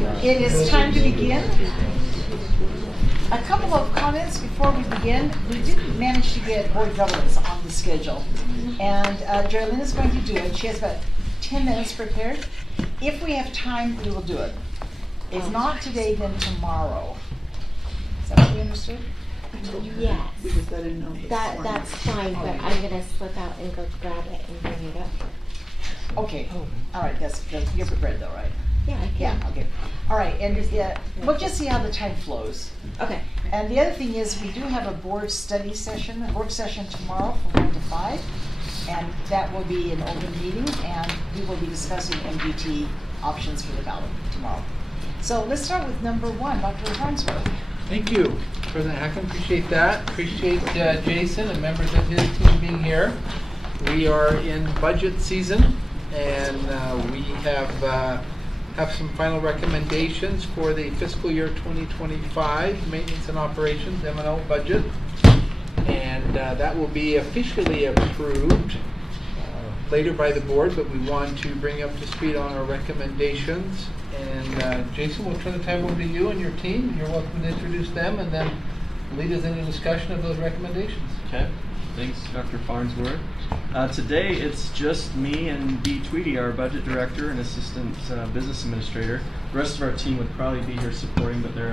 It is time to begin. A couple of comments before we begin. We didn't manage to get board governance on the schedule. And Geraldine is going to do it. She has about 10 minutes prepared. If we have time, we will do it. If not today, then tomorrow. Is that what we understood? Yes. Because I didn't know. That's fine, but I'm gonna slip out and go grab it and bring it up. Okay. All right. That's you're prepared though, right? Yeah, I can. Yeah. Okay. All right. And we'll just see how the time flows. Okay. And the other thing is, we do have a board study session, a work session tomorrow from 1 to 5, and that will be an open meeting, and we will be discussing MDT options for the ballot tomorrow. So let's start with number 1, Dr. Farnsworth. Thank you, President Hacken. Appreciate that. Appreciate Jason and members of his team being here. We are in budget season, and we have some final recommendations for the fiscal year 2025 maintenance and operations M&O budget, and that will be officially approved later by the board, but we want to bring up to speed on our recommendations. And Jason, we'll turn the time over to you and your team. You're welcome to introduce them and then lead us in a discussion of those recommendations. Okay, thanks Dr. Farnsworth. Today it's just me and Dee Tweedy, our budget director and assistant business administrator. The rest of our team would probably be here supporting, but they're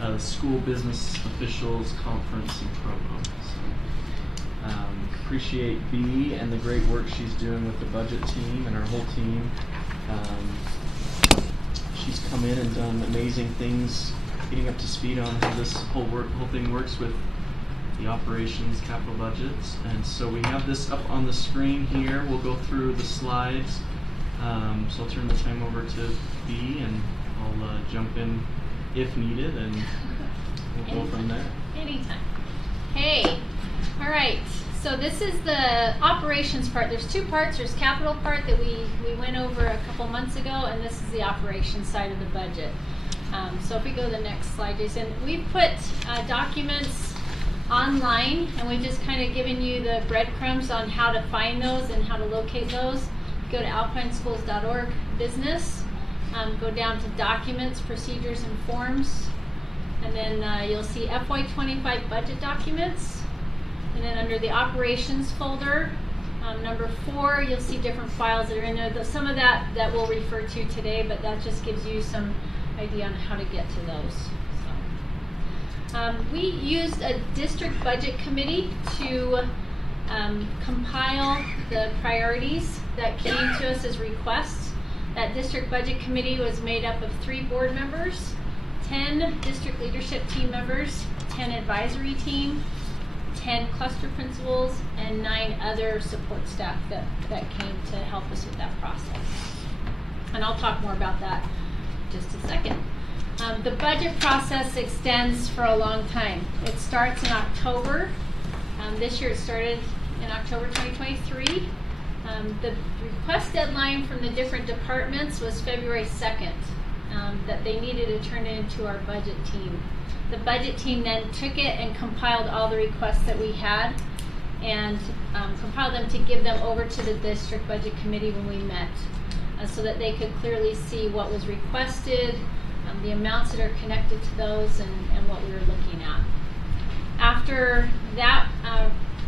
at a school business officials conference in Provo. So, appreciate Bee and the great work she's doing with the budget team and our whole team. She's come in and done amazing things, getting up to speed on how this whole thing works with the operations capital budgets. And so we have this up on the screen here. We'll go through the slides. So I'll turn the time over to B, and I'll jump in if needed, and we'll go from there. Anytime. Hey, all right. So this is the operations part. There's two parts. There's capital part that we went over a couple months ago, and this is the operations side of the budget. So if we go to the next slide, Jason, we've put documents online, and we've just kind of given you the breadcrumbs on how to find those and how to locate those. Go to alpineschools.org business, go down to documents, procedures, and forms, and then you'll see FY25 budget documents. And then under the operations folder, number 4, you'll see different files that are in there. Some of that we'll refer to today, but that just gives you some idea on how to get to those. So, we used a district budget committee to compile the priorities that came to us as requests. That district budget committee was made up of 3 board members, 10 district leadership team members, 10 advisory team, 10 cluster principals, and 9 other support staff that came to help us with that process. And I'll talk more about that in just a second. The budget process extends for a long time. It starts in October. This year it started in October 2023. The request deadline from the different departments was February 2nd, that they needed to turn it into our budget team. The budget team then took it and compiled all the requests that we had and compiled them to give them over to the district budget committee when we met, so that they could clearly see what was requested, the amounts that are connected to those, and what we were looking at. After that,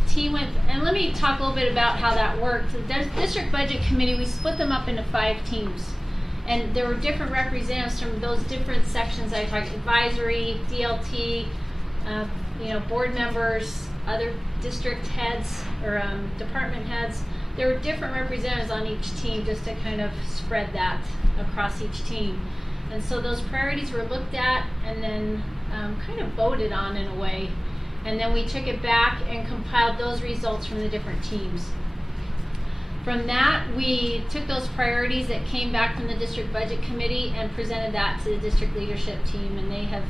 team went, and let me talk a little bit about how that worked. The district budget committee, we split them up into 5 teams. And there were different representatives from those different sections I talked, advisory, DLT, board members, other district heads or department heads. There were different representatives on each team just to kind of spread that across each team. And so those priorities were looked at and then kind of voted on in a way. And then we took it back and compiled those results from the different teams. From that, we took those priorities that came back from the district budget committee and presented that to the district leadership team, and they have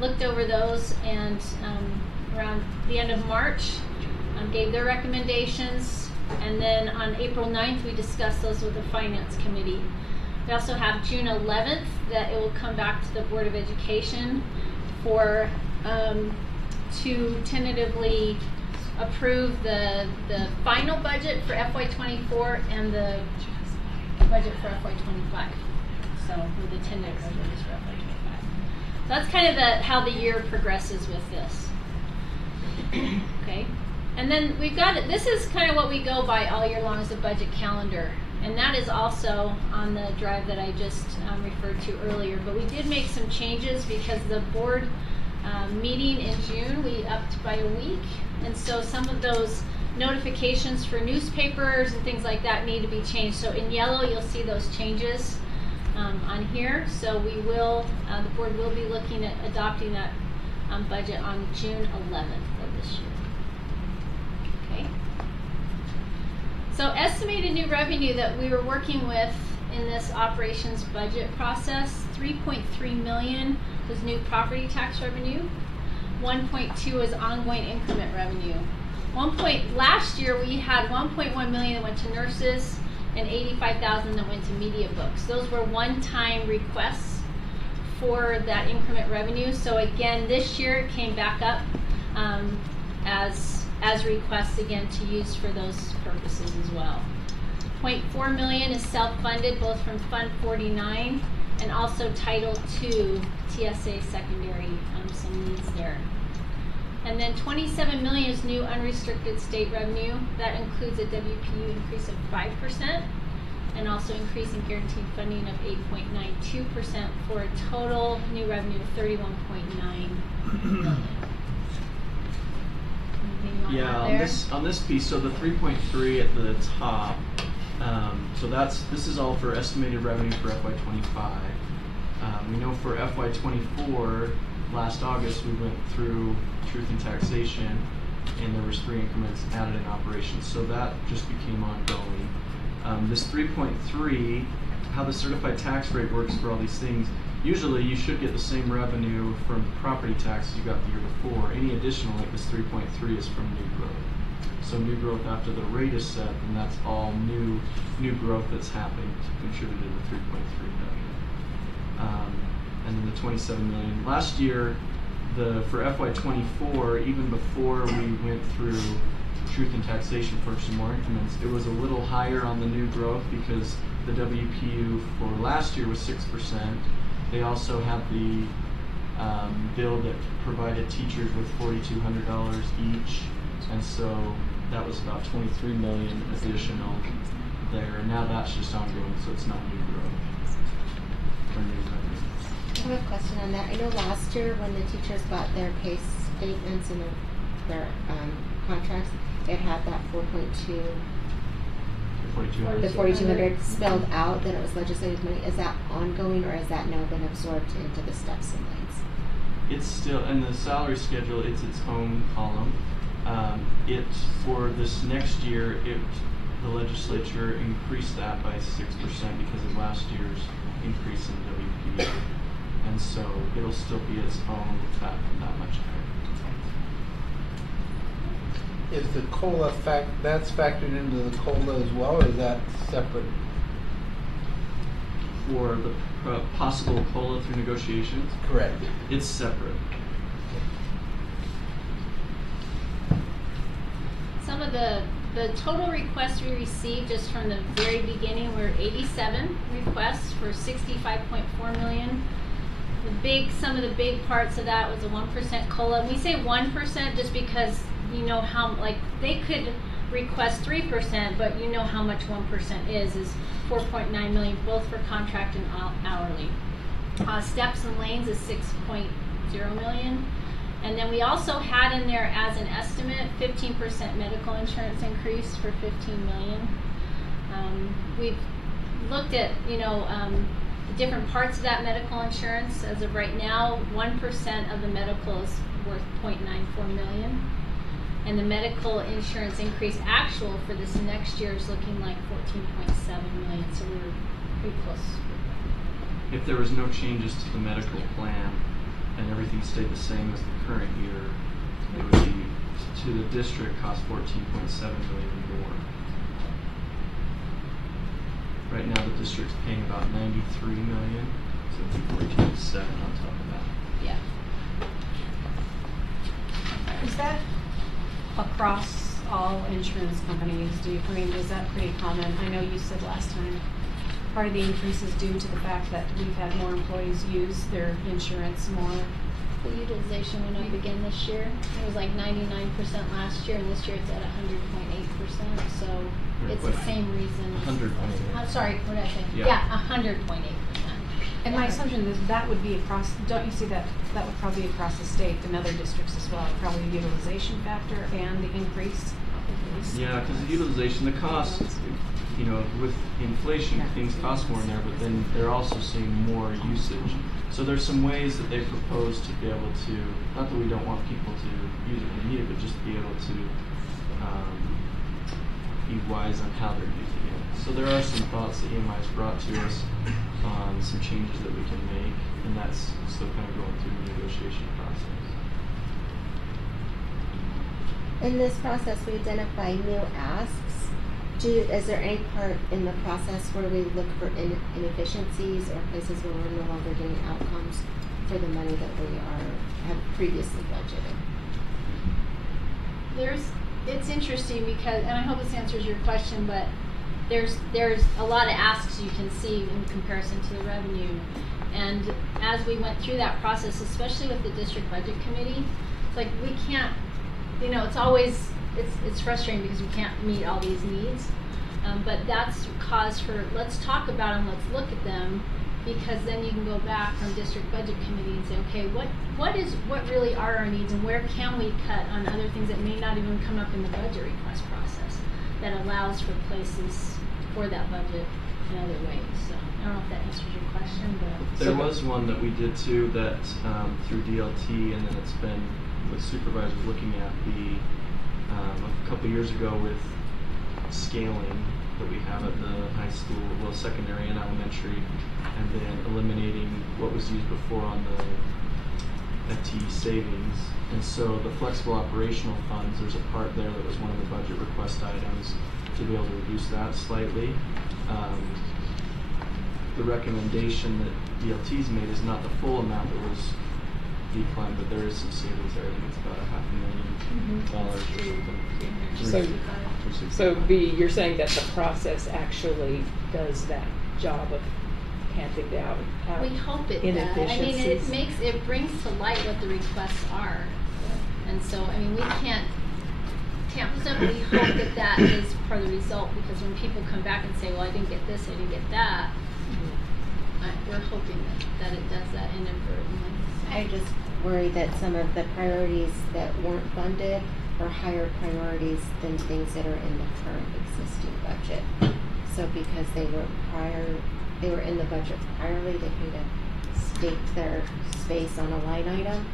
looked over those, and around the end of March gave their recommendations, and then on April 9th we discussed those with the finance committee. We also have June 11th that it will come back to the Board of Education for to tentatively approve the final budget for FY24 and the budget for FY25. So with the 10 net revenues for FY25. So that's kind of how the year progresses with this. Okay. And then we've got it. This is kind of what we go by all year long as a budget calendar. And that is also on the drive that I just referred to earlier. But we did make some changes because the board meeting in June, we upped by a week. And so some of those notifications for newspapers and things like that need to be changed. So in yellow, you'll see those changes on here. So we will, the board will be looking at adopting that budget on June 11th of this year. Okay. So estimated new revenue that we were working with in this operations budget process, 3.3 million was new property tax revenue. 1.2 was ongoing increment revenue. Last year we had 1.1 million that went to nurses and 85,000 that went to media books. Those were one-time requests for that increment revenue. So again, this year it came back up as requests again to use for those purposes as well. 0.4 million is self-funded both from Fund 49 and also Title II TSA secondary, some needs there. And then 27 million is new unrestricted state revenue. That includes a WPU increase of 5% and also increasing guaranteed funding of 8.92% for a total new revenue of 31.9 million. Yeah, on this piece, so the 3.3 at the top, so this is all for estimated revenue for FY25. We know for FY24, last August we went through truth and taxation, and there was 3 increments added in operations, so that just became ongoing. This 3.3, how the certified tax rate works for all these things, usually you should get the same revenue from property taxes you got the year before. Any additional, like this 3.3, is from new growth. So new growth after the rate is set, and that's all new growth that's happened contributed to the 3.3 million. And then the 27 million. Last year, for FY24, even before we went through truth and taxation for some more increments, it was a little higher on the new growth because the WPU for last year was 6%. They also had the bill that provided teachers with $4,200 each, and so that was about 23 million additional there. And now that's just ongoing, so it's not new growth or new revenue. I have a question on that. I know last year when the teachers got their pay statements and their contracts, it had that 4.2. The 4,200 spelled out that it was legislative money. Is that ongoing, or has that now been absorbed into the steps and lanes? It's still in the salary schedule. It's its own column. For this next year, the legislature increased that by 6% because of last year's increase in WPU, and so it'll still be its own that much higher. Is the COLA that's factored into the COLA as well, or is that separate? For the possible COLA through negotiations? Correct. It's separate. Some of the total requests we received just from the very beginning were 87 requests for 65.4 million. Some of the big parts of that was a 1% COLA. And we say 1% just because you know how, like, they could request 3%, but you know how much 1% is 4.9 million, both for contract and hourly. Steps and lanes is 6.0 million. And then we also had in there as an estimate 15% medical insurance increase for 15 million. We've looked at, the different parts of that medical insurance. As of right now, 1% of the medical is worth 0.94 million. And the medical insurance increase actual for this next year is looking like 14.7 million, so we were pretty close. If there was no changes to the medical plan and everything stayed the same as the current year, it would be, to the district, cost 14.7 million more. Right now the district's paying about 93 million, so it'd be 14.7 on top of that. Yeah. Is that across all insurance companies? Is that pretty common? I know you said last time part of the increase is due to the fact that we've had more employees use their insurance more. The utilization went up again this year. It was like 99% last year, and this year it's at 100.8%. So it's the same reason. 100.8. I'm sorry, what did I say? Yeah. Yeah, 100.8%. And my assumption is that would be across, don't you see that would probably be across the state and other districts as well, probably the utilization factor and the increase? Yeah, because the utilization, the cost, you know, with inflation, things cost more in there, but then they're also seeing more usage. So there's some ways that they propose to be able to, not that we don't want people to use it when they need it, but just be able to be wise on how they're using it. So there are some thoughts that EMI's brought to us on some changes that we can make, and that's still kind of going through the negotiation process. In this process, we identify new asks. Is there any part in the process where we look for inefficiencies or places where we're no longer getting outcomes for the money that we have previously budgeted? It's interesting because, and I hope this answers your question, but there's a lot of asks you can see in comparison to the revenue. And as we went through that process, especially with the district budget committee, it's like we can't, you know, it's frustrating because we can't meet all these needs. But that's cause for, let's talk about them, let's look at them, because then you can go back from district budget committee and say, okay, what really are our needs and where can we cut on other things that may not even come up in the budget request process that allows for places for that budget in other ways. So I don't know if that answers your question, but. There was one that we did too that through DLT, and then it's been with supervisors looking at the a couple years ago with scaling that we have at the high school, well, secondary and elementary, and then eliminating what was used before on the FTE savings. And so the flexible operational funds, there's a part there that was one of the budget request items to be able to reduce that slightly. The recommendation that DLT's made is not the full amount that was declined, but there is some savings there. I think it's about $500,000 or something. So B, you're saying that the process actually does that job of handing out we hope it does. I mean, it brings to light what the requests are. And so, I mean, we can't tamp them. We hope that is part of the result, because when people come back and say, well, I didn't get this, I didn't get that, we're hoping that it does that inadvertently. I just worry that some of the priorities that weren't funded are higher priorities than things that are in the current existing budget. So because they were in the budget priorly, they kind of staked their space on a line item,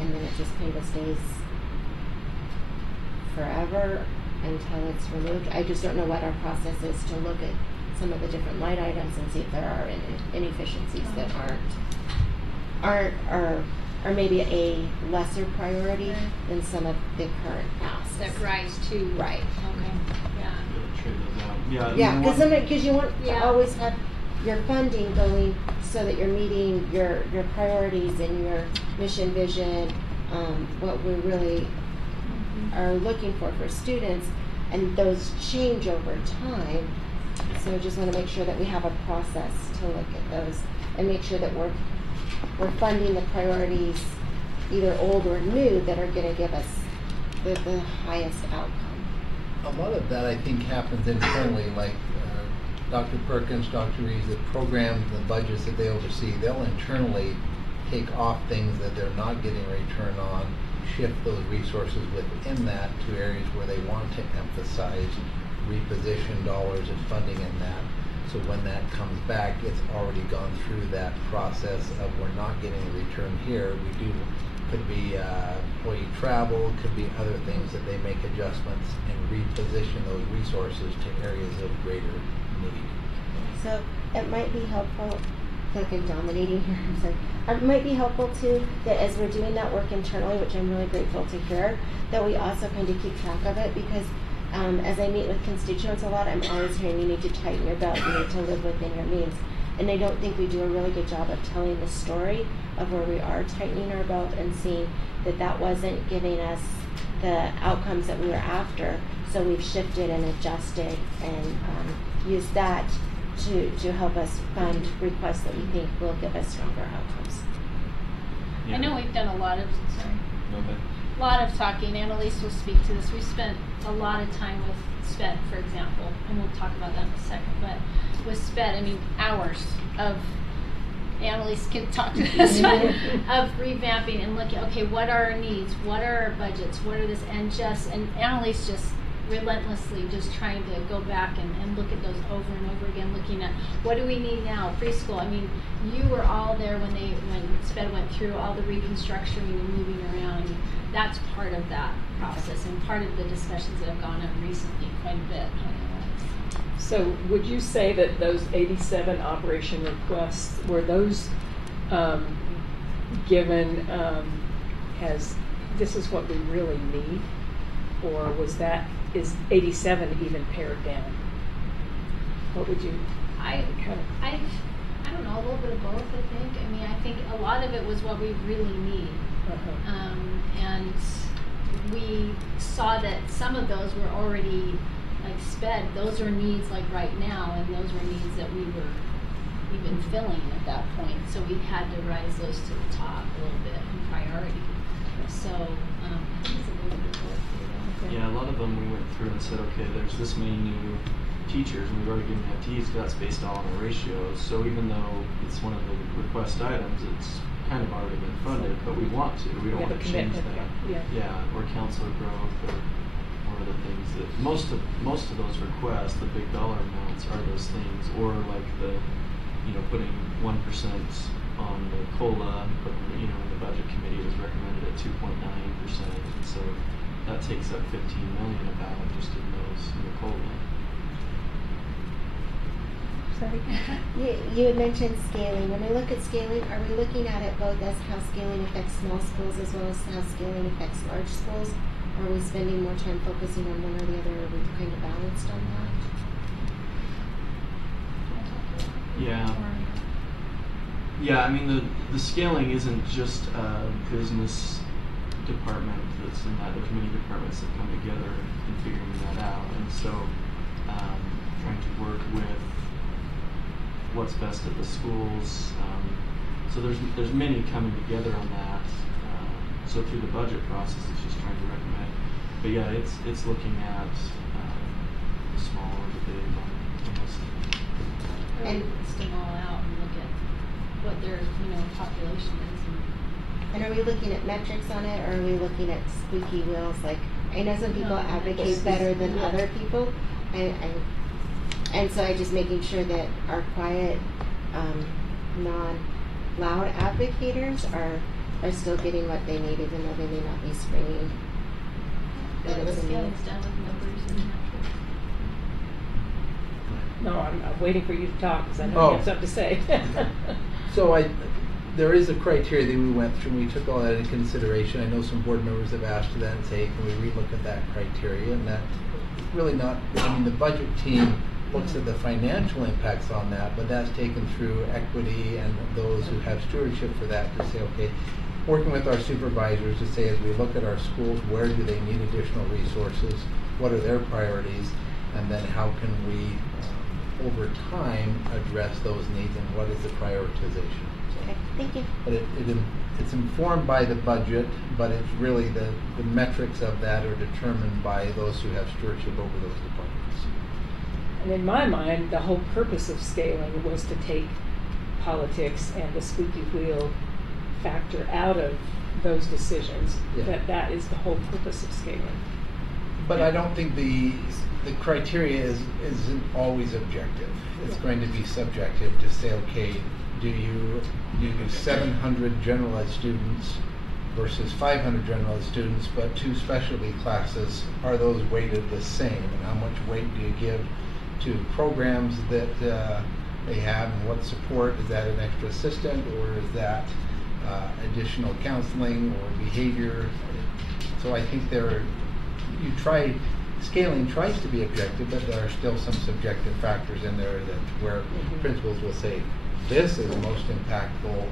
and then it just kind of stays forever until it's removed. I just don't know what our process is to look at some of the different line items and see if there are inefficiencies that are maybe a lesser priority than some of the current asks. That rise to. Right. Okay. Yeah. Trade those out. Yeah, because you want to always have your funding going so that you're meeting your priorities and your mission vision, what we really are looking for students, and those change over time. So I just want to make sure that we have a process to look at those and make sure that we're funding the priorities, either old or new, that are going to give us the highest outcome. A lot of that, I think, happens internally, like Dr. Perkins, Dr. Reeves, the programs, the budgets that they oversee, they'll internally take off things that they're not getting a return on, shift those resources within that to areas where they want to emphasize, reposition dollars and funding in that. So when that comes back, it's already gone through that process of we're not getting a return here. Could be employee travel, could be other things that they make adjustments and reposition those resources to areas of greater need. So it might be helpful, I feel like I'm dominating here, I'm sorry. It might be helpful too that as we're doing that work internally, which I'm really grateful to hear, that we also kind of keep track of it, because as I meet with constituents a lot, I'm always hearing you need to tighten your belt, you need to live within your means. And I don't think we do a really good job of telling the story of where we are tightening our belt and seeing that that wasn't giving us the outcomes that we were after. So we've shifted and adjusted and used that to help us fund requests that we think will give us stronger outcomes. Yeah. I know we've done a lot of, Okay. a lot of talking. Annalise will speak to this. We've spent a lot of time with SPED, for example, and we'll talk about that in a second. But with SPED, I mean, hours of, Annalise can talk to this one, of revamping and looking, okay, what are our needs? What are our budgets? What are this? And Annalise just relentlessly just trying to go back and look at those over and over again, looking at what do we need now, preschool. I mean, you were all there when SPED went through all the reconstructing and moving around. I mean, that's part of that process and part of the discussions that have gone on recently quite a bit. So would you say that those 87 operation requests, were those given as this is what we really need? Or is 87 even pared down? What would you I don't know, a little bit of both, I think. I mean, I think a lot of it was what we really need. And we saw that some of those were already like SPED, those are needs like right now, and those were needs that we were even filling at that point. So we had to rise those to the top a little bit in priority. So I think it's a little bit of both. Yeah, a lot of them we went through and said, okay, there's this many new teachers, and we've already given FTEs, that's based on our ratios. So even though it's one of the request items, it's kind of already been funded, but we want to. We don't want to change that. Yeah, or counselor growth, or the things that most of those requests, the big dollar amounts, are those things, or like the, putting 1% on the COLA, but in the budget committee was recommended at 2.9%, and so that takes up 15 million about just in the COLA. Sorry. You had mentioned scaling. When we look at scaling, are we looking at it both as how scaling affects small schools as well as how scaling affects large schools? Or are we spending more time focusing on one or the other? Are we kind of balanced on that? Yeah, I mean, the scaling isn't just a business department that's in that. There's many departments that come together in figuring that out. And so trying to work with what's best at the schools. So there's many coming together on that. So through the budget process, it's just trying to recommend. But yeah, it's looking at the small or the big on those things. And list them all out and look at what their population is. And are we looking at metrics on it, or are we looking at squeaky wheels? Like, I know some people advocate better than other people, and so I'm just making sure that our quiet, non-loud advocators are still getting what they need, even though they may not be screaming. The scaling's done with numbers and metrics. No, I'm waiting for you to talk because I know Oh. you have something to say. So there is a criteria that we went through, and we took all that into consideration. I know some board members have asked that and say, can we relook at that criteria? And that really not, the budget team looks at the financial impacts on that, but that's taken through equity and those who have stewardship for that to say, okay, working with our supervisors to say, as we look at our schools, where do they need additional resources? What are their priorities? And then how can we, over time, address those needs, and what is the prioritization? Okay, thank you. But it's informed by the budget, but it's really the metrics of that are determined by those who have stewardship over those departments. And in my mind, the whole purpose of scaling was to take politics and the squeaky wheel factor out of those decisions. Yeah. That is the whole purpose of scaling. But I don't think the criteria isn't always objective. It's going to be subjective to say, okay, do you 700 general ed students versus 500 general ed students, but 2 specialty classes, are those weighted the same? And how much weight do you give to programs that they have, and what support? Is that an extra assistant, or is that additional counseling or behavior? So I think scaling tries to be objective, but there are still some subjective factors in there that where principals will say, this is most impactful,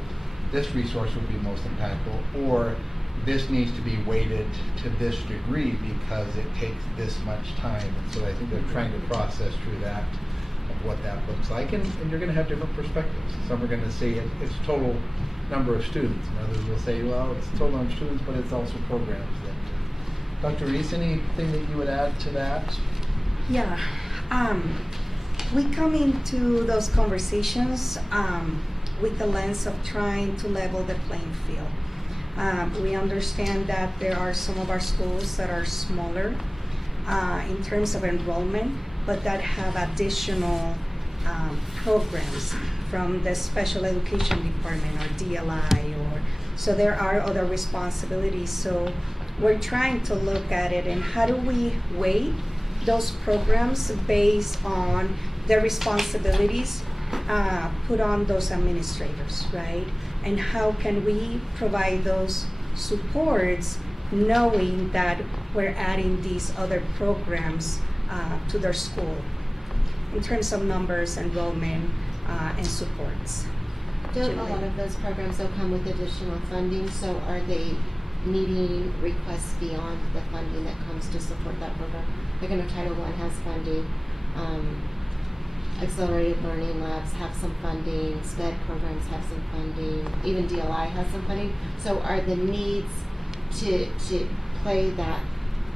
this resource would be most impactful, or this needs to be weighted to this degree because it takes this much time. And so I think they're trying to process through that of what that looks like, and you're going to have different perspectives. Some are going to say it's total number of students, and others will say, well, it's total number of students, but it's also programs. Dr. Reese, anything that you would add to that? Yeah, we come into those conversations with the lens of trying to level the playing field. We understand that there are some of our schools that are smaller in terms of enrollment, but that have additional programs from the special education department or DLI, or so there are other responsibilities. So we're trying to look at it and how do we weight those programs based on the responsibilities put on those administrators, right? And how can we provide those supports knowing that we're adding these other programs to their school in terms of numbers, enrollment, and supports. Don't a lot of those programs though come with additional funding, so are they needing requests beyond the funding that comes to support that program? Like I know Title I has funding, Accelerated Learning Labs have some funding, SPED programs have some funding, even DLI has some funding. So are the needs to play that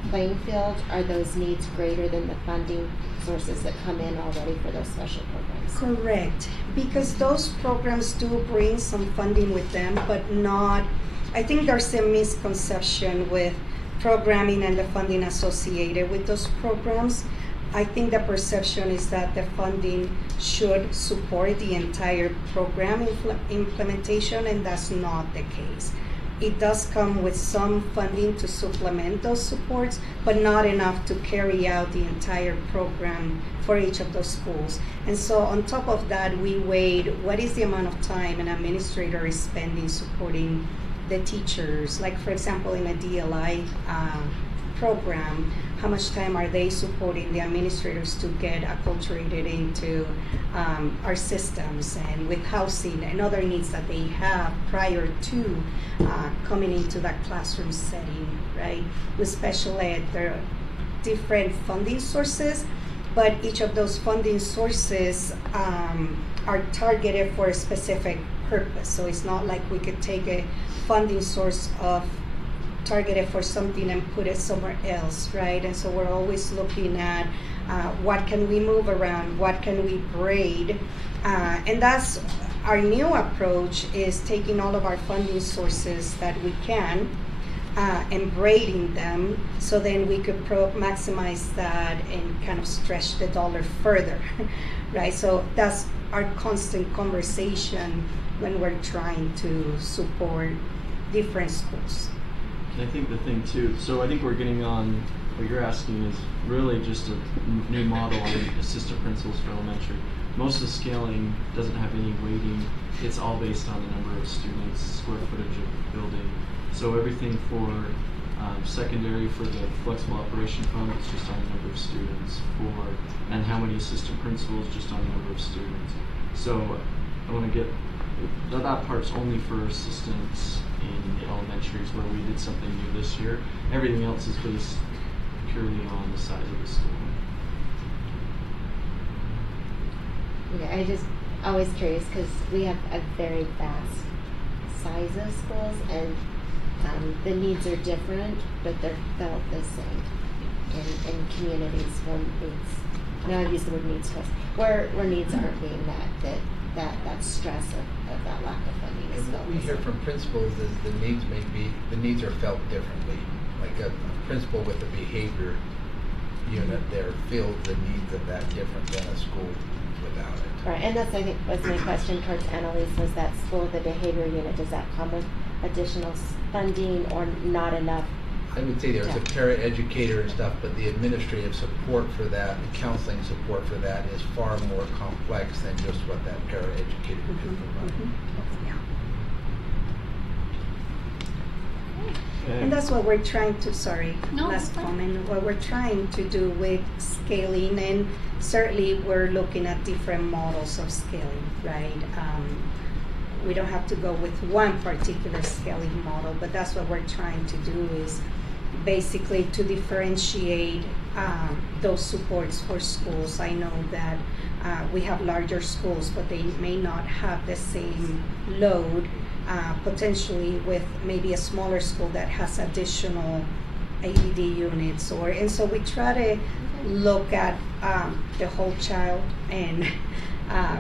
playing field, are those needs greater than the funding sources that come in already for those special programs? Correct, because those programs do bring some funding with them, but not, I think there's a misconception with programming and the funding associated with those programs. I think the perception is that the funding should support the entire program implementation, and that's not the case. It does come with some funding to supplement those supports, but not enough to carry out the entire program for each of those schools. And so on top of that, we weighed what is the amount of time an administrator is spending supporting the teachers. Like for example, in a DLI program, how much time are they supporting the administrators to get acculturated into our systems and with housing and other needs that they have prior to coming into that classroom setting, right? With special ed, there are different funding sources, but each of those funding sources are targeted for a specific purpose. So it's not like we could take a funding source of targeted for something and put it somewhere else, right? And so we're always looking at what can we move around, what can we braid, and that's our new approach, is taking all of our funding sources that we can and braiding them, so then we could maximize that and kind of stretch the dollar further, right? So that's our constant conversation when we're trying to support different schools. I think the thing too, so I think we're getting on, what you're asking is really just a new model on assistant principals for elementary. Most of the scaling doesn't have any weighting. It's all based on the number of students, square footage of building. So everything for secondary, for the flexible operation fund, it's just on the number of students. And how many assistant principals, just on the number of students. So I want to get, that part's only for assistants in the elementaries, where we did something new this year. Everything else is based purely on the size of the school. Yeah, I just always curious because we have a very vast size of schools, and the needs are different, but they're felt the same in communities where needs. Now I use the word needs twice. Where needs aren't being met, that stress of that lack of funding is And felt. what we hear from principals is the needs are felt differently. Like a principal with a behavior unit there feels the needs of that different than a school without it. Right, and that's, I think, was my question towards Annalise, was that school with the behavior unit, does that come with additional funding or not enough? I would say there's a paraeducator and stuff, but the administrative support for that, the counseling support for that is far more complex than just what that paraeducator can provide. Yeah. Okay. And that's what we're trying to, No, last that's fine. comment, what we're trying to do with scaling, and certainly we're looking at different models of scaling, right? We don't have to go with one particular scaling model, but that's what we're trying to do, is basically to differentiate those supports for schools. I know that we have larger schools, but they may not have the same load potentially with maybe a smaller school that has additional AED units, and so we try to look at the whole child and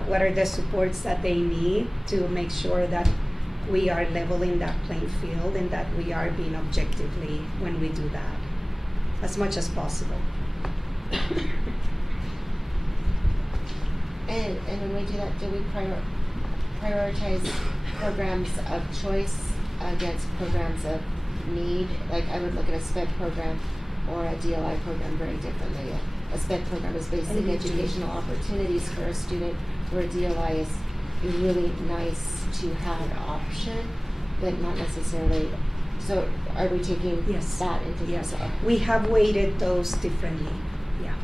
what are the supports that they need to make sure that we are leveling that playing field and that we are being objectively when we do that as much as possible. And when we do that, do we prioritize programs of choice against programs of need? Like I would look at a SPED program or a DLI program very differently. A SPED program is basically educational opportunities for a student, where a DLI is really nice to have an option, but not necessarily. So are we taking that into consideration? We have weighted those differently. Yeah.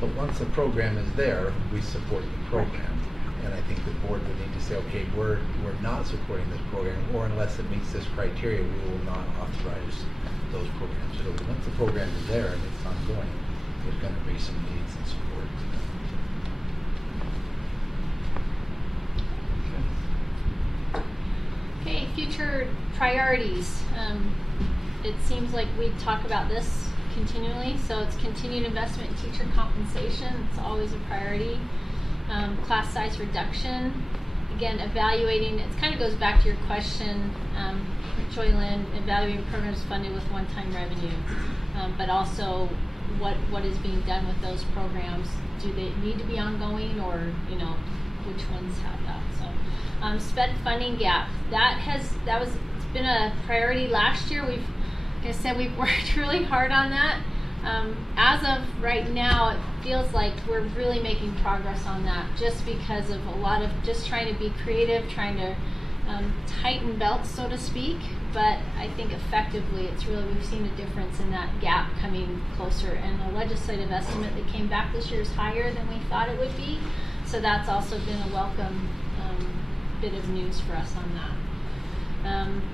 But once the program is there, we support the program. And I think the board would need to say, okay, we're not supporting this program, or unless it meets this criteria, we will not authorize those programs. So once the program is there and it's ongoing, there's going to be some needs and support. Okay, future priorities. It seems like we talk about this continually, so it's continued investment in teacher compensation. It's always a priority. Class size reduction. Again, evaluating, it kind of goes back to your question, Joy Lynn, evaluating programs funded with one-time revenue, but also what is being done with those programs. Do they need to be ongoing, or which ones have that? So SPED funding gap, it's been a priority last year. Like I said, we've worked really hard on that. As of right now, it feels like we're really making progress on that, just because of a lot of just trying to be creative, trying to tighten belts, so to speak. But I think effectively, we've seen a difference in that gap coming closer, and the legislative estimate that came back this year is higher than we thought it would be. So that's also been a welcome bit of news for us on that.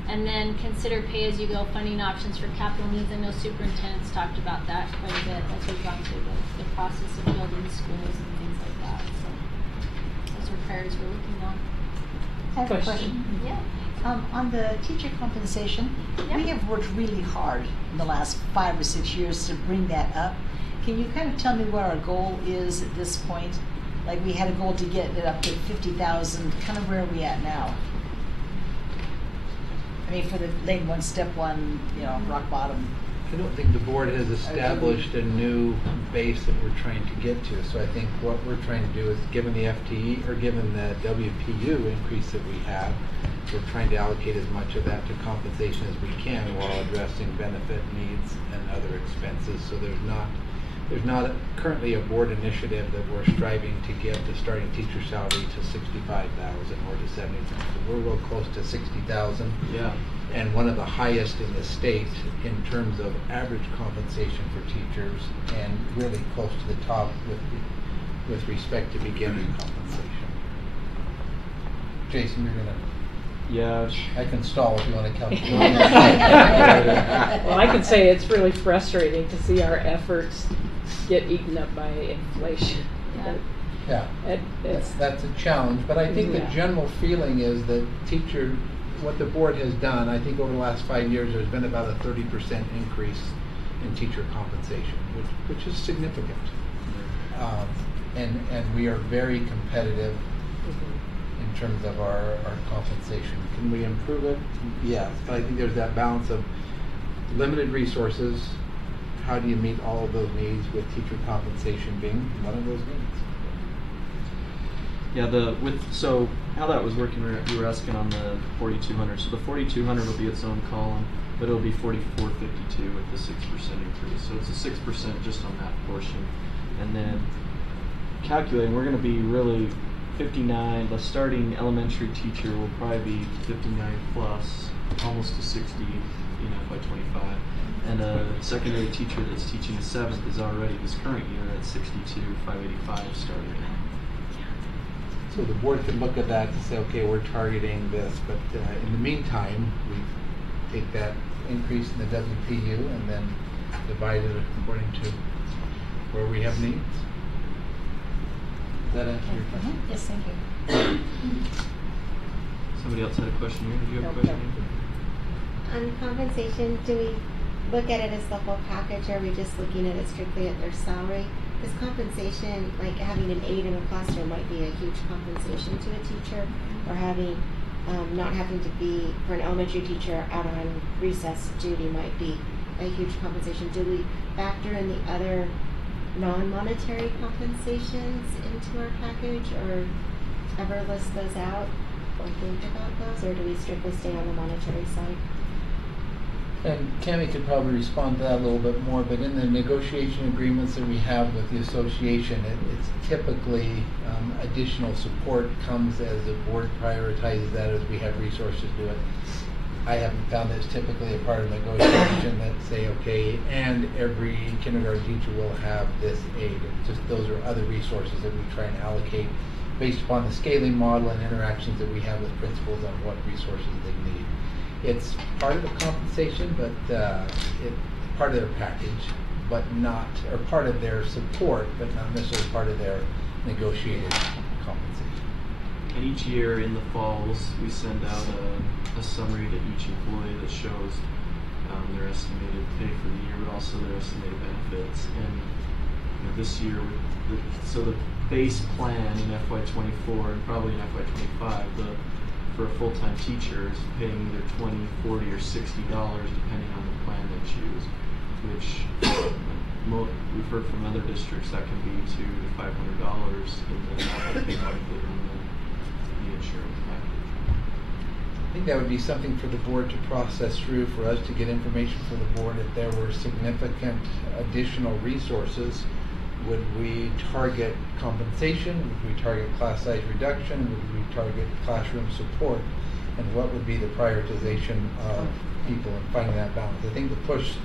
And then consider pay-as-you-go funding options for capital needs. I know superintendents talked about that quite a bit as we've gone through the process of building schools and things like that. So those are priorities we're looking on. I have a question. Yeah. On the teacher compensation, Yeah. we have worked really hard in the last 5 or 6 years to bring that up. Can you kind of tell me what our goal is at this point? Like, we had a goal to get it up to 50,000. Kind of where are we at now? I mean, for the lane one, step one, rock bottom. I don't think the board has established a new base that we're trying to get to. So I think what we're trying to do is, given the FTE or given the WPU increase that we have, we're trying to allocate as much of that to compensation as we can while addressing benefit needs and other expenses. So there's not currently a board initiative that we're striving to get the starting teacher salary to 65,000 or to 70,000. We're real close to 60,000. Yeah. And one of the highest in the state in terms of average compensation for teachers, and really close to the top with respect to beginning compensation. Jason, you're gonna. Yeah. I can stall if you want to count. Well, I can say it's really frustrating to see our efforts get eaten up by inflation. Yeah, It's that's a challenge, but I think the general feeling is that what the board has done, I think over the last 5 years, there's been about a 30% increase in teacher compensation, which is significant. And we are very competitive in terms of our compensation. Can we improve it? Yes, but I think there's that balance of limited resources. How do you meet all of those needs, with teacher compensation being one of those needs? Yeah, so how that was working, you were asking on the 4,200. So the 4,200 will be its own column, but it'll be 4,452 with the 6% increase. So it's a 6% just on that portion. And then calculating, we're going to be really 59. The starting elementary teacher will probably be 59 plus, almost to 60, by 25. And a secondary teacher that's teaching the 7th is already this current year at 62,585 starting. So the board can look at that to say, okay, we're targeting this, but in the meantime, we take that increase in the WPU and then divide it according to where we have needs. Does that answer your question? Yes, thank you. Somebody else had a question here. Did you have a No, question? On compensation, do we look at it as the whole package, or are we just looking at it strictly at their salary? Because compensation, like having an aide in a classroom might be a huge compensation to a teacher, or having, not having to be, for an elementary teacher out on recess duty might be a huge compensation. Do we factor in the other non-monetary compensations into our package, or ever list those out, or think about those, or do we strictly stay on the monetary side? And Cammie could probably respond to that a little bit more, but in the negotiation agreements that we have with the association, it's typically additional support comes as the board prioritizes that as we have resources to do it. I haven't found that it's typically a part of negotiation that say, okay, and every kindergarten teacher will have this aid. It's just those are other resources that we try and allocate based upon the scaling model and interactions that we have with principals on what resources they need. It's part of the compensation, but it's part of their package, but not, or part of their support, but not necessarily part of their negotiated compensation. And each year in the falls, we send out a summary to each employee that shows their estimated pay for the year, but also their estimated benefits. And this year, so the base plan in FY24 and probably in FY25, for a full-time teacher is paying either $20, $40, or $60 depending on the plan they choose, which we've heard from other districts that can be $200 to $500 in the pay included in the insurance package. I think that would be something for the board to process through, for us to get information for the board. If there were significant additional resources, would we target compensation? Would we target class size reduction? Would we target classroom support? And what would be the prioritization of people in finding that balance? I think the push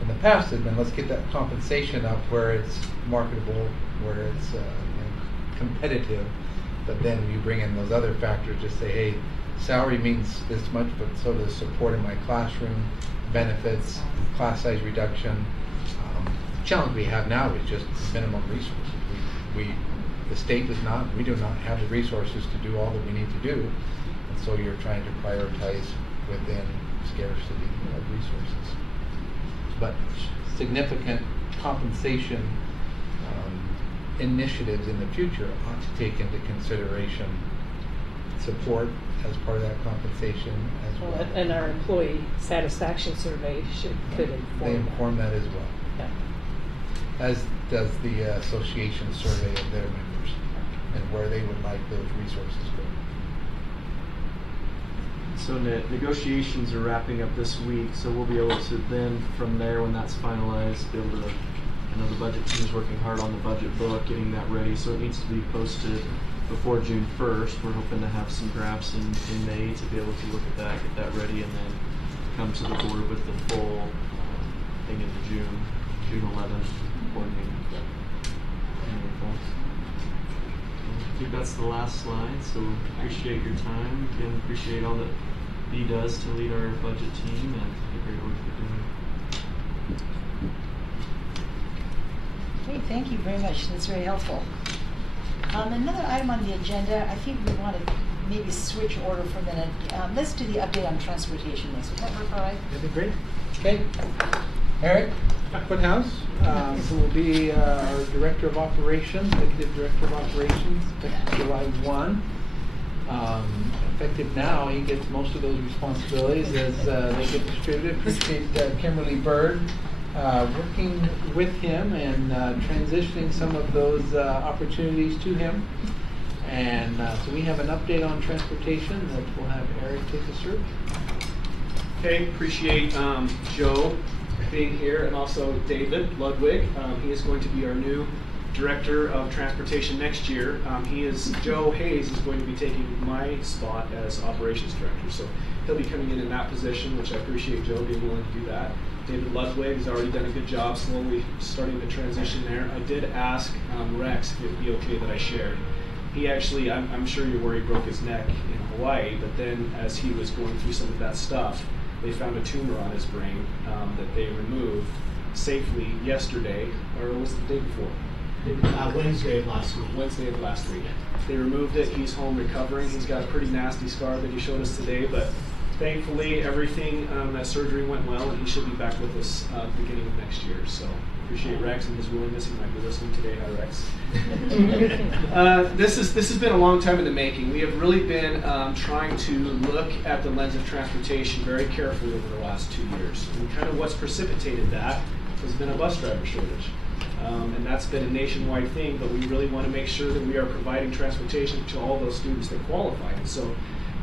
in the past has been, let's get that compensation up where it's marketable, where it's competitive, but then you bring in those other factors to say, hey, salary means this much, but so does support in my classroom, benefits, class size reduction. The challenge we have now is just minimum resources. The state does not, we do not have the resources to do all that we need to do, and so you're trying to prioritize within scarcity of resources. But significant compensation initiatives in the future ought to take into consideration support as part of that compensation as well. And our employee satisfaction survey could inform They inform that as well. Yeah. As does the association survey of their members and where they would like those resources going. So negotiations are wrapping up this week, so we'll be able to then, from there, when that's finalized, be able to, I know the budget team is working hard on the budget book, getting that ready, so it needs to be posted before June 1st. We're hoping to have some drafts in May to be able to look at that, get that ready, and then come to the board with the full thing into June 11th board meeting. I think that's the last slide, so appreciate your time. Again, appreciate all that Bea does to lead our budget team and the great work you're doing. Okay, thank you very much. That's very helpful. Another item on the agenda, I think we want to maybe switch order for a minute. Let's do the update on transportation next. Would that work all right? That'd be great. Okay. Eric? Woodhouse, who will be our Director of Operations, Executive Director of Operations, effective July 1. Effective now, he gets most of those responsibilities as they get distributed. Appreciate Kimberly Bird working with him and transitioning some of those opportunities to him. And so we have an update on transportation that we'll have Eric take us through. Okay, appreciate Joe being here, and also David Ludwig. He is going to be our new Director of Transportation next year. Joe Hayes is going to be taking my spot as Operations Director, so he'll be coming in that position, which I appreciate Joe being willing to do that. David Ludwig has already done a good job slowly starting to transition there. I did ask Rex if it would be okay that I shared. He actually, I'm sure you're worried, broke his neck in Hawaii, but then as he was going through some of that stuff, They found a tumor on his brain that they removed safely yesterday, or was it the day before? Wednesday of last week. Wednesday of last week. They removed it. He's home recovering. He's got a pretty nasty scar that he showed us today, but thankfully everything, that surgery went well, and he should be back with us beginning of next year. So appreciate Rex and his willingness. He might be listening today. Hi, Rex. This has been a long time in the making. We have really been trying to look at the lens of transportation very carefully over the last 2 years. And kind of what's precipitated that has been a bus driver shortage. And that's been a nationwide thing, but we really want to make sure that we are providing transportation to all those students that qualify. And so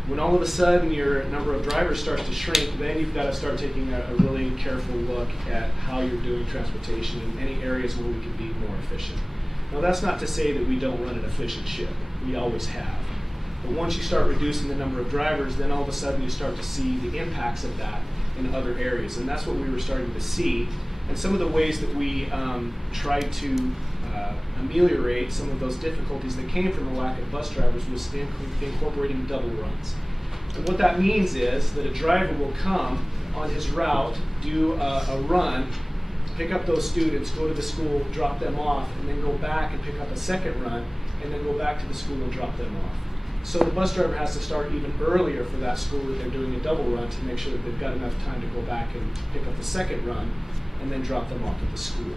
when all of a sudden your number of drivers starts to shrink, then you've got to start taking a really careful look at how you're doing transportation in any areas where we can be more efficient. Now that's not to say that we don't run an efficient ship. We always have. But once you start reducing the number of drivers, then all of a sudden you start to see the impacts of that in other areas. And that's what we were starting to see. And some of the ways that we tried to ameliorate some of those difficulties that came from the lack of bus drivers was incorporating double runs. And what that means is that a driver will come on his route, do a run, pick up those students, go to the school, drop them off, and then go back and pick up a second run, and then go back to the school and drop them off. So the bus driver has to start even earlier for that school that they're doing a double run to make sure that they've got enough time to go back and pick up the second run and then drop them off at the school.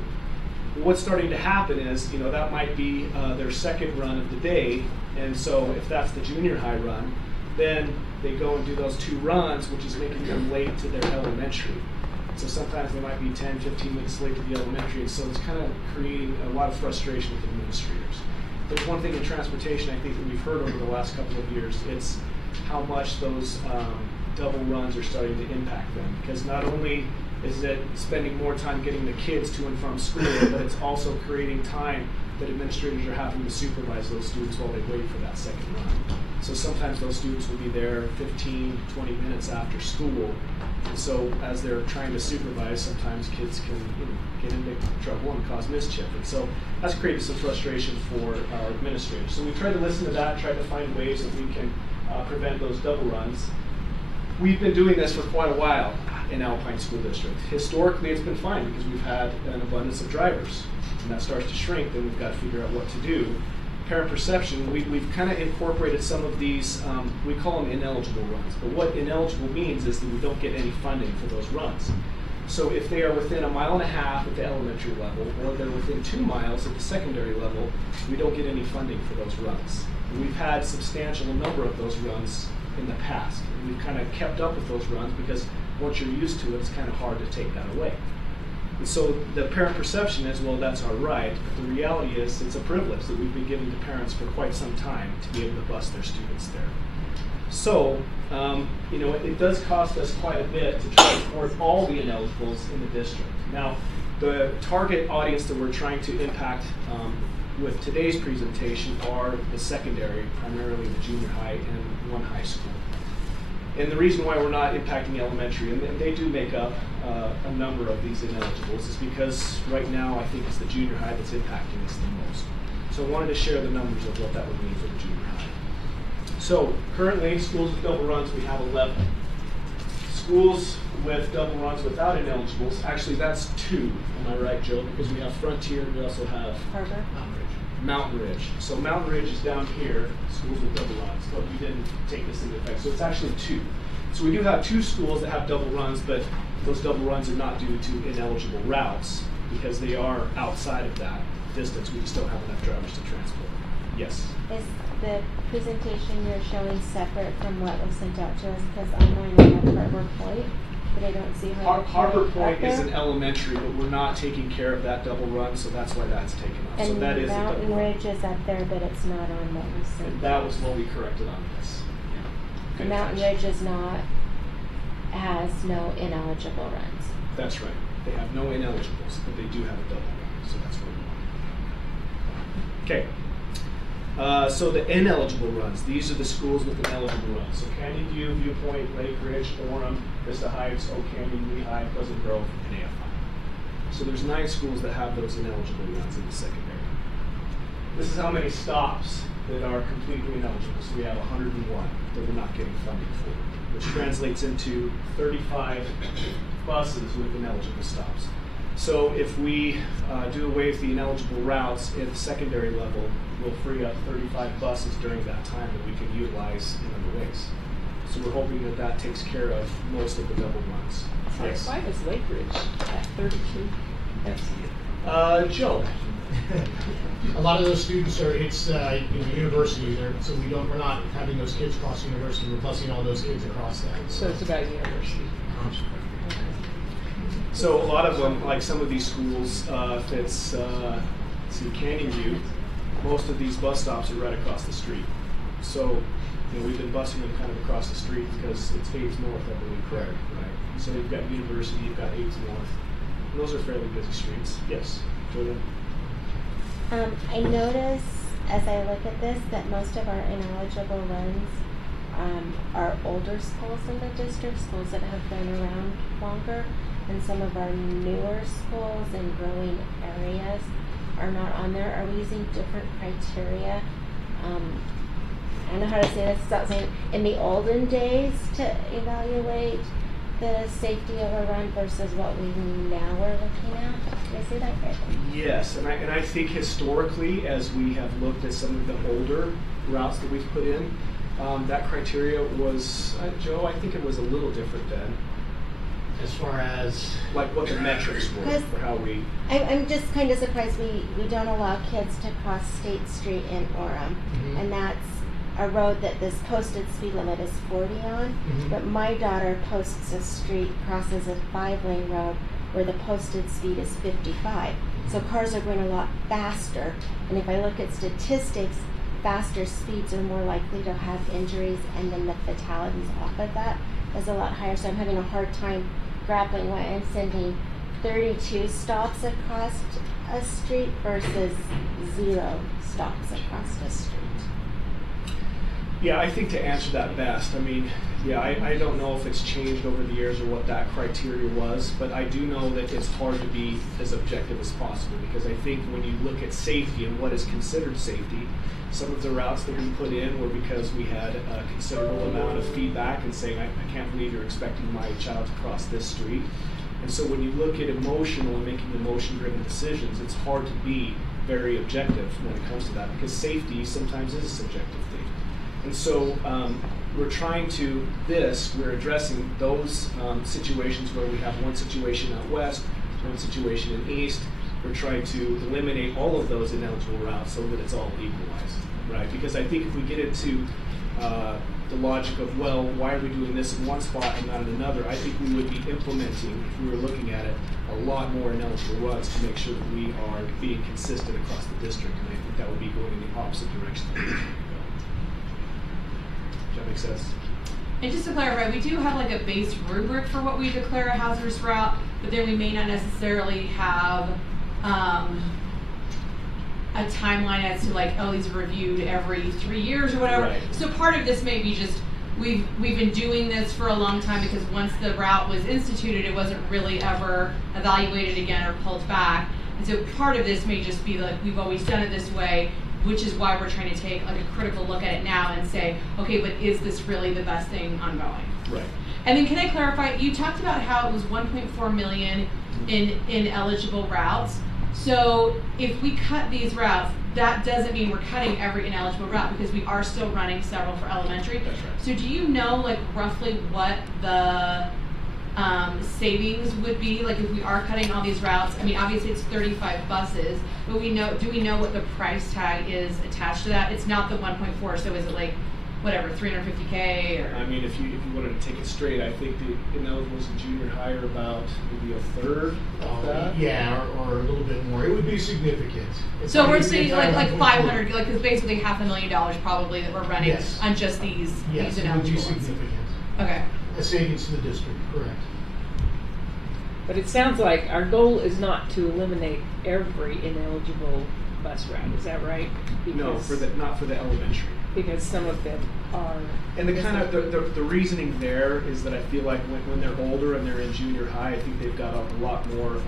What's starting to happen is, that might be their second run of the day, and so if that's the junior high run, then they go and do those 2 runs, which is making them late to their elementary. So sometimes they might be 10, 15 minutes late to the elementary, and so it's kind of creating a lot of frustration with administrators. There's one thing in transportation I think that we've heard over the last couple of years, it's how much those double runs are starting to impact them, because not only is it spending more time getting the kids to and from school, but it's also creating time that administrators are having to supervise those students while they wait for that second run. So sometimes those students will be there 15, 20 minutes after school. And so as they're trying to supervise, sometimes kids can get into trouble and cause mischief. And so that's created some frustration for our administrators. So we tried to listen to that, tried to find ways that we can prevent those double runs. We've been doing this for quite a while in Alpine School District. Historically, it's been fine because we've had an abundance of drivers. And that starts to shrink, then we've got to figure out what to do. Parent perception, we've kind of incorporated some of these, we call them ineligible runs. But what ineligible means is that we don't get any funding for those runs. So if they are within 1.5 miles at the elementary level, or they're within 2 miles at the secondary level, we don't get any funding for those runs. And we've had substantial number of those runs in the past. And we've kind of kept up with those runs because once you're used to it, it's kind of hard to take that away. And so the parent perception is, well, that's our right, but the reality is it's a privilege that we've been giving to parents for quite some time to be able to bus their students there. So, it does cost us quite a bit to try to support all the ineligibles in the district. Now, the target audience that we're trying to impact with today's presentation are the secondary, primarily the junior high and 1 high school. And the reason why we're not impacting elementary, and they do make up a number of these ineligibles, is because right now I think it's the junior high that's impacting us the most. So I wanted to share the numbers of what that would mean for the junior high. So currently, schools with double runs, we have 11. Schools with double runs without ineligibles, actually that's 2, am I right, Joe? Because we have Frontier and we also have Harbor. Mountain Ridge. So Mountain Ridge is down here, schools with double runs, but we didn't take this into effect. So it's actually 2. So we do have 2 schools that have double runs, but those double runs are not due to ineligible routes because they are outside of that distance. We just don't have enough drivers to transport. Yes? Is the presentation you're showing separate from what was sent out to us? Because online I have Harbor Point, but I don't see Harbor Point is an elementary, but we're not taking care of that double run, so that's why that's taken off. And so that is Mountain Ridge is up there, but it's not on what was sent. And that was what we corrected on this. The Mountain Ridge is not, has no ineligible runs. That's right. They have no ineligibles, but they do have a double run, so that's what we want. Okay. So the ineligible runs, these are the schools with ineligible runs. So Canyon View, Viewpoint, Lake Ridge, Orem, Vista Heights, Oak Canyon, Lehigh, Pleasant Grove, and AFI. So there's 9 schools that have those ineligible runs in the secondary. This is how many stops that are completely ineligible. So we have 101 that we're not getting funding for, which translates into 35 buses with ineligible stops. So if we do away with the ineligible routes at the secondary level, we'll free up 35 buses during that time that we can utilize in other ways. So we're hoping that that takes care of most of the double runs. Yes. Why is Lake Ridge at 32? Joe. A lot of those students are, it's university there, so we're not having those kids cross university, we're busing all those kids across that. So it's about university. So a lot of them, like some of these schools, if it's Canyon View, most of these bus stops are right across the street. So we've been busing them kind of across the street because it's 8th North, I believe. Correct. Right. So you've got University, you've got 8th North. And those are fairly busy streets. Yes, Jordan. I notice as I look at this that most of our ineligible runs are older schools in the district, schools that have been around longer, and some of our newer schools in growing areas are not on there. Are we using different criteria? I don't know how to say this without saying in the olden days to evaluate the safety of a run versus what we now are looking at. Did I say that right? Yes, and I think historically, as we have looked at some of the older routes that we've put in, that criteria was, Joe, I think it was a little different then. As far as like what the metrics were for how we. I'm just kind of surprised we don't allow kids to cross State Street in Orem, and that's a road that this posted speed limit is 40 on, but my daughter posts a street, crosses a 5-lane road where the posted speed is 55. So cars are going a lot faster, and if I look at statistics, faster speeds are more likely to have injuries, and then the fatalities off of that is a lot higher. So I'm having a hard time grappling why I'm sending 32 stops across a street versus 0 stops across a street. Yeah, I think to answer that best, I mean, yeah, I don't know if it's changed over the years or what that criteria was, but I do know that it's hard to be as objective as possible, because I think when you look at safety and what is considered safety, some of the routes that we put in were because we had a considerable amount of feedback and saying, I can't believe you're expecting my child to cross this street. And so when you look at emotional and making emotion-driven decisions, it's hard to be very objective when it comes to that, because safety sometimes is a subjective thing. And so we're trying to, we're addressing those situations where we have one situation out west, one situation in east. We're trying to eliminate all of those ineligible routes so that it's all equalized, right? Because I think if we get into the logic of, well, why are we doing this in one spot and not in another, I think we would be implementing, if we were looking at it, a lot more ineligible routes to make sure that we are being consistent across the district. And I think that would be going in the opposite direction that we should go. Does that make sense? And just to clarify, we do have like a base rubric for what we declare a hazardous route, but then we may not necessarily have a timeline as to like, oh, these are reviewed every 3 years or whatever. Right. So part of this may be just we've been doing this for a long time, because once the route was instituted, it wasn't really ever evaluated again or pulled back. And so part of this may just be like, we've always done it this way, which is why we're trying to take like a critical look at it now and say, okay, but is this really the best thing ongoing? Right. And then can I clarify, you talked about how it was 1.4 million in eligible routes. So if we cut these routes, that doesn't mean we're cutting every ineligible route, because we are still running several for elementary. That's right. So do you know like roughly what the savings would be, like if we are cutting all these routes? I mean, obviously it's 35 buses, but do we know what the price tag is attached to that? It's not the 1.4, so is it like whatever, $350K or? I mean, if you wanted to take it straight, I think the ineligibles in junior high are about maybe a third of that. Yeah, or a little bit more. It would be significant. It's So not we're even saying the entire like 1.4. 500, like it's basically $500,000 probably that we're running Yes. on just these Yes, it would be ineligible ones. significant. Okay. A savings to the district, correct. But it sounds like our goal is not to eliminate every ineligible bus route. Is that right? No, not for the elementary. Because some of them are. And the kind of the reasoning there is that I feel like when they're older and they're in junior high, I think they've got a lot more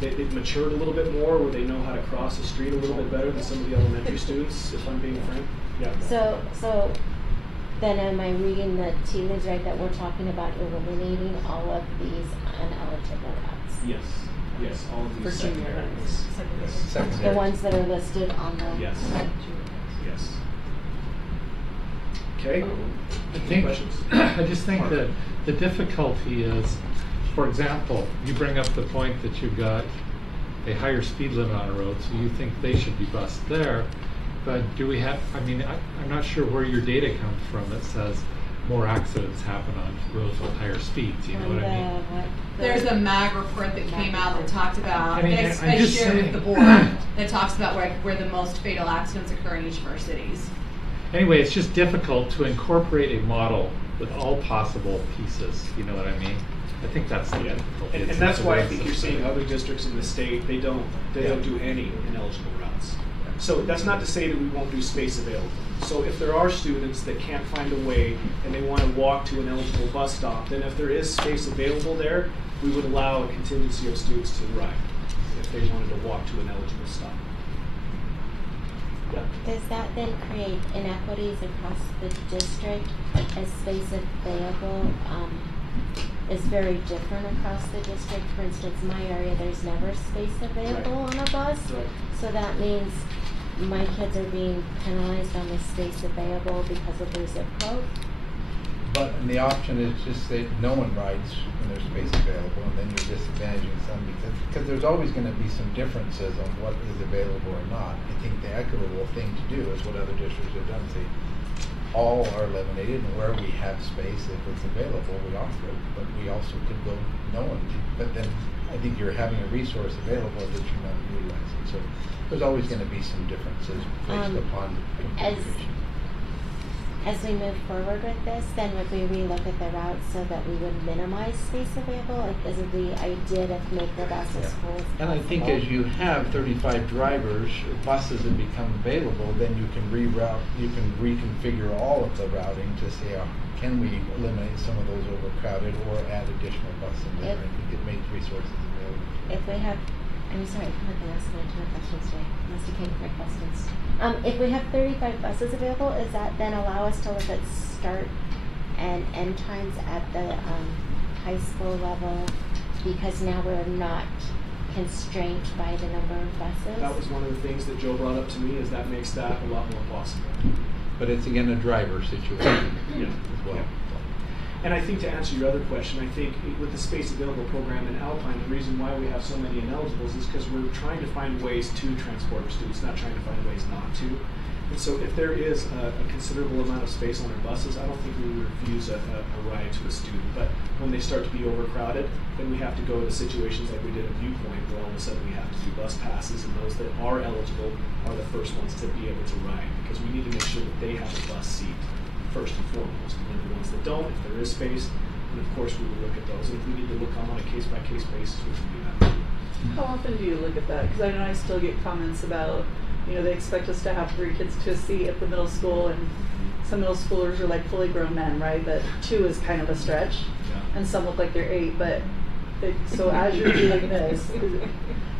they've matured a little bit more, where they know how to cross the street a little bit better than some of the elementary students, if I'm being frank. Yeah. So then am I reading the tea leaves right, that we're talking about eliminating all of these uneligible routes? Yes, all of For these junior secondary routes. ones. Yes. The ones that are listed on the. Yes. Okay. I Any think, questions? I just think that the difficulty is, for example, you bring up the point that you've got a higher speed limit on a road, so you think they should be bused there. But do we have, I'm not sure where your data comes from that says more accidents happen on roads with higher speeds, you know what I mean? There's a MAG report that came out that talked about, I mean, that I'm I just shared with saying. the board, that talks about where the most fatal accidents occur in each of our cities. Anyway, it's just difficult to incorporate a model with all possible pieces, you know what I mean? I think that's the difficulty. And It's that's the why I roads think that you're seeing fail. other districts in the state, they don't do any ineligible routes. So that's not to say that we won't do space available. So if there are students that can't find a way and they want to walk to an eligible bus stop, then if there is space available there, we would allow a contingency of students to ride if they wanted to walk to an eligible stop. Yeah. Does that then create inequities across the district as space available is very different across the district? For instance, my area, there's never space available on a bus. Right. So that means my kids are being penalized on the space available because of their zip code. But the option is just that no one rides when there's space available, and then you're disadvantaging some because there's always going to be some differences on what is available or not. I think the equitable thing to do is what other districts have done. Say all are eliminated, and where we have space, if it's available, we offer it. But we also could go no one. But then I think you're having a resource available that you're not utilizing. So there's always going to be some differences based upon configuration. As we move forward with this, then would we relook at the routes so that we would minimize space available? Like, is it the idea to make the buses full as And I think as you have 35 drivers, buses that become available, then you can reroute, you can reconfigure all of the routing to say, can we eliminate some of those overcrowded or add additional buses in there? I think it makes resources available. If we have, I'm sorry, I'm not gonna ask my questions today, unless you came for my questions. If we have 35 buses available, does that then allow us to look at start and end times at the high school level? Because now we're not constrained by the number of buses? That was one of the things that Joe brought up to me, is that makes that a lot more possible. But it's again a driver situation Yeah. as well. Yeah. And I think to answer your other question, I think with the Space Available program in Alpine, the reason why we have so many ineligibles is because we're trying to find ways to transport our students, not trying to find ways not to. And so if there is a considerable amount of space on our buses, I don't think we would refuse a ride to a student. But when they start to be overcrowded, then we have to go to situations like we did at Viewpoint, where all of a sudden we have to do bus passes, and those that are eligible are the first ones to be able to ride, because we need to make sure that they have a bus seat first and foremost. And then the ones that don't, if there is space, then of course we will look at those. And if we need to look on a case-by-case basis, we can do that. How often do you look at that? Because I know I still get comments about, they expect us to have 3 kids to a seat at the middle school, and some middle schoolers are like fully grown men, right? That 2 is kind of a stretch, and some look like they're 8. But so as you're doing this,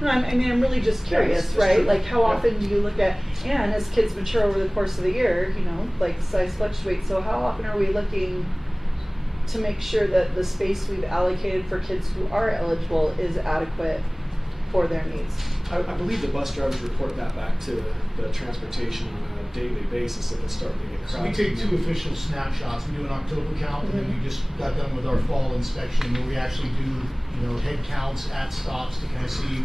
I'm really just curious, right? Like, how often do you look at, and as kids mature over the course of the year, like size fluctuates. So how often are we looking to make sure that the space we've allocated for kids who are eligible is adequate for their needs? I believe the bus drivers report that back to the transportation on a daily basis if it's starting to get So crowded. we take 2 official snapshots. We do an October count, and then we just got done with our fall inspection, where we actually do, head counts at stops to kind of see,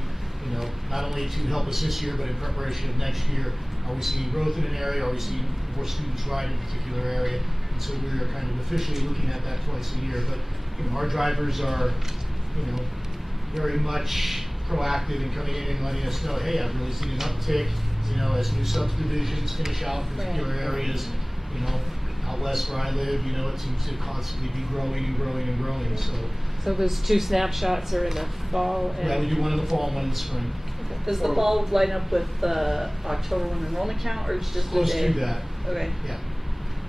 not only to help us this year, but in preparation of next year, are we seeing growth in an area? Are we seeing more students ride in a particular area? And so we are kind of officially looking at that twice a year. But our drivers are, very much proactive in coming in and letting us know, hey, I've really seen an uptick, as new subdivisions finish out in particular areas, out west where I live, it seems to constantly be growing and growing and growing. So those 2 snapshots are in the fall and. Yeah, we do one in the fall and one in the spring. Does the fall line up with the October 1 enrollment count, or is it just a Close day? to that. Okay. Yeah.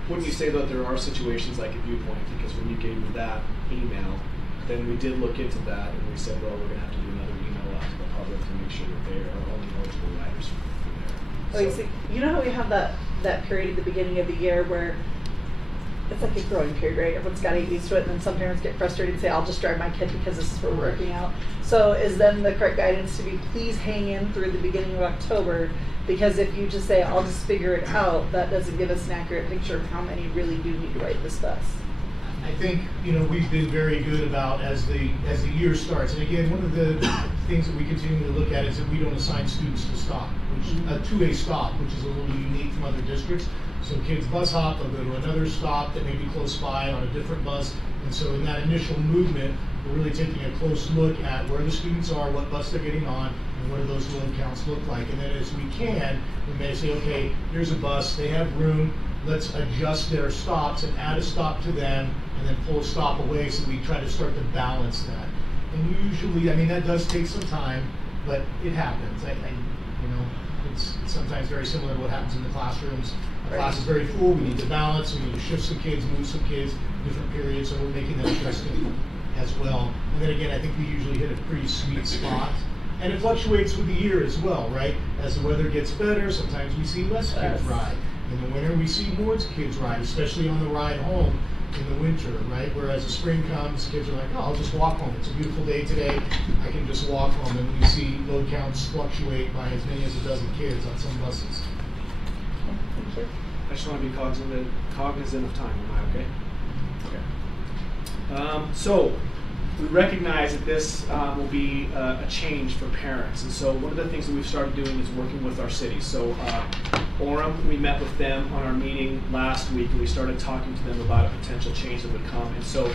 Wouldn't you say that there are situations like at Viewpoint, because when you gave me that email, then we did look into that and we said, well, we're going to have to do another email out to the public to make sure that they are only eligible riders for Oh, there. you see, you know how we have that period at the beginning of the year where it's like a growing period, right? Everyone's got to get used to it, and then some parents get frustrated and say, I'll just drive my kid because this is what we're working out. So is then the correct guidance to be, please hang in through the beginning of October, because if you just say, I'll just figure it out, that doesn't give us an accurate picture of how many really do need to ride this bus. I think, we've been very good about as the year starts. And again, one of the things that we continue to look at is that we don't assign students to stop, to a stop, which is a little unique from other districts. So kids bus hop, they'll go to another stop that may be close by on a different bus. And so in that initial movement, we're really taking a close look at where the students are, what bus they're getting on, and what do those load counts look like. And then as we can, we may say, okay, here's a bus, they have room, let's adjust their stops and add a stop to them, and then pull a stop away, so we try to start to balance that. And usually, that does take some time, but it happens. It's sometimes very similar to what happens in the classrooms. Our class is very full, we need to balance, we need to shift some kids, move some kids, different periods, so we're making that adjustment as well. And then again, I think we usually hit a pretty sweet spot. And it fluctuates with the year as well, right? As the weather gets better, sometimes we see less kids ride. In the winter, we see more kids ride, especially on the ride home in the winter, right? Whereas the spring comes, kids are like, oh, I'll just walk home. It's a beautiful day today. I can just walk home. And we see load counts fluctuate by as many as a dozen kids on some buses. Thank you. I just want to be cognizant of time. Am I okay? Okay. So we recognize that this will be a change for parents. And so one of the things that we've started doing is working with our cities. So Orem, we met with them on our meeting last week, and we started talking to them about a potential change that would come. And so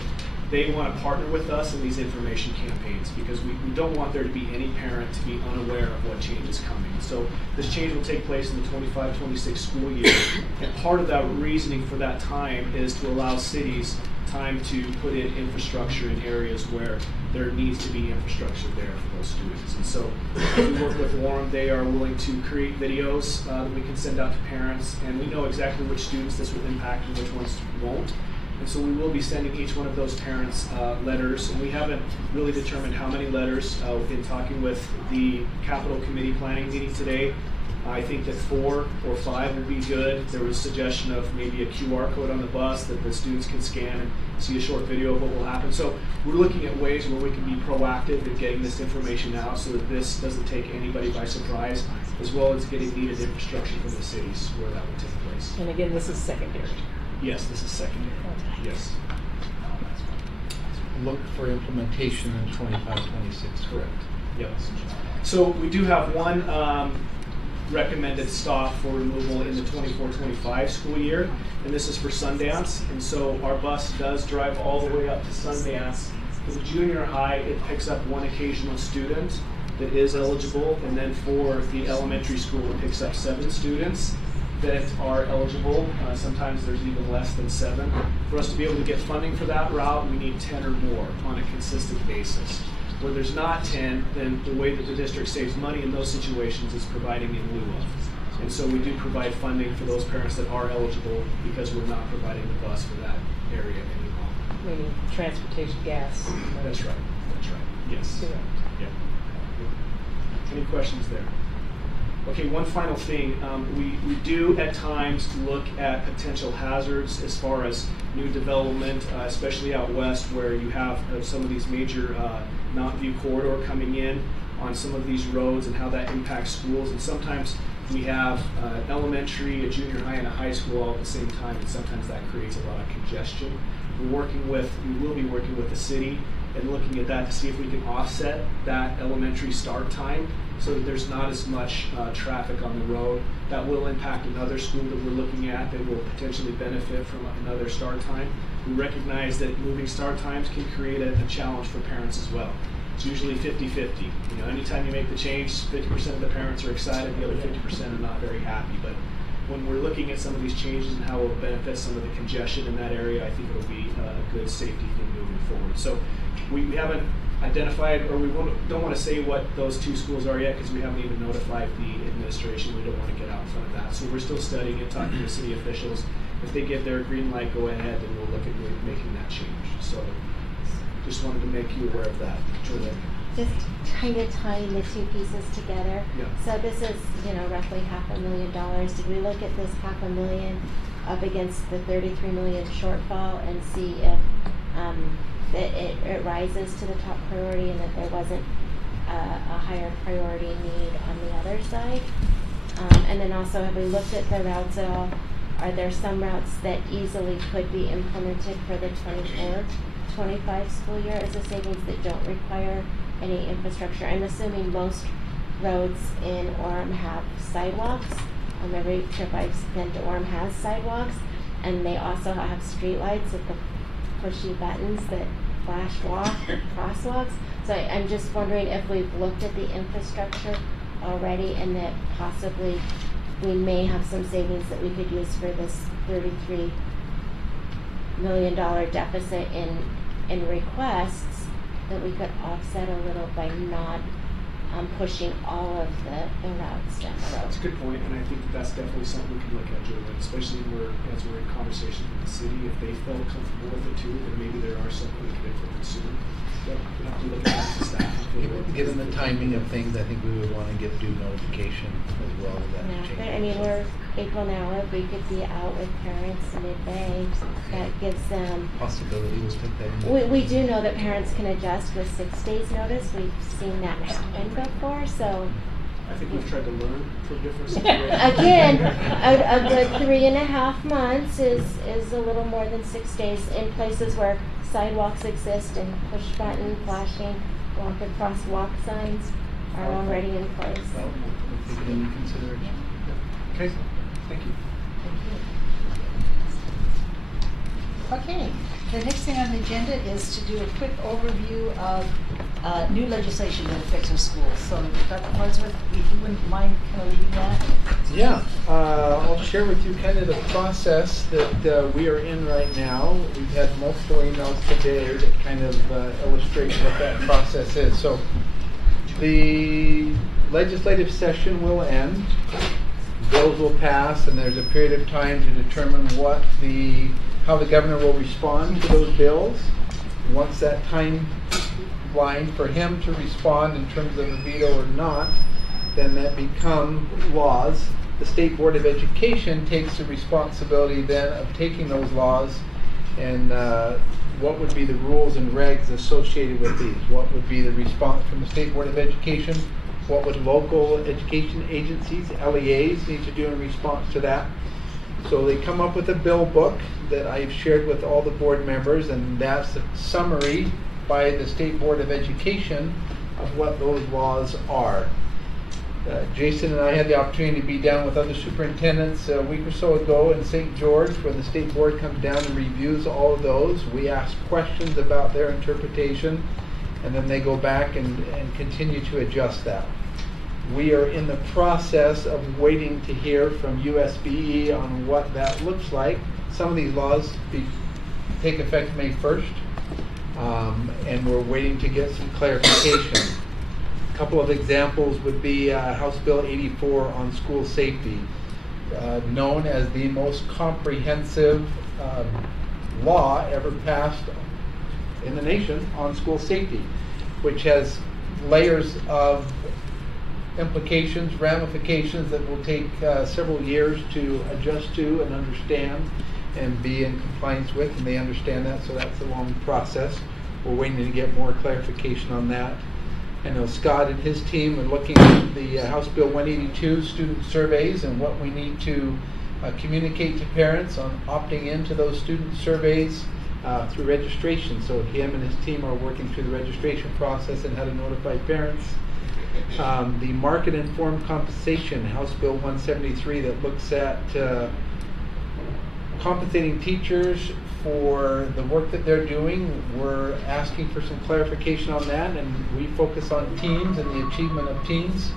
they want to partner with us in these information campaigns, because we don't want there to be any parent to be unaware of what change is coming. So this change will take place in the 25-26 school year. And part of that reasoning for that time is to allow cities time to put in infrastructure in areas where there needs to be infrastructure there for those students. And so we work with Warren. They are willing to create videos that we can send out to parents, and we know exactly which students this will impact and which ones won't. And so we will be sending each one of those parents letters, and we haven't really determined how many letters. We've been talking with the Capital Committee planning meeting today. I think that 4 or 5 would be good. There was a suggestion of maybe a QR code on the bus that the students can scan and see a short video of what will happen. So we're looking at ways where we can be proactive in getting this information out so that this doesn't take anybody by surprise, as well as getting needed infrastructure from the cities where that would take place. And again, this is secondary. Yes, this is secondary. Yes. Look for implementation in 25-26, correct? Yes. So we do have one recommended stop for removal in the 24-25 school year, and this is for Sundance. And so our bus does drive all the way up to Sundance. For the junior high, it picks up one occasional student that is eligible, and then for the elementary school, it picks up 7 students that are eligible. Sometimes there's even less than 7. For us to be able to get funding for that route, we need 10 or more on a consistent basis. Where there's not 10, then the way that the district saves money in those situations is providing in lieu of. And so we do provide funding for those parents that are eligible, because we're not providing the bus for that area anymore. Meaning transportation, gas. That's right. That's right. Yes. Yeah. Any questions there? Okay, one final thing. We do at times look at potential hazards as far as new development, especially out west where you have some of these major Mountain View corridor coming in on some of these roads and how that impacts schools. And sometimes we have elementary, a junior high, and a high school all at the same time, and sometimes that creates a lot of congestion. We will be working with the city and looking at that to see if we can offset that elementary start time so that there's not as much traffic on the road. That will impact another school that we're looking at that will potentially benefit from another start time. We recognize that moving start times can create a challenge for parents as well. It's usually 50-50. Anytime you make the change, 50% of the parents are excited, the other 50% are not very happy. But when we're looking at some of these changes and how it will benefit some of the congestion in that area, I think it'll be a good safety thing moving forward. So we haven't identified, or don't want to say what those 2 schools are yet, because we haven't even notified the administration. We don't want to get out in front of that. So we're still studying it, talking to city officials. If they give their green light, go ahead, and we'll look at making that change. So just wanted to make you aware of that. Sure. just kind of tying the two pieces together. Yeah. So this is, roughly $500,000. Did we look at this $500,000 up against the 33 million shortfall and see if it rises to the top priority and that there wasn't a higher priority need on the other side? And then also, have we looked at the routes at all? Are there some routes that easily could be implemented for the 24-25 school year as a savings that don't require any infrastructure? I'm assuming most roads in Orem have sidewalks. On every trip I've been to Orem has sidewalks, and they also have streetlights with the pushy buttons that flash crosswalks. So I'm just wondering if we've looked at the infrastructure already, and that possibly we may have some savings that we could use for this $33 million deficit in requests that we could offset a little by not pushing all of the routes down the road. That's a good point, and I think that's definitely something we can look at, Joe, especially as we're in conversations with the city. If they felt comfortable with it too, then maybe there are some we can implement soon. But we have to look at that as staff. Given the timing of things, I think we would want to give due notification as well of that change. But I mean, we're April now. If we could be out with parents mid-May, that gives them possibility. We'll take that in. We do know that parents can adjust with 6 days notice. We've seen that happen before, so. I think we've tried to learn from different situations. Again, a good 3.5 months is a little more than 6 days in places where sidewalks exist and push button, flashing, walk across walk signs are already in place. Well, we'll take it into consideration. Okay, thank you. Okay, the next thing on the agenda is to do a quick overview of new legislation that affects our schools. So Dr. Farnsworth, if you wouldn't mind kind of leading that. Yeah, I'll share with you kind of the process that we are in right now. We've had multiple emails today that kind of illustrate what that process is. So the legislative session will end, bills will pass, and there's a period of time to determine how the governor will respond to those bills. Once that timeline for him to respond in terms of a veto or not, then that become laws. The State Board of Education takes the responsibility then of taking those laws and what would be the rules and regs associated with these. What would be the response from the State Board of Education? What would local education agencies, LEAs, need to do in response to that? So they come up with a bill book that I've shared with all the board members, and that's a summary by the State Board of Education of what those laws are. Jason and I had the opportunity to be down with other superintendents a week or so ago in St. George, where the state board comes down and reviews all of those. We ask questions about their interpretation, and then they go back and continue to adjust that. We are in the process of waiting to hear from USBE on what that looks like. Some of these laws take effect May 1st, and we're waiting to get some clarification. A couple of examples would be House Bill 84 on school safety, known as the most comprehensive law ever passed in the nation on school safety, which has layers of implications, ramifications that will take several years to adjust to and understand and be in compliance with, and they understand that, so that's a long process. We're waiting to get more clarification on that. I know Scott and his team are looking at the House Bill 182 student surveys and what we need to communicate to parents on opting into those student surveys through registration. So him and his team are working through the registration process and how to notify parents. The market-informed compensation, House Bill 173, that looks at compensating teachers for the work that they're doing. We're asking for some clarification on that, and we focus on teams and the achievement of teams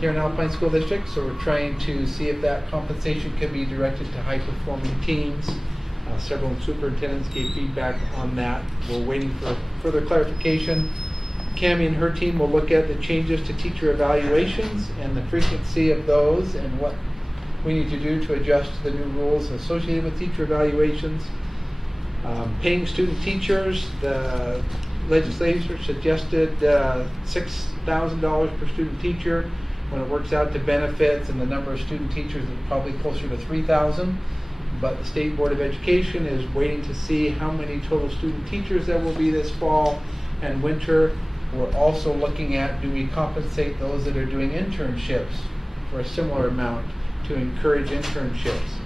here in Alpine School District, so we're trying to see if that compensation can be directed to high-performing teams. Several superintendents gave feedback on that. We're waiting for further clarification. Cammie and her team will look at the changes to teacher evaluations and the frequency of those and what we need to do to adjust to the new rules associated with teacher evaluations. Paying student teachers, the legislature suggested $6,000 per student teacher. When it works out to benefits and the number of student teachers, it's probably closer to 3,000. But the State Board of Education is waiting to see how many total student teachers there will be this fall and winter. We're also looking at, do we compensate those that are doing internships for a similar amount to encourage internships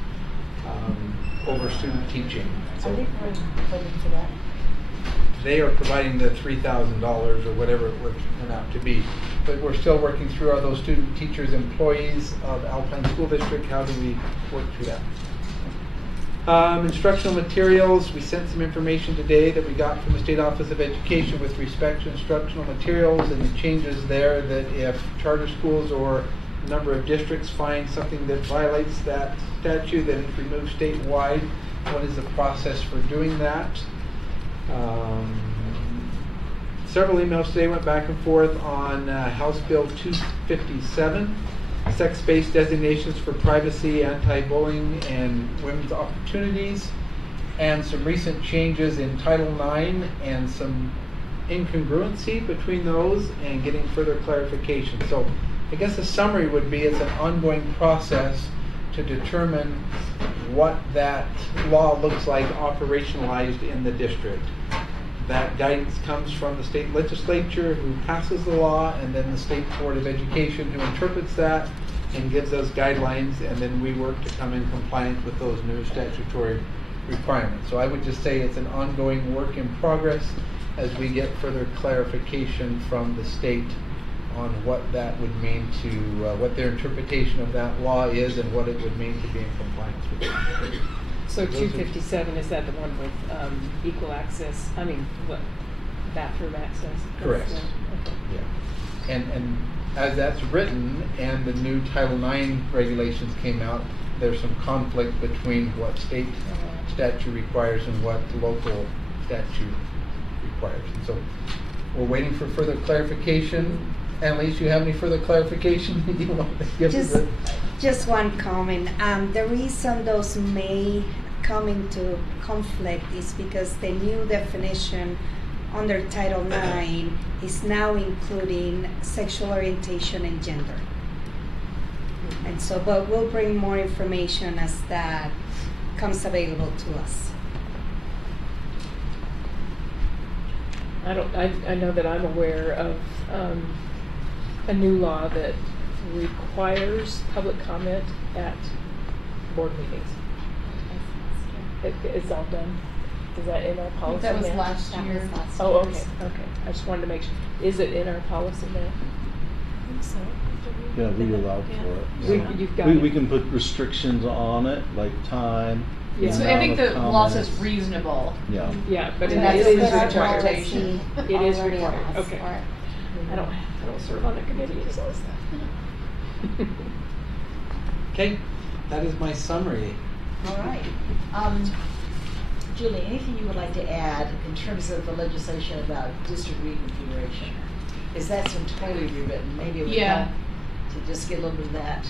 over student teaching. Are they providing funding for that? They are providing the $3,000 or whatever it would turn out to be. But we're still working through, are those student teachers employees of Alpine School District? How do we work through that? Instructional materials, we sent some information today that we got from the State Office of Education with respect to instructional materials and the changes there, that if charter schools or a number of districts find something that violates that statute, then it's removed statewide. What is the process for doing that? Several emails today went back and forth on House Bill 257, sex-based designations for privacy, anti-bullying, and women's opportunities, and some recent changes in Title IX and some incongruency between those and getting further clarification. So I guess the summary would be it's an ongoing process to determine what that law looks like operationalized in the district. That guidance comes from the state legislature who passes the law, and then the State Board of Education who interprets that and gives those guidelines, and then we work to come in compliance with those new statutory requirements. So I would just say it's an ongoing work in progress as we get further clarification from the state on what that would mean to, what their interpretation of that law is and what it would mean to be in compliance with it. So 257, is that the one with equal access, bathroom access? Correct. Okay. Yeah. And as that's written and the new Title IX regulations came out, there's some conflict between what state statute requires and what local statute requires. And so we're waiting for further clarification. Annalise, you have any further clarification you want to give us? Just one comment. The reason those may come into conflict is because the new definition under Title IX is now including sexual orientation and gender. And so, but we'll bring more information as that comes available to us. I know that I'm aware of a new law that requires public comment at board meetings. It's all done. Is that in our policy That was now? last That year. was last Oh, year's. okay. I just wanted to make sure. Is it in our policy now? I think so. Yeah, we allowed for it. Yeah. You've got We it. can put restrictions on it, like time. Yeah. So I think amount the of law says comments. reasonable. Yeah. Yeah, but And it that's is what our required. policy It is already required. allows Okay. for it. I don't serve on a committee, so it's that. Okay, that is my summary. All right. Julie, anything you would like to add in terms of the legislation about district reconfiguration? Is that some totally rewritten? Maybe it would Yeah. help to just get a little bit of that.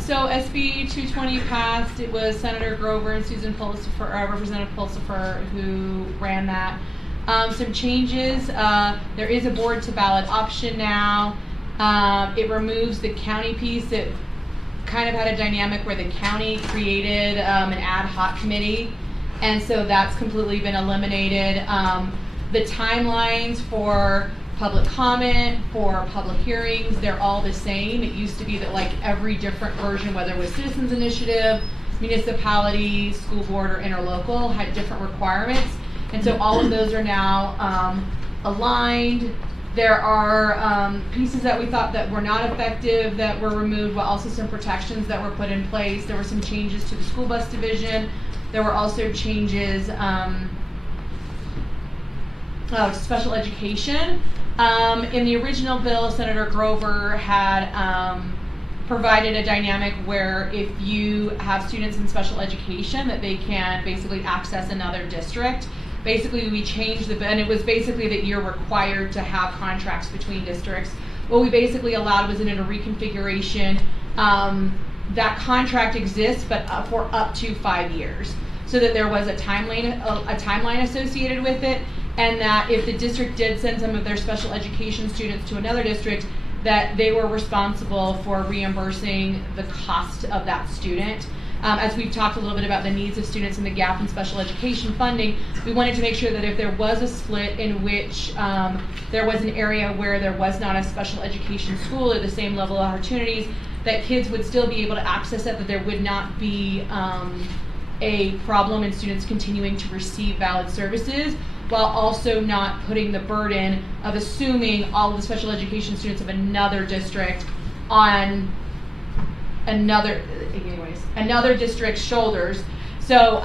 So SB 220 passed. It was Senator Grover and Susan Pulsifer, Representative Pulsifer, who ran that. Some changes. There is a board to ballot option now. It removes the county piece. It kind of had a dynamic where the county created an ad hoc committee, and so that's completely been eliminated. The timelines for public comment, for public hearings, they're all the same. It used to be that like every different version, whether it was citizens initiative, municipality, school board, or interlocal, had different requirements. And so all of those are now aligned. There are pieces that we thought that were not effective that were removed, but also some protections that were put in place. There were some changes to the school bus division. There were also changes to special education. In the original bill, Senator Grover had provided a dynamic where if you have students in special education, that they can basically access another district. Basically, we changed and it was basically that you're required to have contracts between districts. What we basically allowed was in a reconfiguration, that contract exists, but for up to 5 years, so that there was a timeline associated with it. and that if the district did send some of their special education students to another district, that they were responsible for reimbursing the cost of that student. As we've talked a little bit about the needs of students and the gap in special education funding, we wanted to make sure that if there was a split in which there was an area where there was not a special education school or the same level of opportunities, that kids would still be able to access it, that there would not be a problem in students continuing to receive valid services, while also not putting the burden of assuming all of the special education students of another district on another district's shoulders. So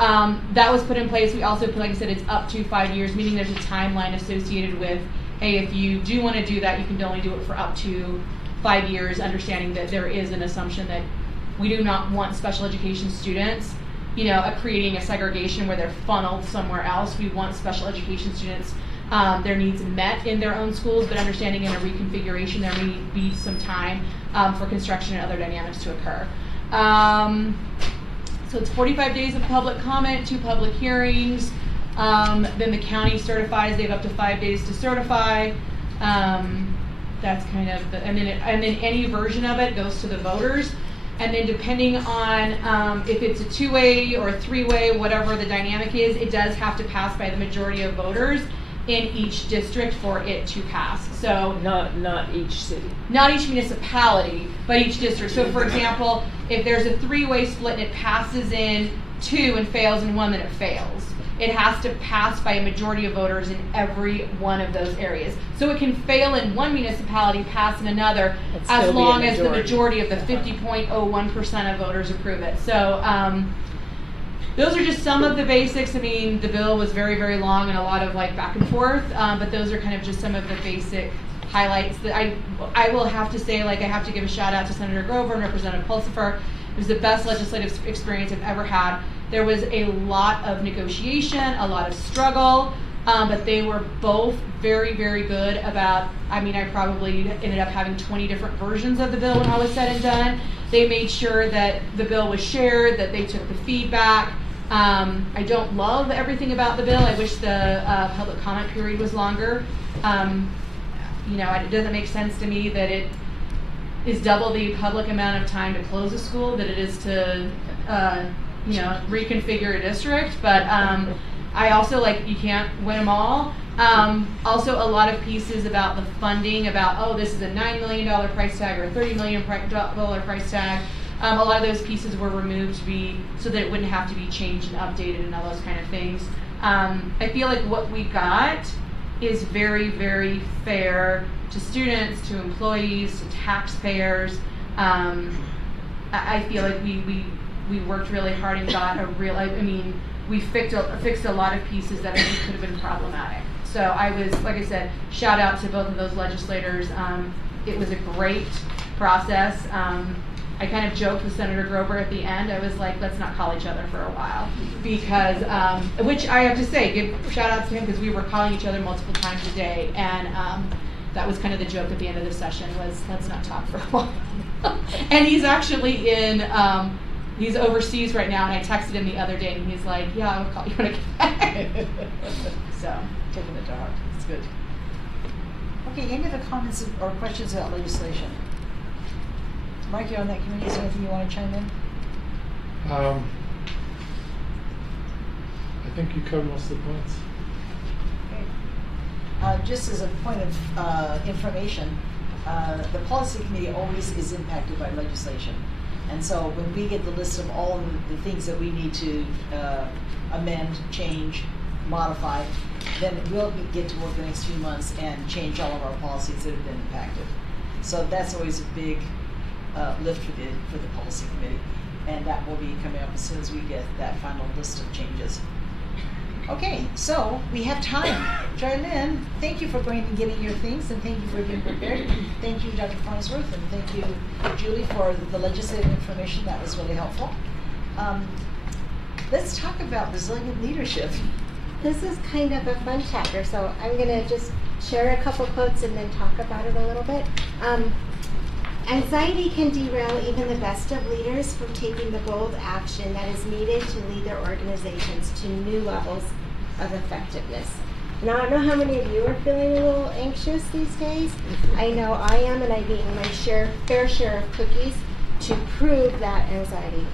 that was put in place. We also put, like I said, it's up to 5 years, meaning there's a timeline associated with, hey, if you do want to do that, you can only do it for up to 5 years, understanding that there is an assumption that we do not want special education students, creating a segregation where they're funneled somewhere else. We want special education students, their needs met in their own schools, but understanding in a reconfiguration there may be some time for construction and other dynamics to occur. So it's 45 days of public comment, 2 public hearings. Then the county certifies. They have up to 5 days to certify. That's kind of and then any version of it goes to the voters. And then depending on if it's a 2-way or a 3-way, whatever the dynamic is, it does have to pass by the majority of voters in each district for it to pass. So not each city. Not each municipality, but each district. So for example, if there's a 3-way split and it passes in 2 and fails in 1, then it fails. It has to pass by a majority of voters in every one of those areas. So it can fail in one municipality, pass in another, as long as the majority of the 50.01% of voters approve it. So those are just some of the basics. I mean, the bill was very, very long and a lot of back and forth, but those are kind of just some of the basic highlights that I will have to say, I have to give a shout out to Senator Grover and Representative Pulsifer. It was the best legislative experience I've ever had. There was a lot of negotiation, a lot of struggle, but they were both very, very good about, I probably ended up having 20 different versions of the bill when all was said and done. They made sure that the bill was shared, that they took the feedback. I don't love everything about the bill. I wish the public comment period was longer. It doesn't make sense to me that it is double the public amount of time to close a school that it is to reconfigure a district, but I also you can't win them all. Also a lot of pieces about the funding, about this is a $9 million price tag or a $30 million price tag. A lot of those pieces were removed so that it wouldn't have to be changed and updated and all those kind of things. I feel like what we got is very, very fair to students, to employees, to taxpayers. I feel like we worked really hard and got we fixed a lot of pieces that I think could have been problematic. So I was, like I said, shout out to both of those legislators. It was a great process. I kind of joked with Senator Grover at the end. I was like, let's not call each other for a while. Because, which I have to say, give shout outs to him, because we were calling each other multiple times a day. And that was kind of the joke at the end of the session was, let's not talk for a while. And he's actually he's overseas right now, and I texted him the other day, and he's like, yeah, I'll call you when I get back. So, taking it to heart. It's good. Okay, any other comments or questions about legislation? Mike, you're on that committee. Is there anything you want to chime in? I think you covered most of the points. Okay. Just as a point of information, the policy committee always is impacted by legislation. And so when we get the list of all of the things that we need to amend, change, modify, then we'll get to work the next few months and change all of our policies that have been impacted. So that's always a big lift for the policy committee. And that will be coming up as soon as we get that final list of changes. Okay, so we have time. Jarlyn, thank you for going and getting your things, and thank you for being prepared. Thank you, Dr. Farnsworth, and thank you, Julie, for the legislative information. That was really helpful. Let's talk about resilient leadership. This is kind of a fun chapter, so I'm going to just share a couple quotes and then talk about it a little bit. Anxiety can derail even the best of leaders from taking the bold action that is needed to lead their organizations to new levels of effectiveness. Now, I don't know how many of you are feeling a little anxious these days. I know I am, and I've eaten my fair share of cookies to prove that anxiety.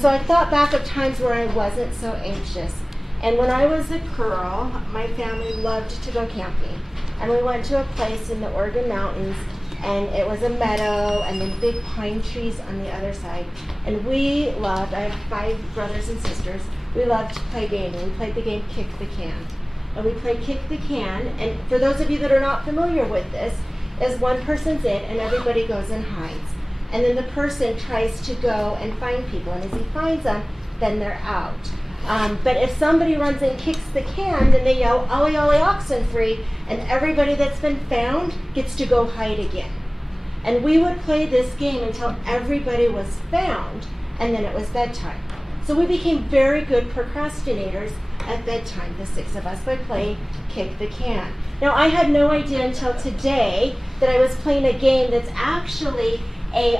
So I thought back of times where I wasn't so anxious. And when I was a girl, my family loved to go camping. And we went to a place in the Oregon mountains, and it was a meadow and then big pine trees on the other side. And we loved, I have 5 brothers and sisters, we loved to play games. And we played the game Kick the Can. And we played Kick the Can, and for those of you that are not familiar with this, is one person's in and everybody goes and hides. And then the person tries to go and find people, and as he finds them, then they're out. But if somebody runs and kicks the can, then they yell, "Ollie, Ollie, oxen free," and everybody that's been found gets to go hide again. And we would play this game until everybody was found, and then it was bedtime. So we became very good procrastinators at bedtime, the 6 of us, by playing Kick the Can. Now, I had no idea until today that I was playing a game that's actually a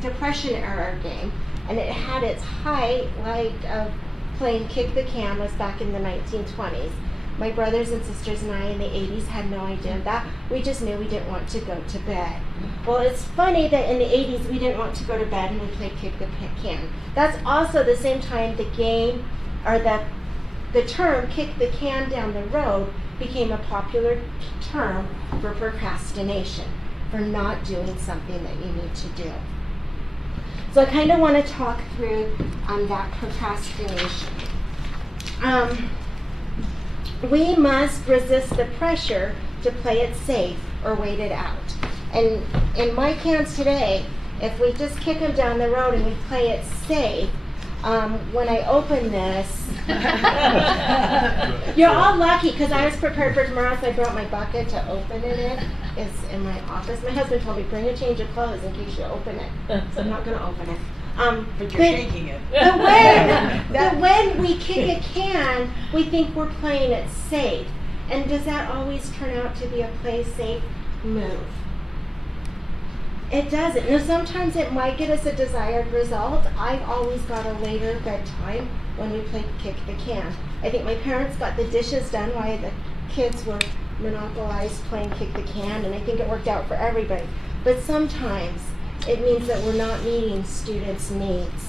Depression era game, and it had its highlight of playing Kick the Can was back in the 1920s. My brothers and sisters and I in the 80s had no idea of that. We just knew we didn't want to go to bed. Well, it's funny that in the 80s we didn't want to go to bed and we played Kick the Can. That's also the same time the game, or the term Kick the Can down the road became a popular term for procrastination, for not doing something that you need to do. So I kind of want to talk through that procrastination. We must resist the pressure to play it safe or wait it out. And in my cans today, if we just kick them down the road and we play it safe, when I open this, you're all lucky because I was prepared for tomorrow, so I brought my bucket to open it in. It's in my office. My husband told me, bring a change of clothes in case you open it. So I'm not going to open it. But you're shaking it. But when we kick a can, we think we're playing it safe. And does that always turn out to be a play safe move? It doesn't. Now, sometimes it might get us a desired result. I've always got a later bedtime when we play Kick the Can. I think my parents got the dishes done while the kids were monopolized playing Kick the Can, and I think it worked out for everybody. But sometimes it means that we're not meeting students' needs.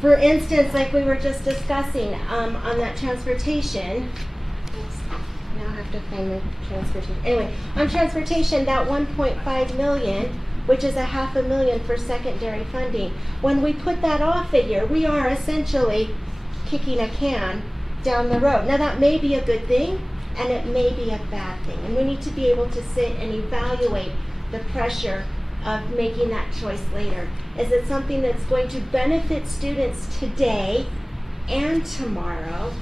For instance, like we were just discussing on that transportation, now I have to find my transportation. Anyway, on transportation, that 1.5 million, which is $500,000 for secondary funding, when we put that off figure, we are essentially kicking a can down the road. Now that may be a good thing, and it may be a bad thing. And we need to be able to sit and evaluate the pressure of making that choice later. Is it something that's going to benefit students today and tomorrow,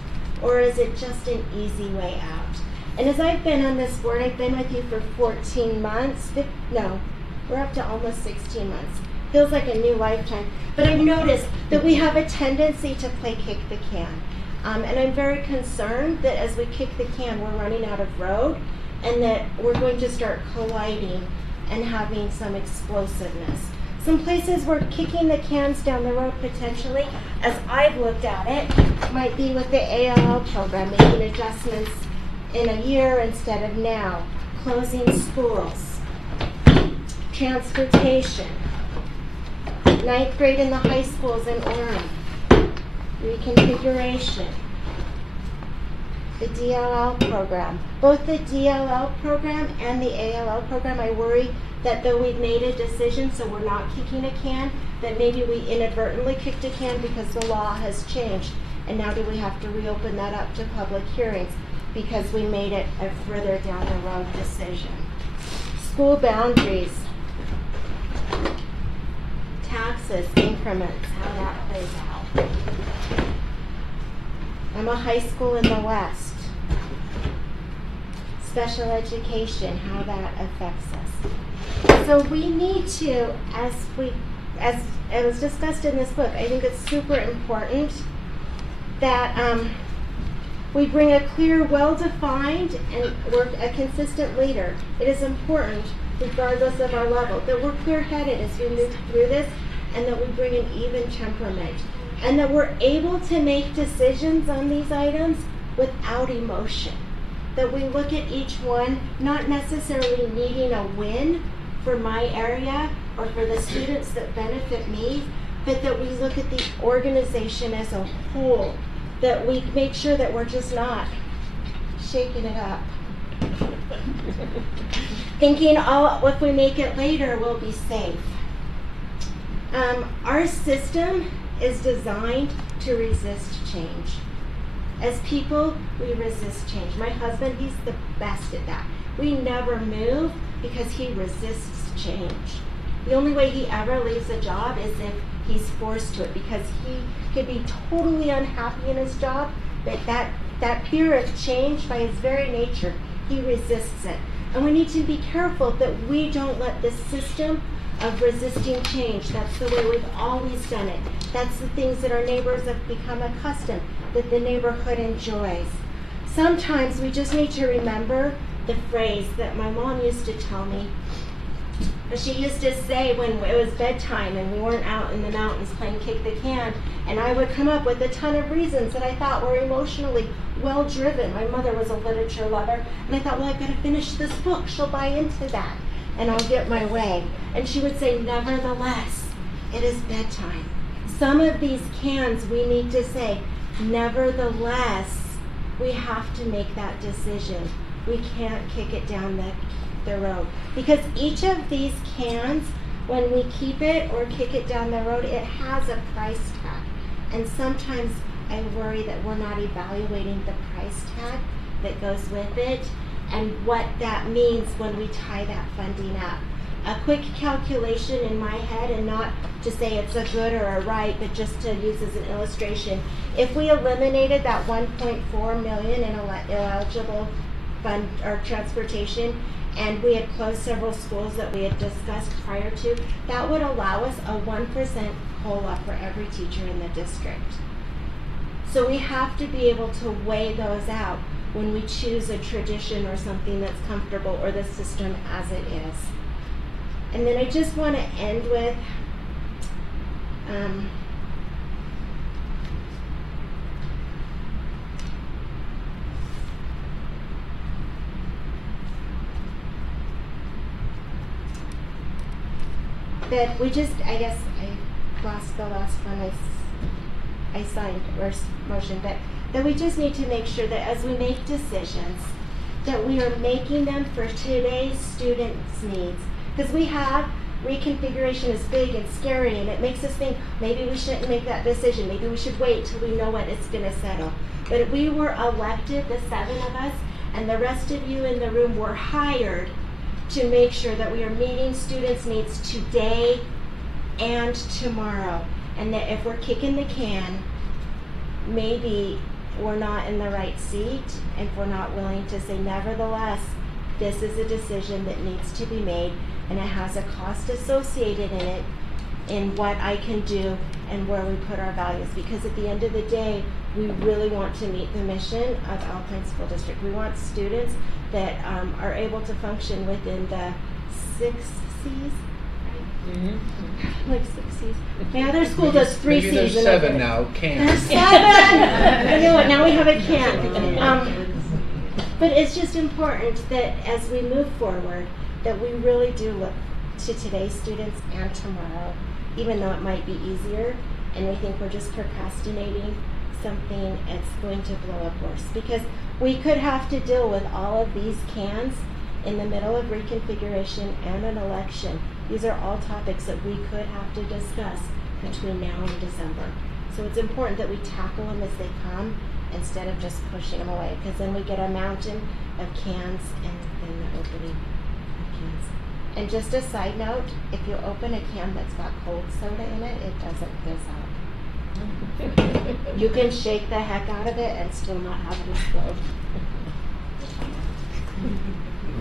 or is it just an easy way out? And as I've been on this board, I've been with you for 14 months. No, we're up to almost 16 months. Feels like a new lifetime. But I've noticed that we have a tendency to play Kick the Can. And I'm very concerned that as we kick the can, we're running out of road, and that we're going to start colliding and having some explosiveness. Some places we're kicking the cans down the road potentially, as I've looked at it, might be with the ALL program, making adjustments in a year instead of now, closing schools, transportation, 9th grade in the high schools in Orem, reconfiguration, the DLL program. Both the DLL program and the ALL program, I worry that though we've made a decision, so we're not kicking a can, that maybe we inadvertently kicked a can because the law has changed. And now do we have to reopen that up to public hearings because we made it a further down the road decision. School boundaries, taxes, increments, how that plays out. I'm a high school in the West. Special education, how that affects us. So we need to, as it was discussed in this book, I think it's super important that we bring a clear, well-defined, and we're a consistent leader. It is important, regardless of our level, that we're clear-headed as we move through this, and that we bring an even temperament. and that we're able to make decisions on these items without emotion. That we look at each one not necessarily needing a win for my area or for the students that benefit me, but that we look at the organization as a whole, that we make sure that we're just not shaking it up. Thinking, oh, if we make it later, we'll be safe. Our system is designed to resist change. As people, we resist change. My husband, he's the best at that. We never move because he resists change. The only way he ever leaves a job is if he's forced to it, because he could be totally unhappy in his job, but that fear of change, by his very nature, he resists it. And we need to be careful that we don't let this system of resisting change, that's the way we've always done it. That's the things that our neighbors have become accustomed, that the neighborhood enjoys. Sometimes we just need to remember the phrase that my mom used to tell me. She used to say when it was bedtime and we weren't out in the mountains playing kick the can, and I would come up with a ton of reasons that I thought were emotionally well driven. My mother was a literature lover, and I thought, well, I've got to finish this book. She'll buy into that, and I'll get my way. And she would say, nevertheless, it is bedtime. Some of these cans we need to say, nevertheless, we have to make that decision. We can't kick it down the road. Because each of these cans, when we keep it or kick it down the road, it has a price tag. And sometimes I worry that we're not evaluating the price tag that goes with it and what that means when we tie that funding up. A quick calculation in my head, and not to say it's a good or a right, but just to use as an illustration. If we eliminated that 1.4 million in eligible fund or transportation, and we had closed several schools that we had discussed prior to, that would allow us a 1% COLA for every teacher in the district. So we have to be able to weigh those out when we choose a tradition or something that's comfortable, or the system as it is. And then I just want to end with that we just, I guess I lost the last one I signed or motion, but that we just need to make sure that as we make decisions, that we are making them for today's students' needs. Because we have reconfiguration is big and scary, and it makes us think maybe we shouldn't make that decision. Maybe we should wait till we know when it's going to settle. But we were elected, the 7 of us, and the rest of you in the room were hired to make sure that we are meeting students' needs today and tomorrow. And that if we're kicking the can, maybe we're not in the right seat, and if we're not willing to say, nevertheless, this is a decision that needs to be made, and it has a cost associated in it, in what I can do and where we put our values. Because at the end of the day, we really want to meet the mission of Alpine School District. We want students that are able to function within the 6 C's, right? Mm-hmm. Like 6 C's. My other school does 3 C's. Maybe there's 7 now, can. There's 7! I know it, now we have a can. But it's just important that as we move forward, that we really do look to today's students and tomorrow, even though it might be easier, and we think we're just procrastinating something, it's going to blow up worse. Because we could have to deal with all of these cans in the middle of reconfiguration and an election. These are all topics that we could have to discuss between now and December. So it's important that we tackle them as they come instead of just pushing them away, because then we get a mountain of cans and then the opening of cans. And just a side note, if you open a can that's got cold soda in it, it doesn't fizz out. You can shake the heck out of it and still not have it explode.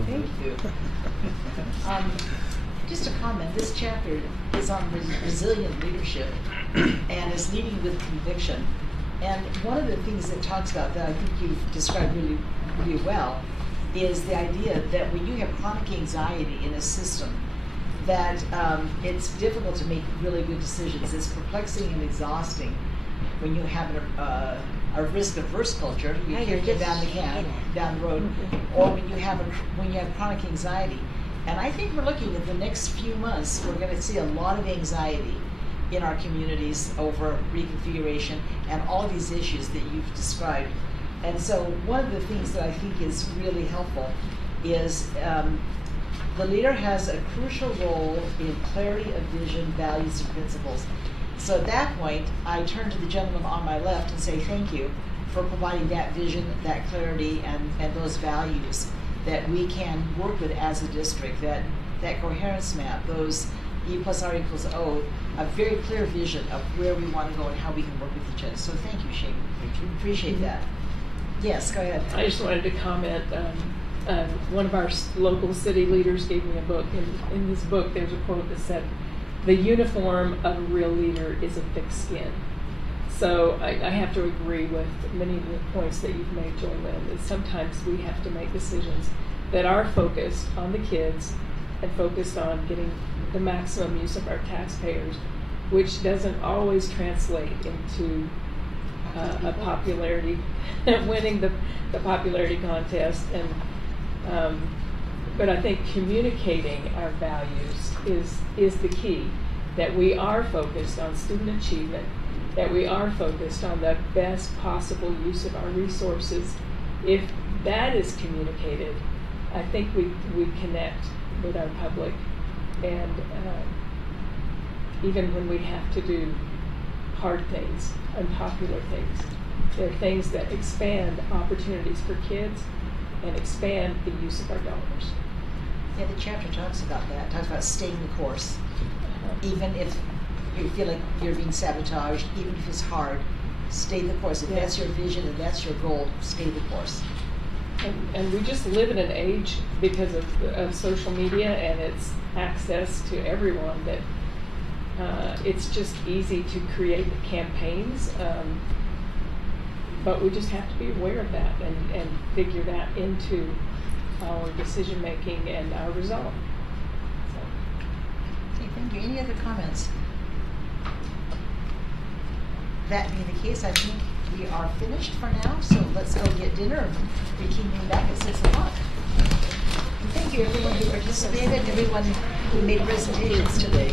Thank you. Just a comment, this chapter is on resilient leadership and is leading with conviction. And one of the things it talks about that I think you've described really, really well is the idea that when you have chronic anxiety in a system, that it's difficult to make really good decisions. It's perplexing and exhausting. when you have a risk-averse culture, you Right, kick you're it down the just can, shaking it. down the road, or when you have chronic anxiety. And I think we're looking at the next few months, we're going to see a lot of anxiety in our communities over reconfiguration and all these issues that you've described. And so one of the things that I think is really helpful is the leader has a crucial role in clarity of vision, values, and principles. So at that point, I turn to the gentleman on my left and say thank you for providing that vision, that clarity, and those values that we can work with as a district, that coherence map, those E plus R equals O, a very clear vision of where we want to go and how we can work with each other. So thank you, Shane. Thank you. Appreciate that. Yes, go ahead. I just wanted to comment, one of our local city leaders gave me a book. In this book, there's a quote that said, "The uniform of a real leader is a thick skin." So I have to agree with many of the points that you've made, Joylyn, that sometimes we have to make decisions that are focused on the kids and focused on getting the maximum use of our taxpayers, which doesn't always translate into a popularity, winning the popularity contest. And but I think communicating our values is the key, that we are focused on student achievement, that we are focused on the best possible use of our resources. If that is communicated, I think we connect with our public. And even when we have to do hard things, unpopular things, there are things that expand opportunities for kids and expand the use of our dollars. Yeah, the chapter talks about that, talks about staying the course. Even if you feel like you're being sabotaged, even if it's hard, stay the course. If that's your vision and that's your goal, stay the course. And we just live in an age, because of social media and its access to everyone, that it's just easy to create campaigns, but we just have to be aware of that and figure that into our decision making and our resolve. Okay, thank you. Any other comments? That being the case, I think we are finished for now, so let's go get dinner and reconvene back at 6 o'clock. And thank you everyone who participated, everyone who made presentations today.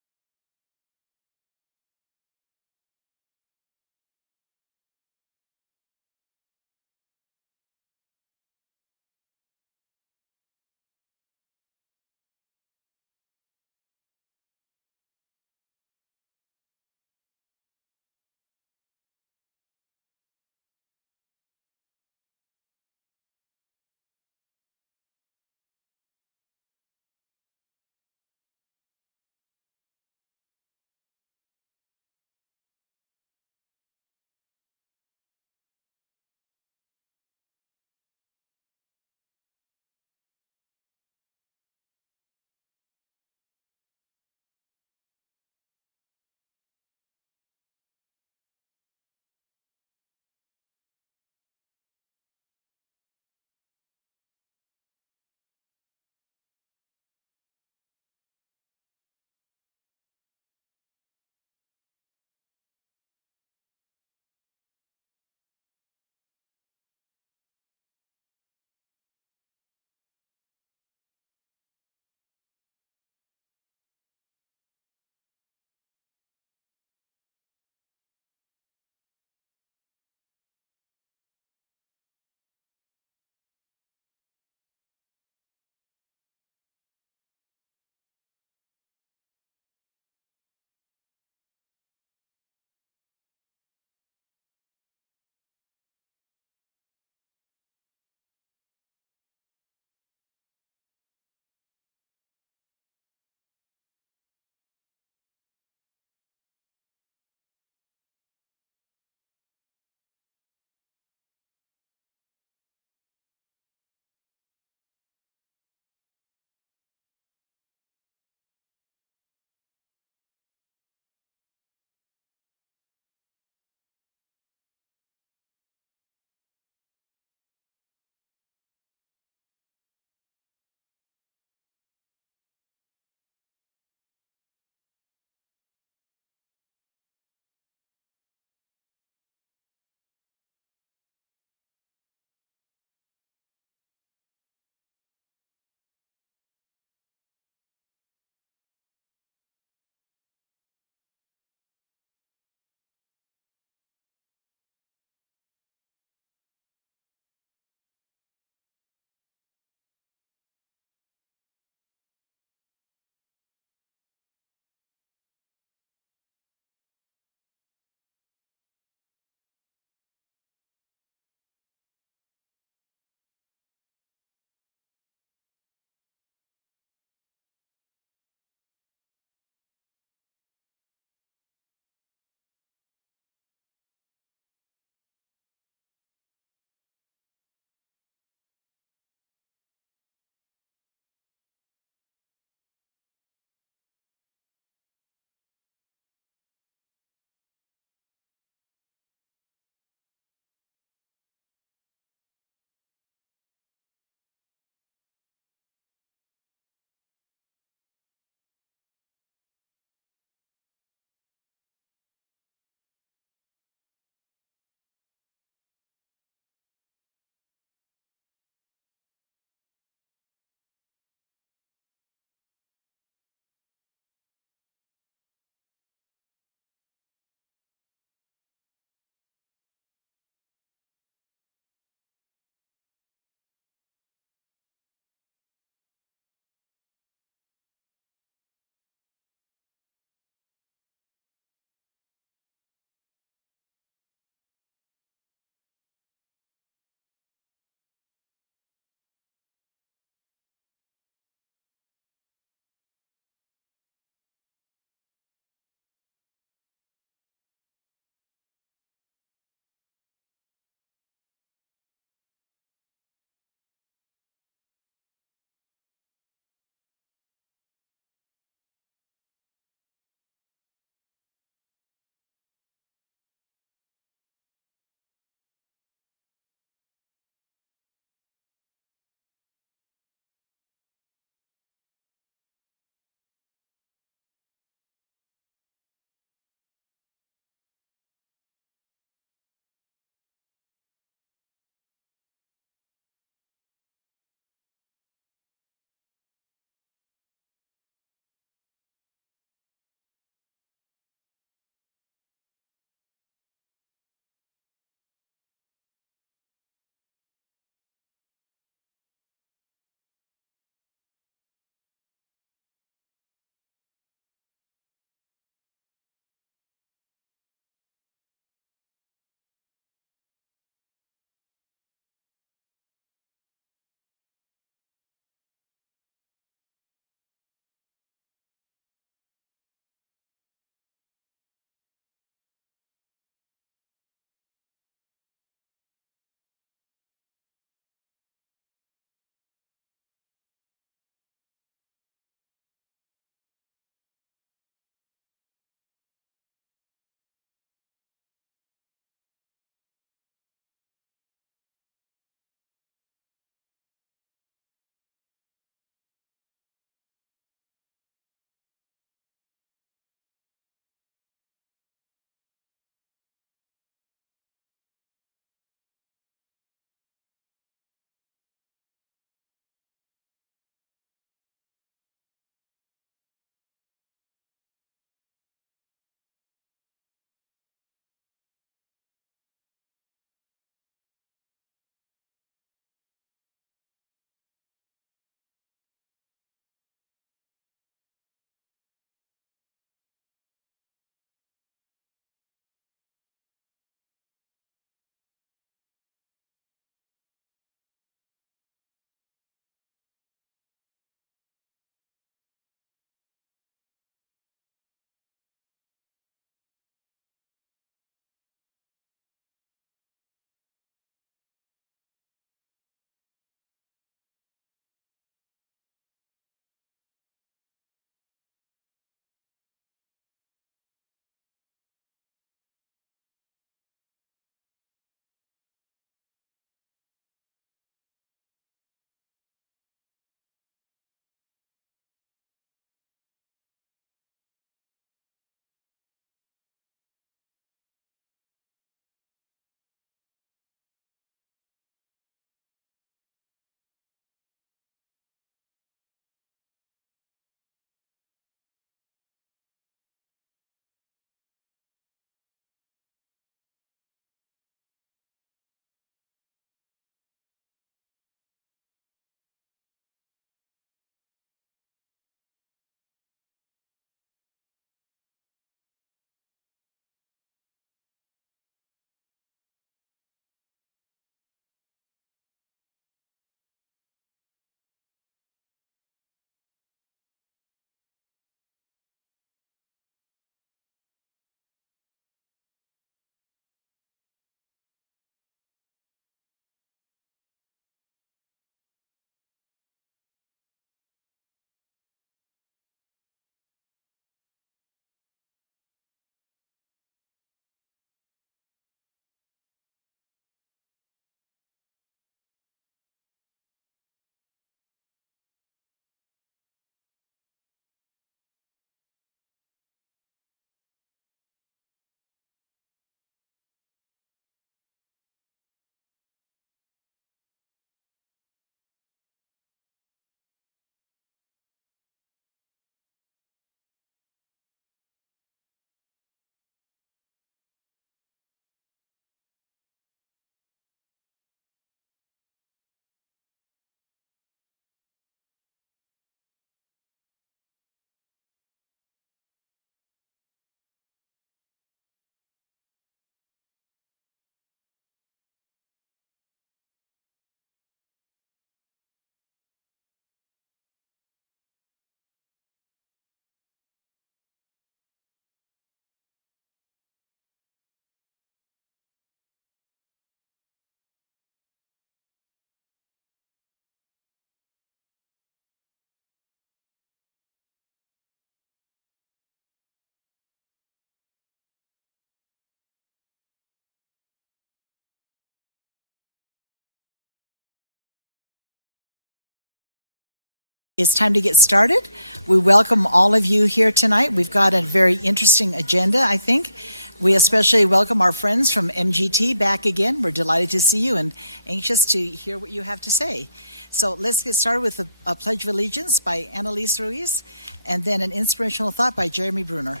It's time to get started. We welcome all of you here tonight. We've got a very interesting agenda, I think. We especially welcome our friends from MGT back again. We're delighted to see you and anxious to hear what you have to say. So let's get started with a Pledge of Allegiance by Annalise Ruiz, and then an inspirational thought by Jeremy Bruner.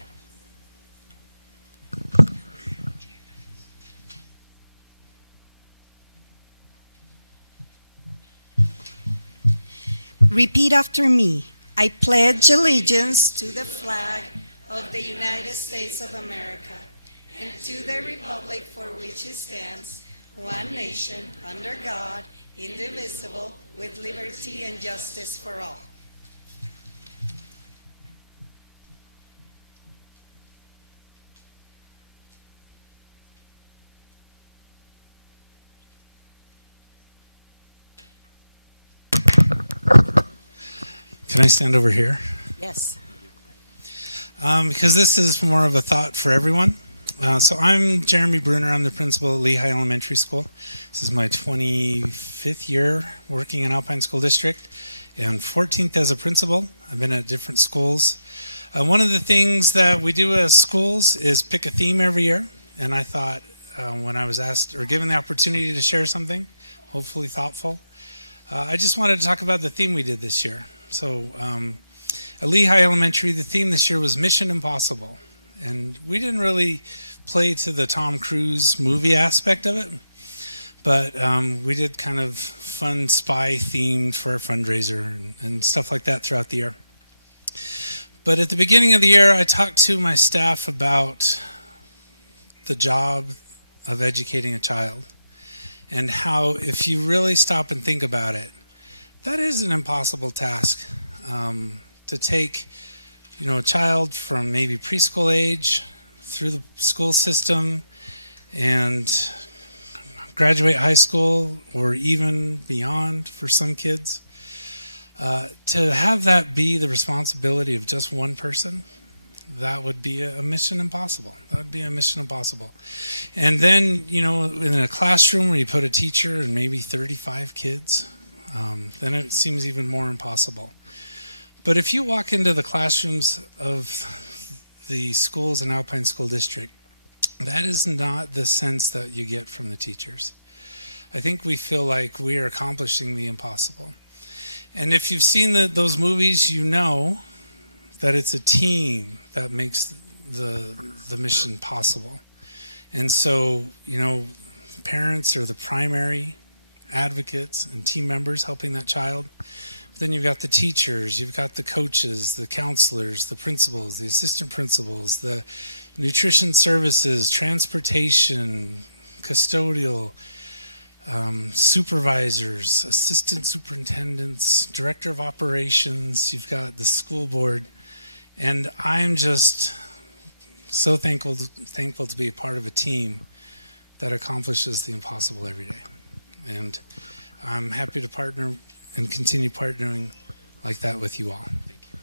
Repeat after me. I pledge allegiance to the flag of the United States of America and to the republic for which it stands, one nation, under God, indivisible, with liberty and justice for all. Can I stand over here? Yes. Because this is more of a thought for everyone. So I'm Jeremy Bruner. I'm the principal at Lehigh Elementary School. This is my 25th year working in Alpine School District and 14th as a principal. I've been at different schools. One of the things that we do as schools is pick a theme every year. And I thought when I was asked or given the opportunity to share something, hopefully thoughtful, I just wanted to talk about the theme we did this year. So at Lehigh Elementary, the theme this year was Mission Impossible. And we didn't really play to the Tom Cruise movie aspect of it, but we did kind of fun spy themed for our fundraiser and stuff like that throughout the year. But at the beginning of the year, I talked to my staff about the job of educating a child and how if you really stop and think about it, that is an impossible task, to take, a child from maybe preschool age through the school system and graduate high school or even beyond for some kids. To have that be the responsibility of just one person, that would be a mission impossible. That would be a mission impossible. And then, in a classroom where you put a teacher and maybe 35 kids, then it seems even more impossible. But if you walk into the classrooms of the schools in Alpine School District, that is not the sense that you get from the teachers. I think we feel like we are accomplishing the impossible. And if you've seen those movies, you know that it's a team that makes the mission possible. And so, parents are the primary advocates and team members helping that child. Then you've got the teachers, you've got the coaches, the counselors, the principals, the assistant principals, the nutrition services, transportation, custodial, supervisors, assistant superintendents, director of operations, you've got the school board. And I'm just so thankful to be a part of a team that accomplishes the impossible every day. And I'm happy to partner and continue partnering like that with you all. Thank you.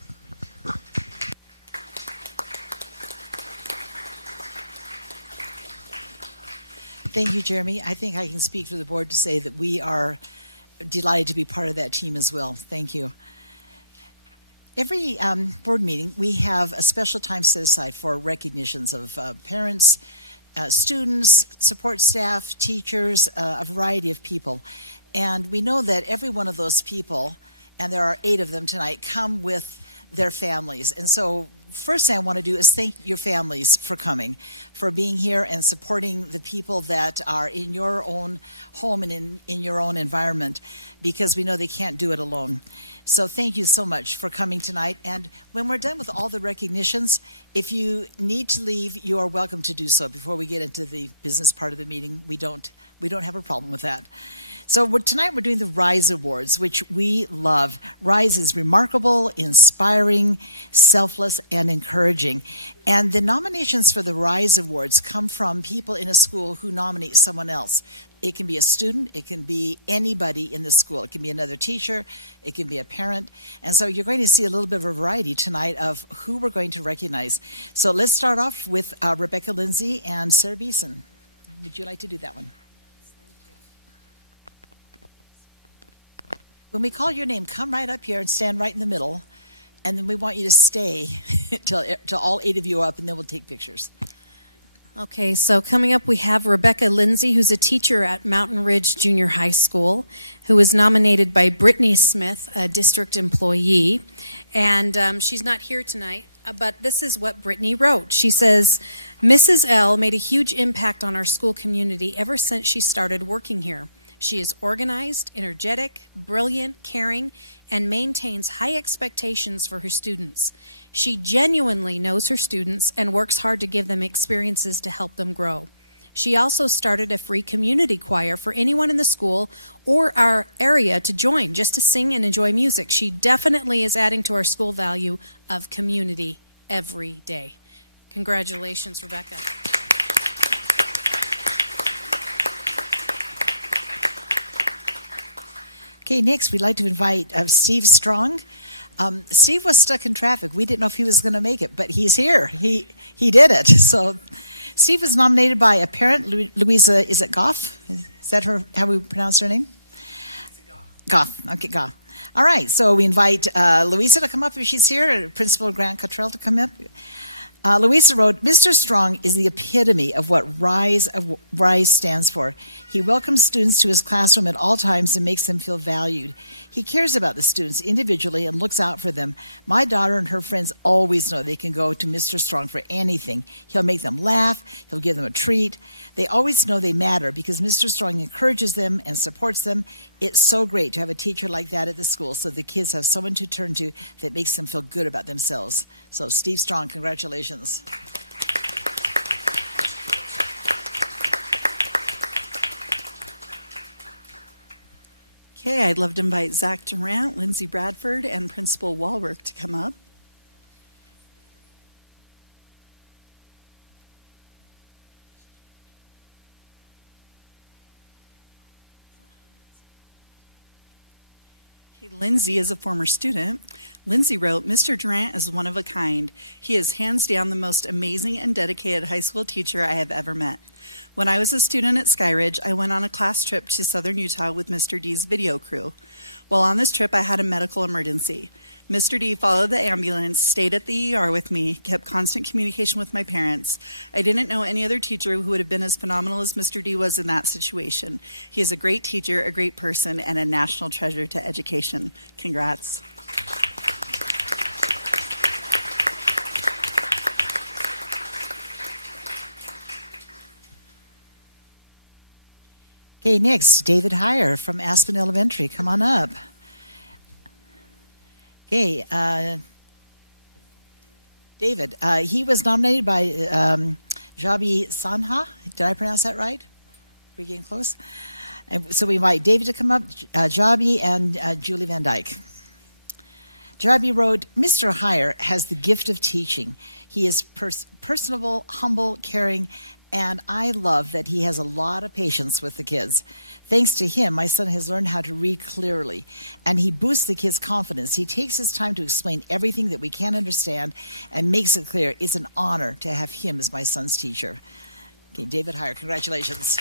Thank you, Jeremy. I think I can speak for the board to say that we are delighted to be part of that team as well. Thank you. Every board meeting, we have a special time set aside for recognitions of parents, students, support staff, teachers, a variety of people. And we know that every one of those people, and there are 8 of them tonight, come with their families. And so first thing I want to do is thank your families for coming, for being here and supporting the people that are in your own home and in your own environment, because we know they can't do it alone. So thank you so much for coming tonight. And when we're done with all the recognitions, if you need to leave, you are welcome to do so before we get into the business part of the meeting. We don't have a problem with that. So tonight we're doing the RISE Awards, which we love. RISE is remarkable, inspiring, selfless, and encouraging. And the nominations for the RISE Awards come from people in a school who nominate someone else. It can be a student, it can be anybody in the school. It can be another teacher, it can be a parent. And so you're going to see a little bit of a variety tonight of who we're going to recognize. So let's start off with Rebecca Lindsay and Sarah Beeson. Would you like to do that one? When we call your name, come right up here and stand right in the middle. And then we want you to stay till all 8 of you are up, and then we'll take pictures. Okay, so coming up we have Rebecca Lindsay, who's a teacher at Mountain Ridge Junior High School, who was nominated by Brittany Smith, a district employee. And she's not here tonight, but this is what Brittany wrote. She says, Mrs. L made a huge impact on our school community ever since she started working here. She is organized, energetic, brilliant, caring, and maintains high expectations for her students. She genuinely knows her students and works hard to give them experiences to help them grow. She also started a free community choir for anyone in the school or our area to join, just to sing and enjoy music. She definitely is adding to our school value of community every day. Congratulations, Rebecca. Okay, next we'd like to invite Steve Strong. Steve was stuck in traffic. We didn't know if he was going to make it, but he's here. He did it. So Steve was nominated by a parent, Louisa, is it Goff? Is that how we pronounce her name? Goff. Okay, Goff. All right, so we invite Louisa to come up if she's here, Principal Grant Cottrell to come up. Louisa wrote, Mr. Strong is the epitome of what RISE stands for. He welcomes students to his classroom at all times and makes them feel valued. He cares about the students individually and looks out for them. My daughter and her friends always know they can go to Mr. Strong for anything. He'll make them laugh. He'll give them a treat. They always know they matter because Mr. Strong encourages them and supports them. It's so great to have a teacher like that at the school so the kids have someone to turn to that makes them feel good about themselves. So Steve Strong, congratulations. Okay, I'd love to invite Zach Durant, Lindsay Bradford, and Principal Walwork to come up. Lindsay is a former student. Lindsay wrote, Mr. Durant is one of a kind. He is hands down the most amazing and dedicated high school teacher I have ever met. When I was a student at Skyridge, I went on a class trip to southern Utah with Mr. D's video crew. While on this trip, I had a medical emergency. Mr. D followed the ambulance, stayed at the ER with me, kept constant communication with my parents. I didn't know any other teacher who would have been as phenomenal as Mr. D was in that situation. He is a great teacher, a great person, and a national treasure to education. Congrats. Okay, next, David Heyer from Aspen Elementary. Come on up. Okay, David, he was nominated by Jabi Sanha. Did I pronounce that right? We're getting close. And so we invite David to come up, Jabi and Julie Van Dyke. Jabi wrote, Mr. Heyer has the gift of teaching. He is personable, humble, caring, and I love that he has a lot of patience with the kids. Thanks to him, my son has learned how to read clearly, and he boosts the kids' confidence. He takes his time to explain everything that we can't understand and makes it clear. It's an honor to have him as my son's teacher. Okay, David Heyer, congratulations.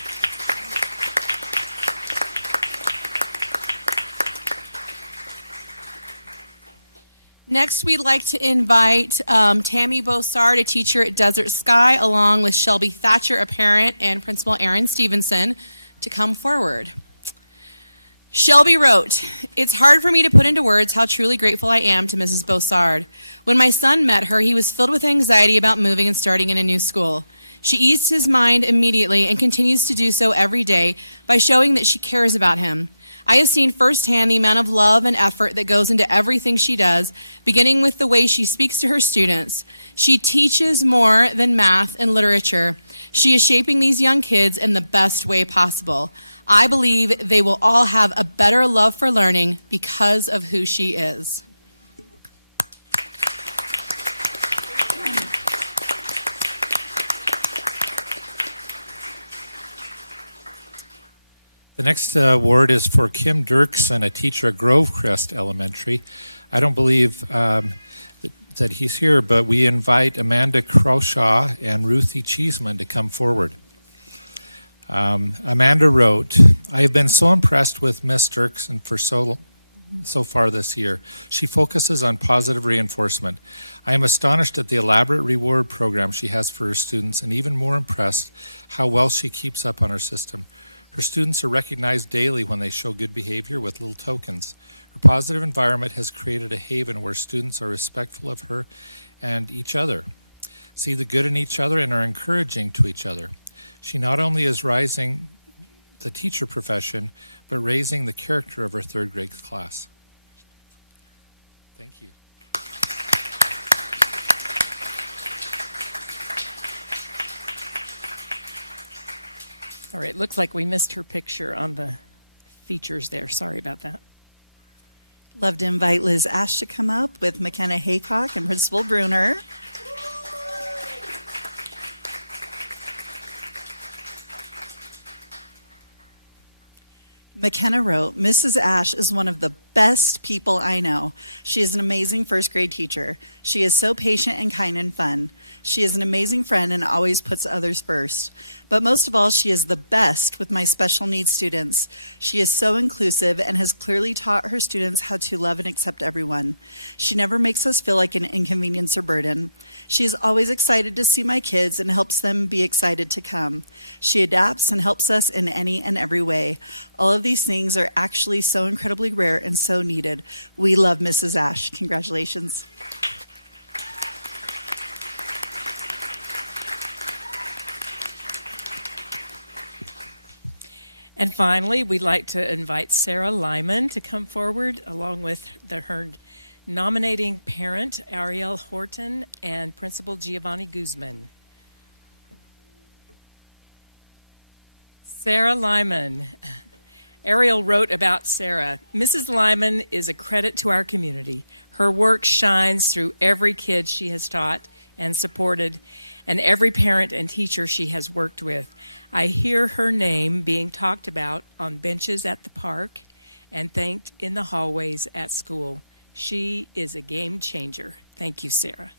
Next, we'd like to invite Tammy Bossard, a teacher at Desert Sky, along with Shelby Thatcher, a parent, and Principal Aaron Stevenson, to come forward. Shelby wrote, It's hard for me to put into words how truly grateful I am to Mrs. Bossard. When my son met her, he was filled with anxiety about moving and starting in a new school. She eased his mind immediately and continues to do so every day by showing that she cares about him. I have seen firsthand the amount of love and effort that goes into everything she does, beginning with the way she speaks to her students. She teaches more than math and literature. She is shaping these young kids in the best way possible. I believe they will all have a better love for learning because of who she is. The next award is for Kim Dirksen, a teacher at Grovecrest Elementary. I don't believe that he's here, but we invite Amanda Croshaw and Ruthie Cheeseman to come forward. Amanda wrote, I have been so impressed with Miss Dirksen for so far this year. She focuses on positive reinforcement. I am astonished at the elaborate reward program she has for her students, and even more impressed how well she keeps up on her system. Her students are recognized daily when they show good behavior with little tokens. Her positive environment has created a haven where students are respectful of her and each other, see the good in each other, and are encouraging to each other. She not only is rising the teacher profession, but raising the character of her third grade class. Thank you. All right, looks like we missed her picture on the features there. Sorry about that. Love to invite Liz Ash to come up with McKenna Haycock and Principal Bruner. McKenna wrote, Mrs. Ash is one of the best people I know. She is an amazing first grade teacher. She is so patient and kind and fun. She is an amazing friend and always puts others first. But most of all, she is the best with my special needs students. She is so inclusive and has clearly taught her students how to love and accept everyone. She never makes us feel like an inconvenience or burden. She is always excited to see my kids and helps them be excited to come. She adapts and helps us in any and every way. All of these things are actually so incredibly rare and so needed. We love Mrs. Ash. Congratulations. And finally, we'd like to invite Sarah Lyman to come forward along with her nominating parent, Ariel Horton, and Principal Giovanni Guzman. Sarah Lyman. Ariel wrote about Sarah. Mrs. Lyman is a credit to our community. Her work shines through every kid she has taught and supported, and every parent and teacher she has worked with. I hear her name being talked about on benches at the park and thanked in the hallways at school. She is a game changer. Thank you, Sarah.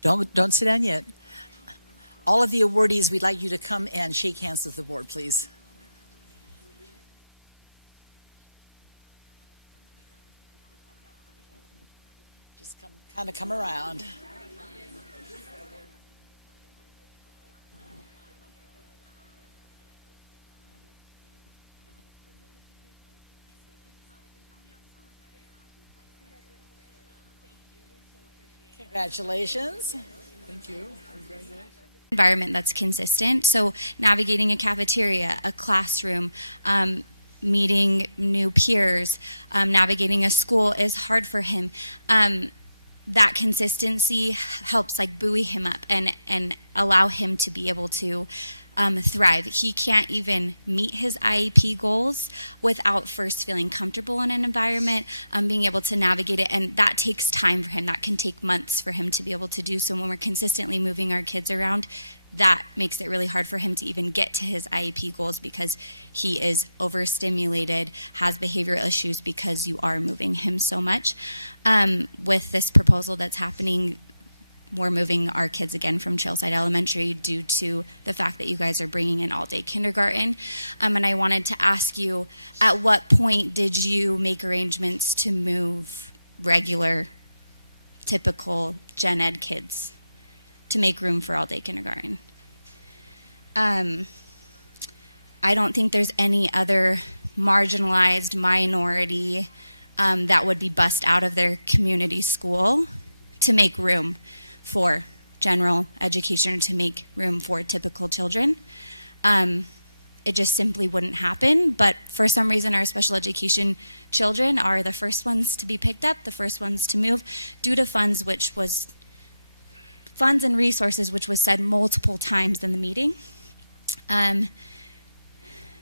Don't sit down yet. All of the awardees, we'd like you to come and shake hands with the board, please. Just come around. Congratulations. Thank you. Congratulations. Environment that's consistent. So navigating a cafeteria, a classroom, meeting new peers, navigating a school is hard for him. That consistency helps like buoy him up and allow him to be able to thrive. He can't even meet his IEP goals without first feeling comfortable in an environment, being able to navigate it, and that takes time for him. That can take months for him to be able to do. So when we're consistently moving our kids around, that makes it really hard for him to even get to his IEP goals because he is overstimulated, has behavioral issues because you are moving him so much. With this proposal that's happening, we're moving our kids again from Trailside Elementary due to the fact that you guys are bringing in all-day kindergarten. And I wanted to ask you, at what point did you make arrangements to move regular, typical gen ed kids to make room for all-day kindergarten? I don't think there's any other marginalized minority that would be bussed out of their community school to make room for general education, to make room for typical children. It just simply wouldn't happen, but for some reason our special education children are the first ones to be picked up, the first ones to move, due to funds and resources, which was said multiple times in the meeting.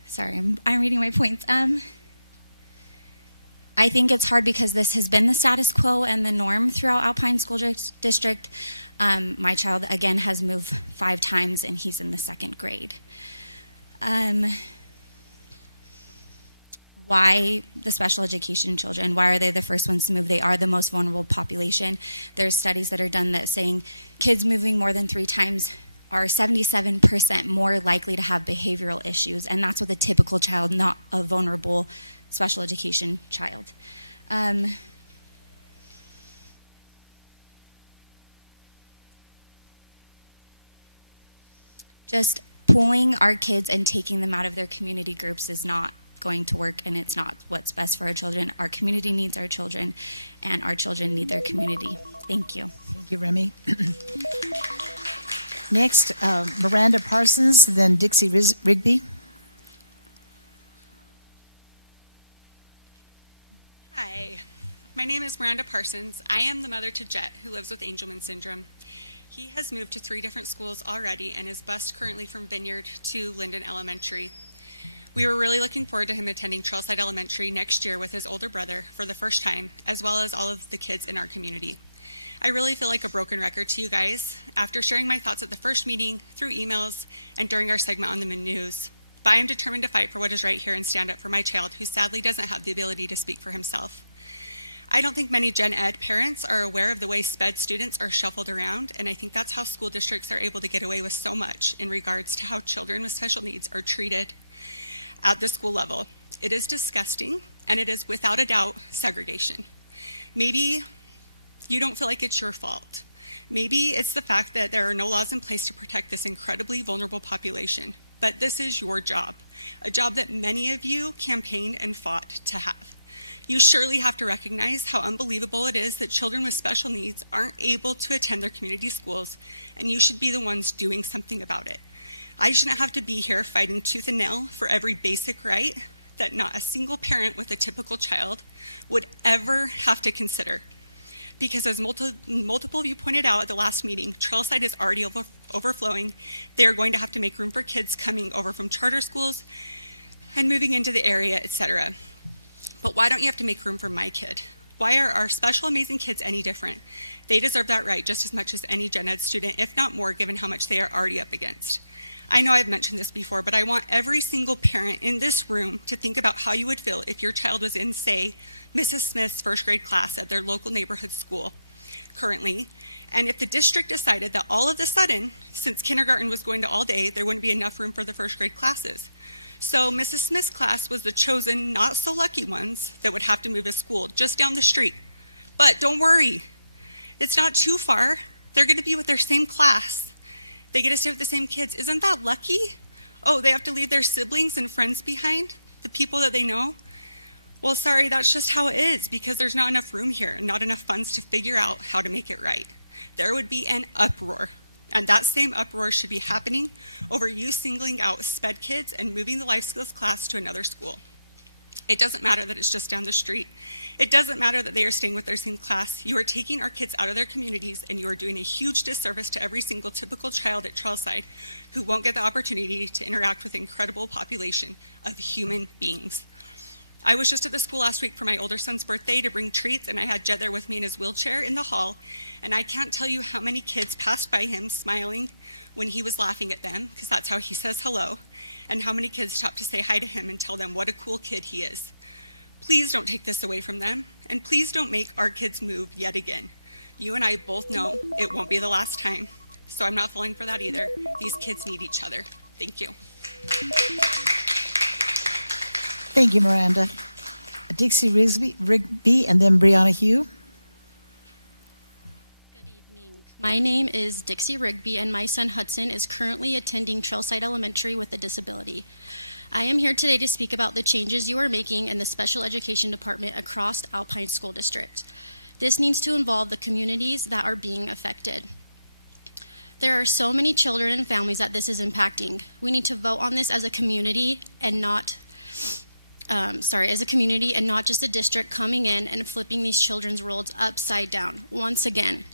Sorry, I'm reading my points. I think it's hard because this has been the status quo and the norm throughout Alpine School District. My child, again, has moved 5 times, and he's in the 2nd grade. Why the special education children? Why are they the first ones to move? They are the most vulnerable population. There's studies that are done that saying kids moving more than 3 times are 77% more likely to have behavioral issues, and that's with a typical child, not a vulnerable special education child. Just pulling our kids and taking them out of their community groups is not going to work, and it's not what's best for our children. Our community needs our children, and our children need their community. Thank you. Thank you, Remy. Next, Miranda Parsons, then Dixie Rigby. Hi, my name is Miranda Parsons. I am the mother to Jet, who lives with Angelman syndrome. He has moved to 3 different schools already and is bused currently from Vineyard to Linden Elementary. We were really looking forward to him attending Trailside Elementary next year with his older brother for the first time, as well as all of the kids in our community. I really feel like a broken record to you guys after sharing my thoughts at the first meeting, through emails, and during our segment on the mid-news. But I am determined to fight for what is right here and stand up for my child, who sadly doesn't have the ability to speak for himself. I don't think many gen ed parents are aware of the way SPED students are shuffled around, and I think that's how school districts are able to get away with so much in regards to how children with special needs are treated at the school level. It is disgusting, and it is without a doubt segregation. Maybe you don't feel like it's your fault. Maybe it's the fact that there are no laws in place to protect this incredibly vulnerable population, but this is your job, a job that many of you campaigned and fought to have. You surely have to recognize how unbelievable it is that children with special needs aren't able to attend their community schools, and you should be the ones doing something about it. I shouldn't have to be here fighting tooth and nail for every basic right that not a single parent with a typical child would ever have to consider. Because as multiple of you pointed out at the last meeting, Trailside is already overflowing. They are going to have to make room for kids coming over from charter schools and moving into the area, etc. But why don't you have to make room for my kid? Why are our special, amazing kids any different? They deserve that right just as much as any gen ed student, if not more, given how much they are already up against. I know I've mentioned this before, but I want every single parent in this room to think about how you would feel if your child was in, say, Mrs. Smith's 1st grade class at their local neighborhood school currently, and if the district decided that all of a sudden, since kindergarten was going to all day, there wouldn't be enough room for the 1st grade classes. So Mrs. Smith's class was the chosen, not so lucky ones that would have to move to school just down the street. But don't worry, it's not too far. They're going to be with their same class. They get to stay with the same kids. Isn't that lucky? Oh, they have to leave their siblings and friends behind, the people that they know? Well, sorry, that's just how it is, because there's not enough room here and not enough funds to figure out how to make it right. There would be an uproar, and that same uproar should be happening over you singling out SPED kids and moving the life skills class to another school. It doesn't matter that it's just down the street. It doesn't matter that they are staying with their same class. You are taking our kids out of their communities, and you are doing a huge disservice to every single typical child at Trailside who won't get the opportunity to interact with an incredible population of human beings. I was just at the school last week for my older son's birthday to bring treats, and I had Jed there with me in his wheelchair in the hall, and I can't tell you how many kids passed by him smiling when he was laughing at them, because that's how he says hello, and how many kids stopped to say hi to him and tell them what a cool kid he is. Please don't take this away from them, and please don't make our kids move yet again. You and I both know it won't be the last time, so I'm not falling for that either. These kids need each other. Thank you. Thank you, Miranda. Dixie Rigby, and then Brianna Hugh. My name is Dixie Rigby, and my son Hudson is currently attending Trailside Elementary with a disability. I am here today to speak about the changes you are making in the special education department across Alpine School District. This needs to involve the communities that are being affected. There are so many children and families that this is impacting. We need to vote on this as a community and not just a district coming in and flipping these children's worlds upside down once again.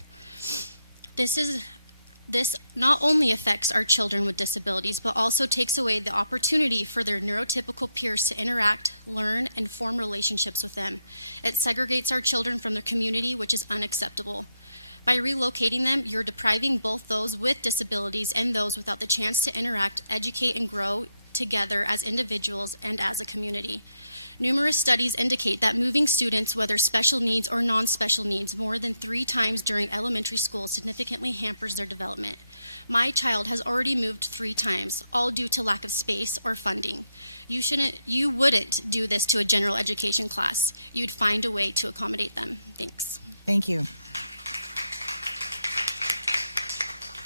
This not only affects our children with disabilities, but also takes away the opportunity for their neurotypical peers to interact, learn, and form relationships with them. It segregates our children from their community, which is unacceptable. By relocating them, you're depriving both those with disabilities and those without the chance to interact, educate, and grow together as individuals and as a community. Numerous studies indicate that moving students, whether special needs or non-special needs, more than 3 times during elementary school significantly hampers their development. My child has already moved 3 times, all due to lack of space or funding. You wouldn't do this to a general education class. You'd find a way to accommodate them. Thanks. Thank you.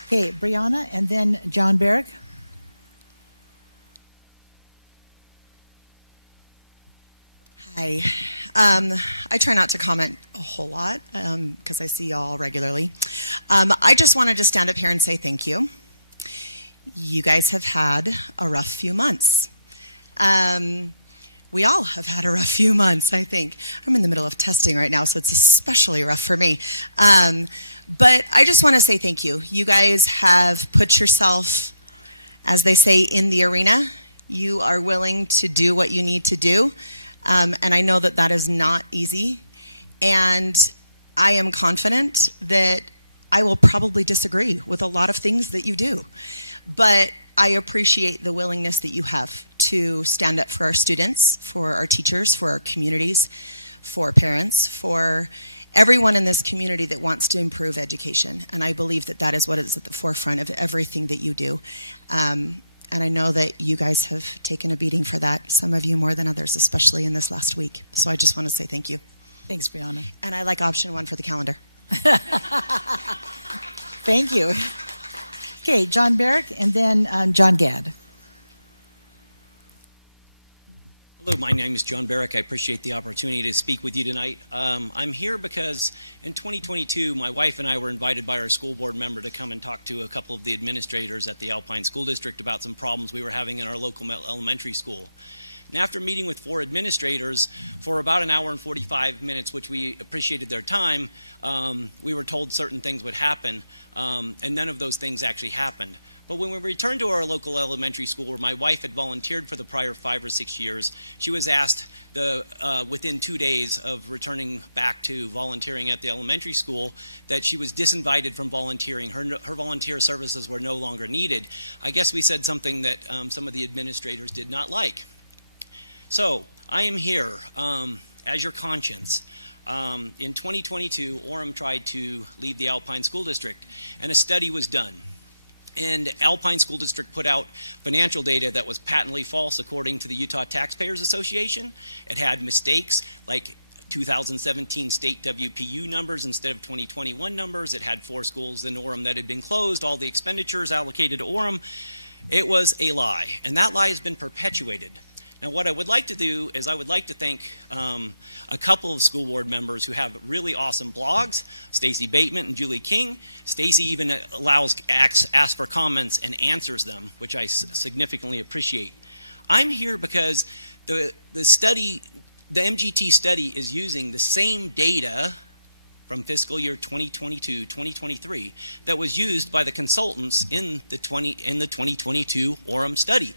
Okay, Brianna, and then John Barrick. Hi. I try not to comment a whole lot because I see y'all regularly. I just wanted to stand up here and say thank you. You guys have had a rough few months. We all have had a rough few months, I think. I'm in the middle of testing right now, so it's especially rough for me. But I just want to say thank you. You guys have put yourself, as they say, in the arena. You are willing to do what you need to do. And I know that that is not easy. And I am confident that I will probably disagree with a lot of things that you do. But I appreciate the willingness that you have to stand up for our students, for our teachers, for our communities, for parents, for everyone in this community that wants to improve education. And I believe that that is what is at the forefront of everything that you do. And I know that you guys have taken a beating for that, some of you more than others, especially in this last week. So I just want to say thank you. Thanks, Brianna. And I like option 1 for the calendar. Thank you. Okay, John Barrick, and then John Gadd. Hello, my name is John Barrick. I appreciate the opportunity to speak with you tonight. I'm here because in 2022, my wife and I were invited by our school board member to come and talk to a couple of the administrators at the Alpine School District about some problems we were having in our local elementary school. And after meeting with 4 administrators for about an hour and 45 minutes, which we appreciated their time, we were told certain things would happen, and none of those things actually happened. But when we returned to our local elementary school where my wife had volunteered for the prior 5 or 6 years, she was asked within 2 days of returning back to volunteering at the elementary school that she was disinvited from volunteering. Her volunteer services were no longer needed. I guess we said something that some of the administrators did not like. So I am here as your conscience. In 2022, Orem tried to leave the Alpine School District, and a study was done. And Alpine School District put out financial data that was patently false according to the Utah Taxpayers Association. It had mistakes like 2017 state WPU numbers instead of 2021 numbers. It had 4 schools in Orem that had been closed, all the expenditures allocated to Orem. It was a lie, and that lie has been perpetuated. Now, what I would like to do is I would like to thank a couple of school board members who have really awesome blogs, Stacy Bateman and Julie King. Stacy even asks for comments and answers them, which I significantly appreciate. I'm here because The study, the MGT study is using the same data from fiscal year 2022, 2023 that was used by the consultants in the 2022 Orem study.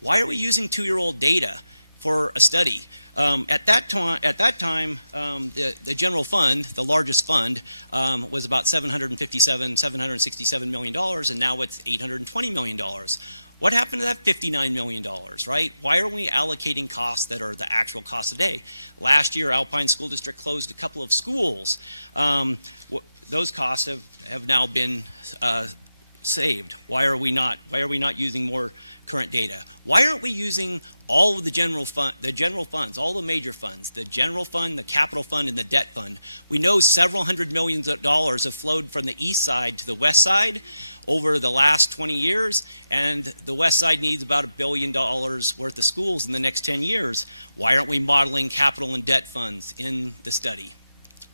Why are we using 2-year-old data for a study? At that time, the general fund, the largest fund, was about $767 million, and now it's $820 million. What happened to that $59 million, right? Why are we allocating costs that are the actual cost today? Last year, Alpine School District closed a couple of schools. Those costs have now been saved. Why are we not using more current data? Why aren't we using all of the general funds, all the major funds, the general fund, the capital fund, and the debt fund? We know several hundred millions of dollars have flowed from the east side to the west side over the last 20 years, and the west side needs about $1 billion worth of schools in the next 10 years. Why aren't we modeling capital and debt funds in the study?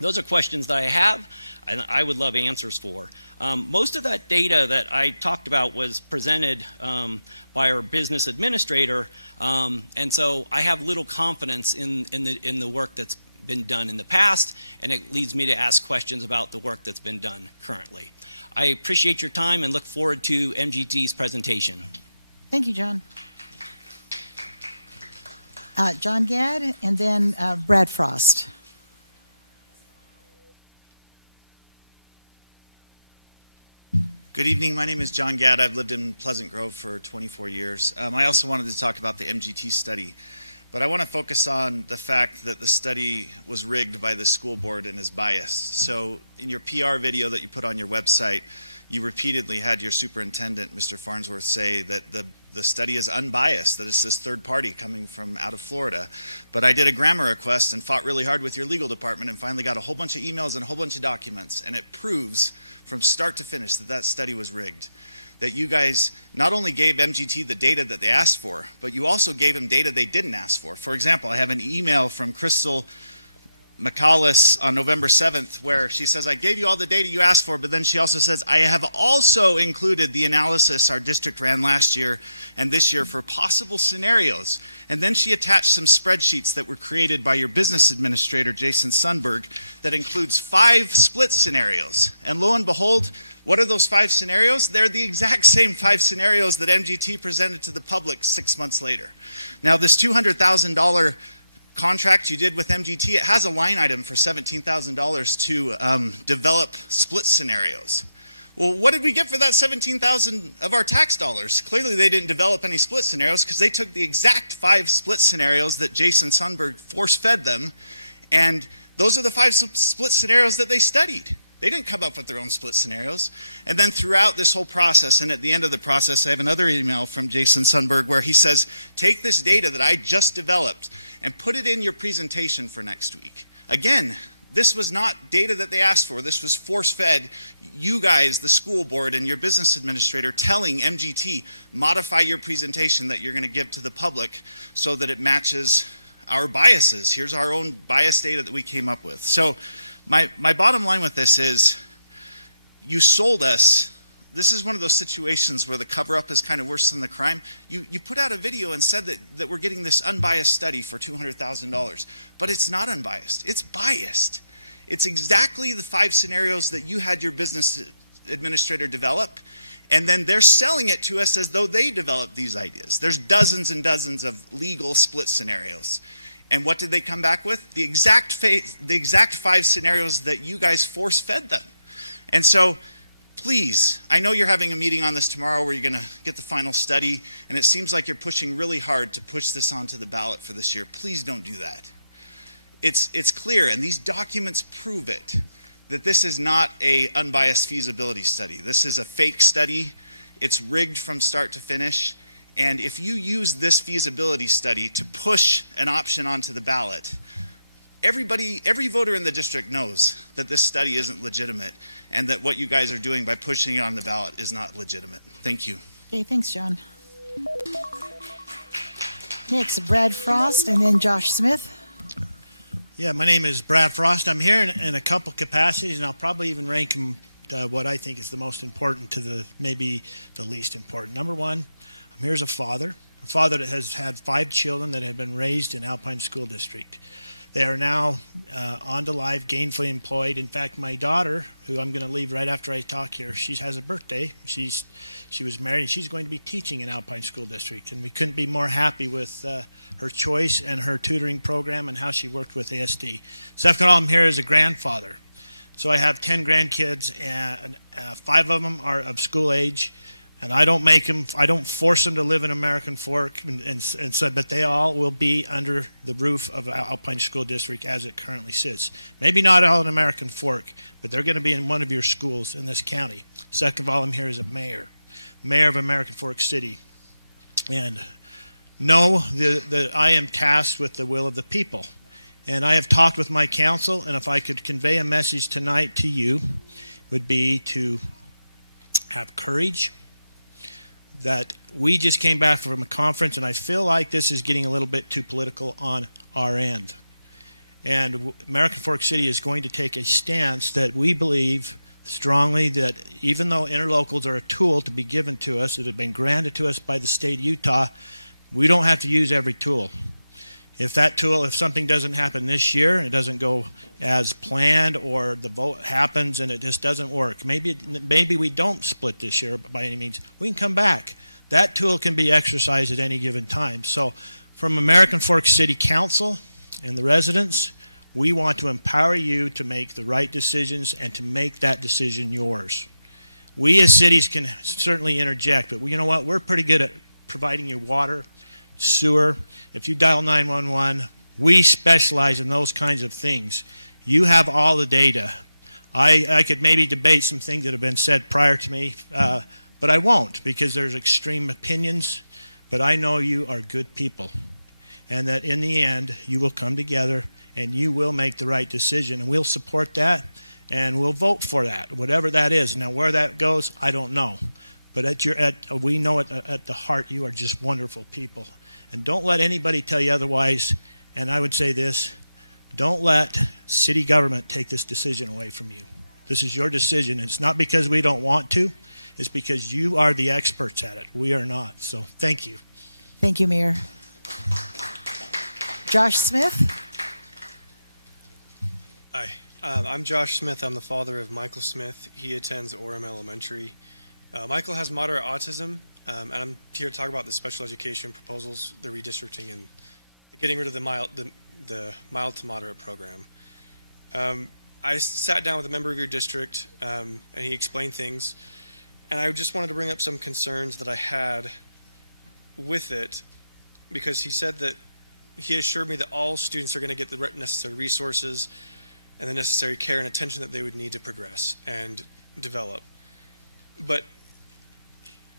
Those are questions that I have and I would love answers for. Most of that data that I talked about was presented by our business administrator, and so I have little confidence in the work that's been done in the past, and it leads me to ask questions about the work that's been done currently. I appreciate your time and look forward to MGT's presentation. Thank you, John. John Gadd, and then Brad Frost. Good evening. My name is John Gadd. I've lived in Pleasant Grove for 24 years. I also wanted to talk about the MGT study, but I want to focus on the fact that the study was rigged by the school board and is biased. So in your PR video that you put on your website, you repeatedly had your superintendent, Mr. Farnsworth, say that the study is unbiased, that it's this third party coming from out of Florida. But I did a grammar request and fought really hard with your legal department and finally got a whole bunch of emails and a whole bunch of documents, and it proves from start to finish that that study was rigged. That you guys not only gave MGT the data that they asked for, but you also gave them data they didn't ask for. For example, I have an email from Crystal McCallis on November 7th where she says, I gave you all the data you asked for, but then she also says, I have also included the analysis our district ran last year and this year for possible scenarios. And then she attached some spreadsheets that were created by your business administrator, Jason Sundberg, that includes 5 split scenarios. And lo and behold, what are those 5 scenarios? They're the exact same 5 scenarios that MGT presented to the public 6 months later. Now, this $200,000 contract you did with MGT, it has a line item for $17,000 to develop split scenarios. Well, what did we get for that $17,000 of our tax dollars? Clearly they didn't develop any split scenarios because they took the exact 5 split scenarios that Jason Sundberg force-fed them, and those are the 5 split scenarios that they studied. They didn't come up with their own split scenarios. And then throughout this whole process, and at the end of the process, I have another email from Jason Sundberg where he says, take this data that I just developed and put it in your presentation for next week. Again, this was not data that they asked for. This was force-fed. You guys, the school board and your business administrator, telling MGT, modify your presentation that you're going to give to the public so that it matches our biases. Here's our own bias data that we came up with. So my bottom line with this is, you sold us. This is one of those situations where the cover-up is kind of worse than the crime. You put out a video and said that we're getting this unbiased study for $200,000, but it's not unbiased. It's biased. It's exactly the 5 scenarios that you had your business administrator develop, and then they're selling it to us as though they developed these ideas. There's dozens and dozens of legal split scenarios. And what did they come back with? The exact 5 scenarios that you guys force-fed them. And so, please, I know you're having a meeting on this tomorrow where you're going to get the final study, and it seems like you're pushing really hard to push this onto the ballot for this year. Please don't do that. It's clear, and these documents prove it, that this is not an unbiased feasibility study. This is a fake study. It's rigged from start to finish. And if you use this feasibility study to push an option onto the ballot, every voter in the district knows that this study isn't legitimate and that what you guys are doing by pushing it on the ballot is not legitimate. Thank you. Okay, thanks, John. Next, Brad Frost, and then Josh Smith. Yeah, my name is Brad Frost. I'm here in a couple capacities, and I'll probably even rank them what I think is the most important to maybe the least important. Number one, I'm here as a father. a father that has had 5 children that have been raised in Alpine School District. They are now on to life, gainfully employed. In fact, my daughter, who I'm going to leave right after I talk here, she has a birthday. She was married, and she's going to be teaching in Alpine School District. And we couldn't be more happy with her choice and her tutoring program and how she worked with ASD. Second of all, I'm here as a grandfather. So I have 10 grandkids, and 5 of them are of school age. And I don't force them to live in American Fork, and so, but they all will be under the roof of Alpine School District as it currently sits. Maybe not all in American Fork, but they're going to be in one of your schools in this county. Second of all, I'm here as a mayor of American Fork City. And know that I am tasked with the will of the people. And I have talked with my council, and if I could convey a message tonight to you, would be to have courage. That we just came back from a conference, and I feel like this is getting a little bit too political on our end. And American Fork City is going to take a stance that we believe strongly that even though interlocals are a tool to be given to us, that have been granted to us by the state of Utah, we don't have to use every tool. If something doesn't happen this year, it doesn't go as planned, or the vote happens and it just doesn't work, maybe we don't split this year by any means, we can come back. That tool can be exercised at any given time. So from American Fork City Council and the residents, we want to empower you to make the right decisions and to make that decision yours. We as cities can certainly interject, but you know what? We're pretty good at providing you water, sewer. If you dial 911, we specialize in those kinds of things. You have all the data. I could maybe debate some things that have been said prior to me, but I won't, because there's extreme opinions. But I know you are good people, and that in the end you will come together and you will make the right decision, and we'll support that and we'll vote for that, whatever that is. Now where that goes, I don't know. But we know at the heart you are just wonderful people. And don't let anybody tell you otherwise. And I would say this, don't let city government take this decision away from you. This is your decision. It's not because we don't want to. It's because you are the experts at it. We are not. So thank you. Thank you, Mayor. Josh Smith. Hi, I'm Josh Smith. I'm the father of Michael Smith. He attends Orem Elementary. Michael has moderate autism, and I'm here to talk about the special education proposals, the redistricting, and getting rid of the mild to moderate program. I sat down with a member of your district, and he explained things, and I just wanted to bring up some concerns that I had with it, because he said that he assured me that all students are going to get the necessary resources and the necessary care and attention that they would need to progress and develop. But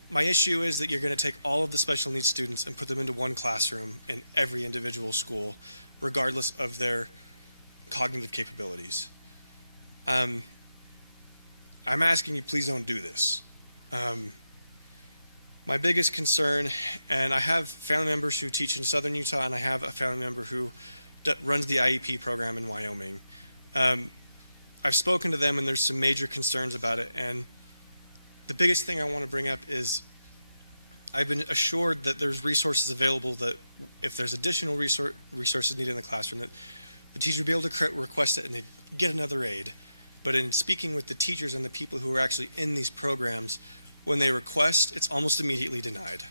my issue is that you're going to take all of the special needs students and put them into one classroom in every individual school, regardless of their cognitive capabilities. I'm asking you, please don't do this. My biggest concern, and I have family members who teach in Southern Utah, and I have a family member who runs the IEP program in Wyoming. I've spoken to them, and there's some major concerns about it. And the biggest thing I want to bring up is I've been assured that there's resources available, that if there's additional resources needed in the classroom, that the teacher would be able to request it and they'd get another aid. But in speaking with the teachers and the people who are actually in these programs, when they request, it's almost immediately denied.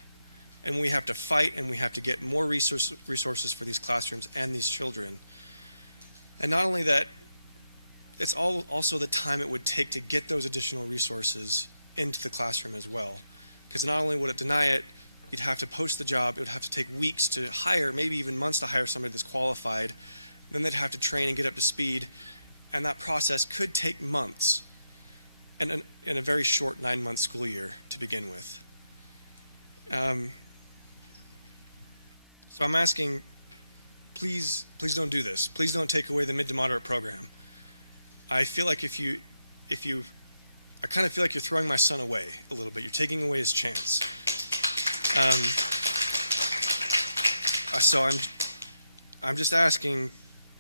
And we have to fight, and we have to get more resources for these classrooms and these children. And not only that, it's also the time it would take to get those additional resources into the classroom as well. Because not only would it deny it, you'd have to post the job, it would have to take weeks to hire, maybe even months to hire somebody that's qualified. Then they'd have to train and get up to speed, and that process could take months, and in a very short 9-month school year to begin with. So I'm asking, please don't do this. Please don't take away the mid to moderate program. I feel like I kind of feel like you're throwing my son away a little bit. You're taking away his chance. So I'm just asking,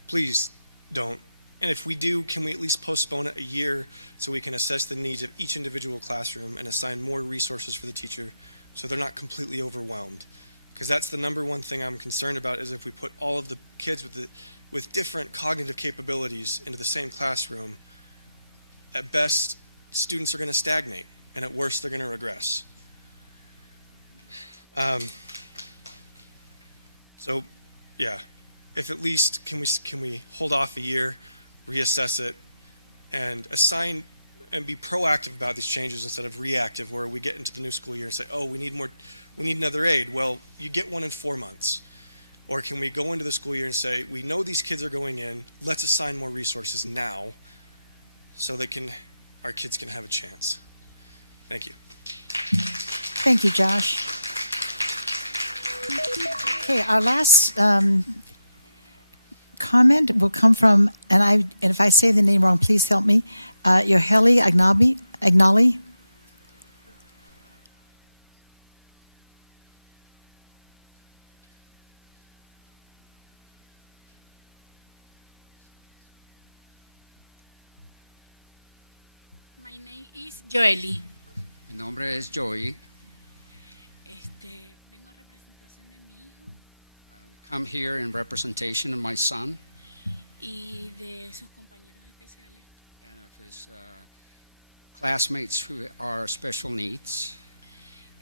please don't. And if we do, can we at least postpone it a year so we can assess the needs of each individual classroom and assign more resources for the teacher so they're not completely overwhelmed? because that's the number one thing I'm concerned about, is if we put all of the kids with different cognitive capabilities into the same classroom, at best, students are going to stagnate, and at worst, they're going to regress. So, yeah, if at least can we hold off a year, reassess it, and assign and be proactive about these changes instead of reactive, where we get into the new school year and say, oh, we need another aide. Well, you get one in 4 months. Or can we go into the school year and say, we know these kids are going in, let's assign more resources now so our kids can have a chance. Thank you. Thank you, Josh. Okay, our last comment will come from, and if I say the name wrong, please help me. Yoheli Agnali. My name is Joely. Mi nombre es Joey. Vengo en representación de mi hijo I come here in representation of my son y de sus compañeros especiales. and of his classmates who are special needs.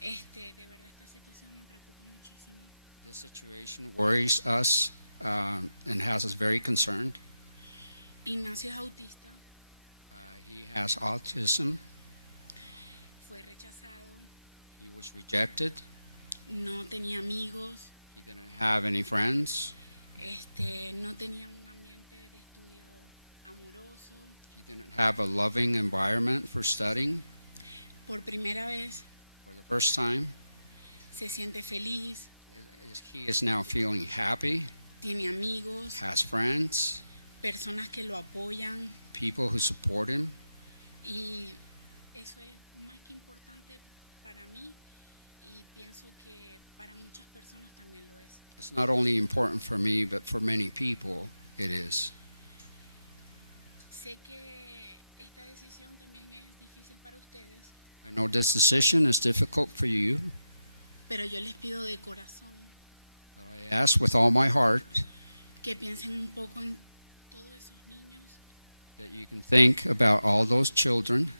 De verdad esta situación me preocupa muchísimo. This situation worries us and has us very concerned. Ignacio es autista, He has autism. fue rechazado, He was rejected. no tenía amigos, He didn't have any friends. no tenía un ambiente de estudio amoroso. He didn't have a loving environment for studying. Por primera vez For the first time, se siente feliz, he is now feeling happy, tiene amigos, has friends, personas que lo apoyan people who support him. y eso es más que importante para mí y pienso que para muchas personas también lo es. It's not only important for me, but for many people it is. Sé que esta decisión también es difícil para ustedes, I know this decision is difficult for you, pero yo les pido de corazón but I ask with all my heart que piensen un poco en todos esos niños that you can think about all those children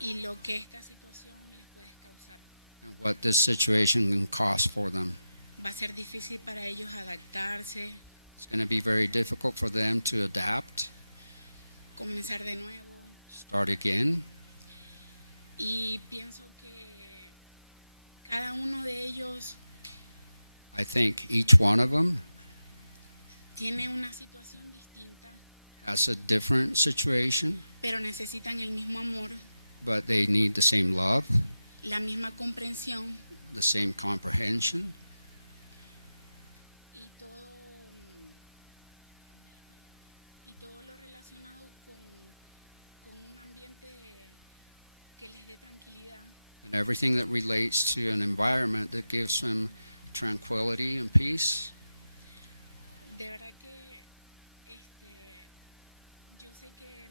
y lo que esta situación les puede causar. and what this situation can cost for them. Va a ser difícil para ellos adaptarse, It's going to be very difficult for them to adapt, comenzar de nuevo start again. y pienso que cada uno de ellos I think each one of them tiene una situación distinta, has a different situation, pero necesitan el mismo amor, but they need the same love, la misma comprensión the same comprehension, y todo lo relacionado con un ambiente que les dé tranquilidad. and everything that relates to an environment that gives them tranquility and peace. De verdad que yo sé que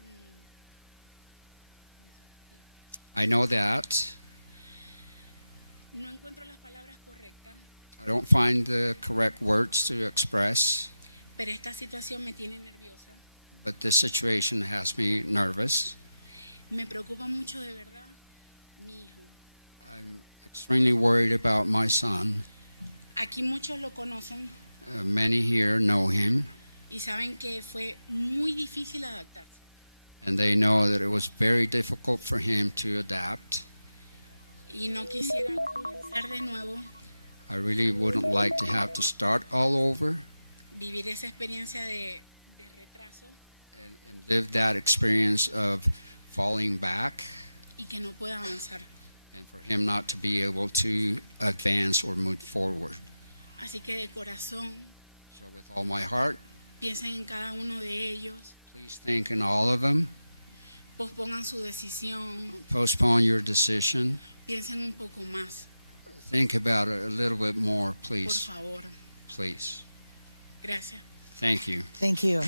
I know that. no encuentro las palabras correctas, I don't find the correct words to express, pero esta situación me tiene nerviosa. but this situation has me nervous. Me preocupa mucho de verdad mi hijo. I'm extremely worried about my son. Aquí muchos lo conocen Many here know him, y saben que fue muy difícil adaptarse. and they know that it was very difficult for him to adapt. Y no quisiera comenzar de nuevo, I really wouldn't like to have to start all over vivir esa experiencia de retraso and live that experience of falling back y que no pueda avanzar. and for him not to be able to advance or move forward. Así que de corazón, So with all my heart, piensen en cada uno de ellos, please think in all of them. pospongan su decisión, Postpone your decision. piensen un poco más, Think about it a little bit more, por please. favor. Please. Gracias. Thank you. Thank you.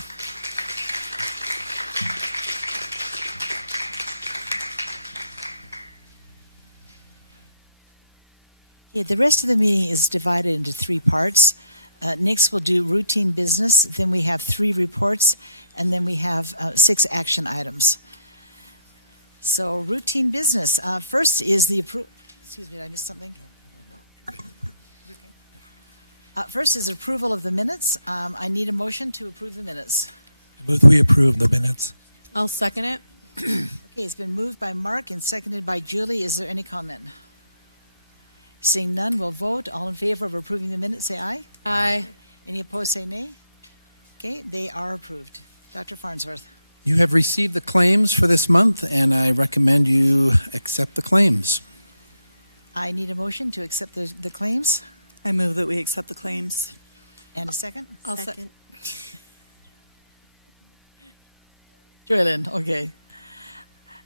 Yeah, the rest of the meeting is divided into three parts. Next, we'll do routine business. Then we have 3 reports, and then we have 6 action items. So, routine business. First is the excuse me, did I miss something? First is approval of the minutes. I need a motion to approve the minutes. I move that we approve the minutes. I'll second it. Okay, it's been moved by Mark and seconded by Julie. Is there any comment? Seeing none, we'll vote. All in favor of approving the minutes, say aye. Aye. Any opposed, say nay. Okay, they are approved. Dr. Farnsworth. You have received the claims for this month, and I recommend you accept the claims. I need a motion to accept the claims. I move that we accept the claims. And a second? I'll second. Joylyn, okay.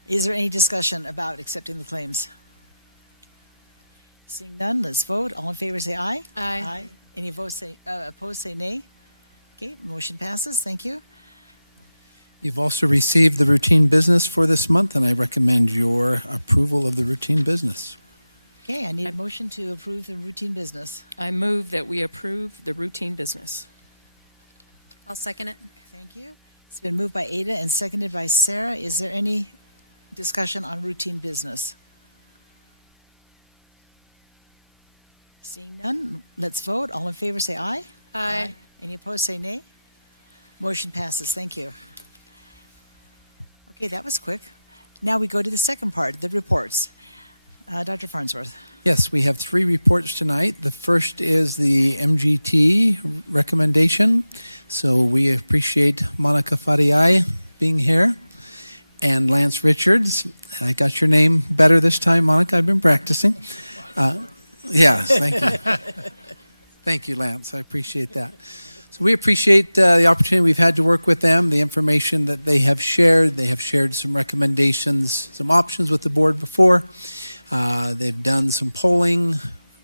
Is there any discussion about accepting the claims? Seeing none, let's vote. All in favor, say aye. Aye. Any opposed, say nay. Okay, motion passes. Thank you. You've also received the routine business for this month, and I recommend your approval of the routine business. Okay, I need a motion to approve the routine business. I move that we approve the routine business. I'll second it. Thank you. It's been moved by Ada and seconded by Sarah. Is there any discussion on routine business? Seeing none, let's vote. All in favor, say aye. Aye. Any opposed, say nay. Motion passes. Thank you. Okay, that was quick. Now we go to the second part, the reports. Dr. Farnsworth. Yes, we have 3 reports tonight. The first is the MGT recommendation. So we appreciate Monica Fariai being here and Lance Richards. I got your name better this time, Monica. I've been practicing. Yes, thank you. Thank you, Lance. I appreciate that. So we appreciate the opportunity we've had to work with them, the information that they have shared. They have shared some recommendations, some options with the board before. They've done some polling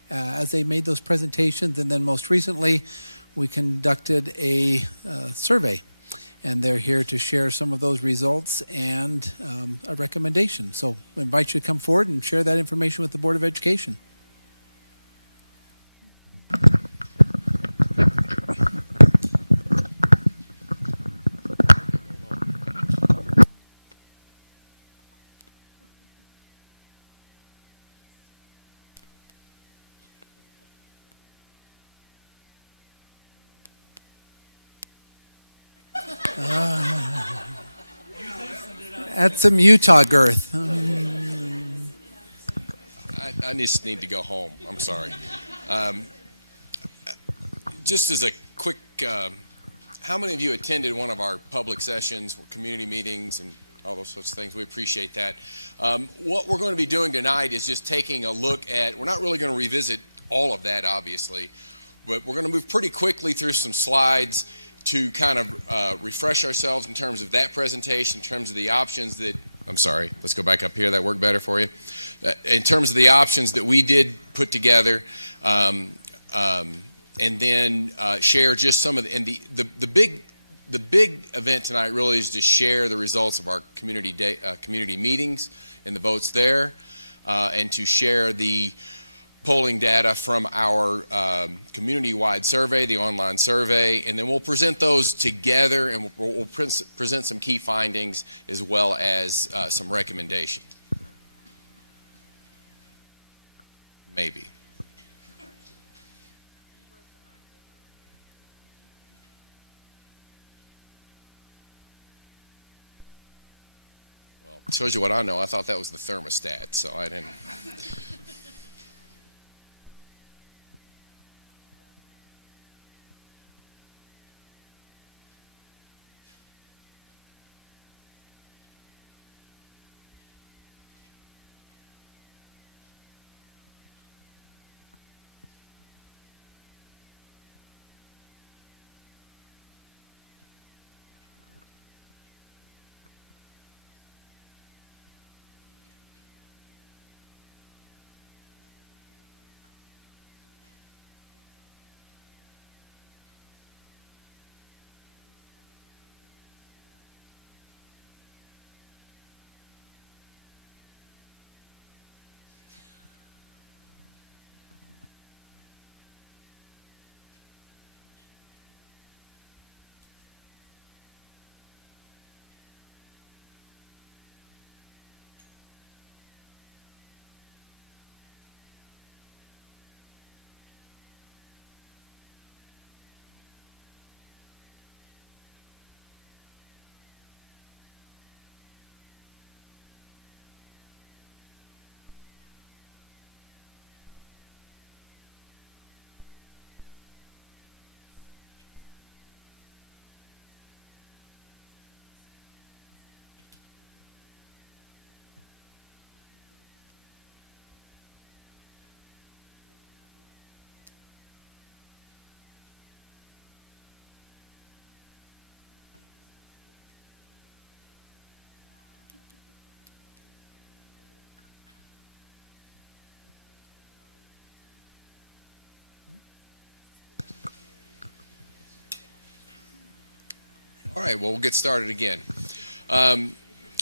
as they made those presentations, and then most recently we conducted a survey, and they're here to share some of those results and a recommendation. So I invite you to come forward and share that information with the Board of Education. That's some Utah girth. I just need to go home. I'm sorry. Just as a quick, how many of you attended one of our public sessions, community meetings, and all those sorts of things? We appreciate that. What we're going to be doing tonight is just taking a look at, we're not really going to revisit all of that, obviously, but we're going to move pretty quickly through some slides to kind of refresh ourselves in terms of that presentation, in terms of the options that, I'm sorry, let's go back up here, that worked better for you. In terms of the options that we did put together, and then share just some of the, and the big event tonight really is to share the results of our community meetings and the votes there, and to share the polling data from our community-wide survey, the online survey, and then we'll present those together, and we'll present some key findings as well as some recommendations. Maybe. Well, it shows you what I know. I thought that was the thermostat, so I didn't. All right, well, we'll get started again.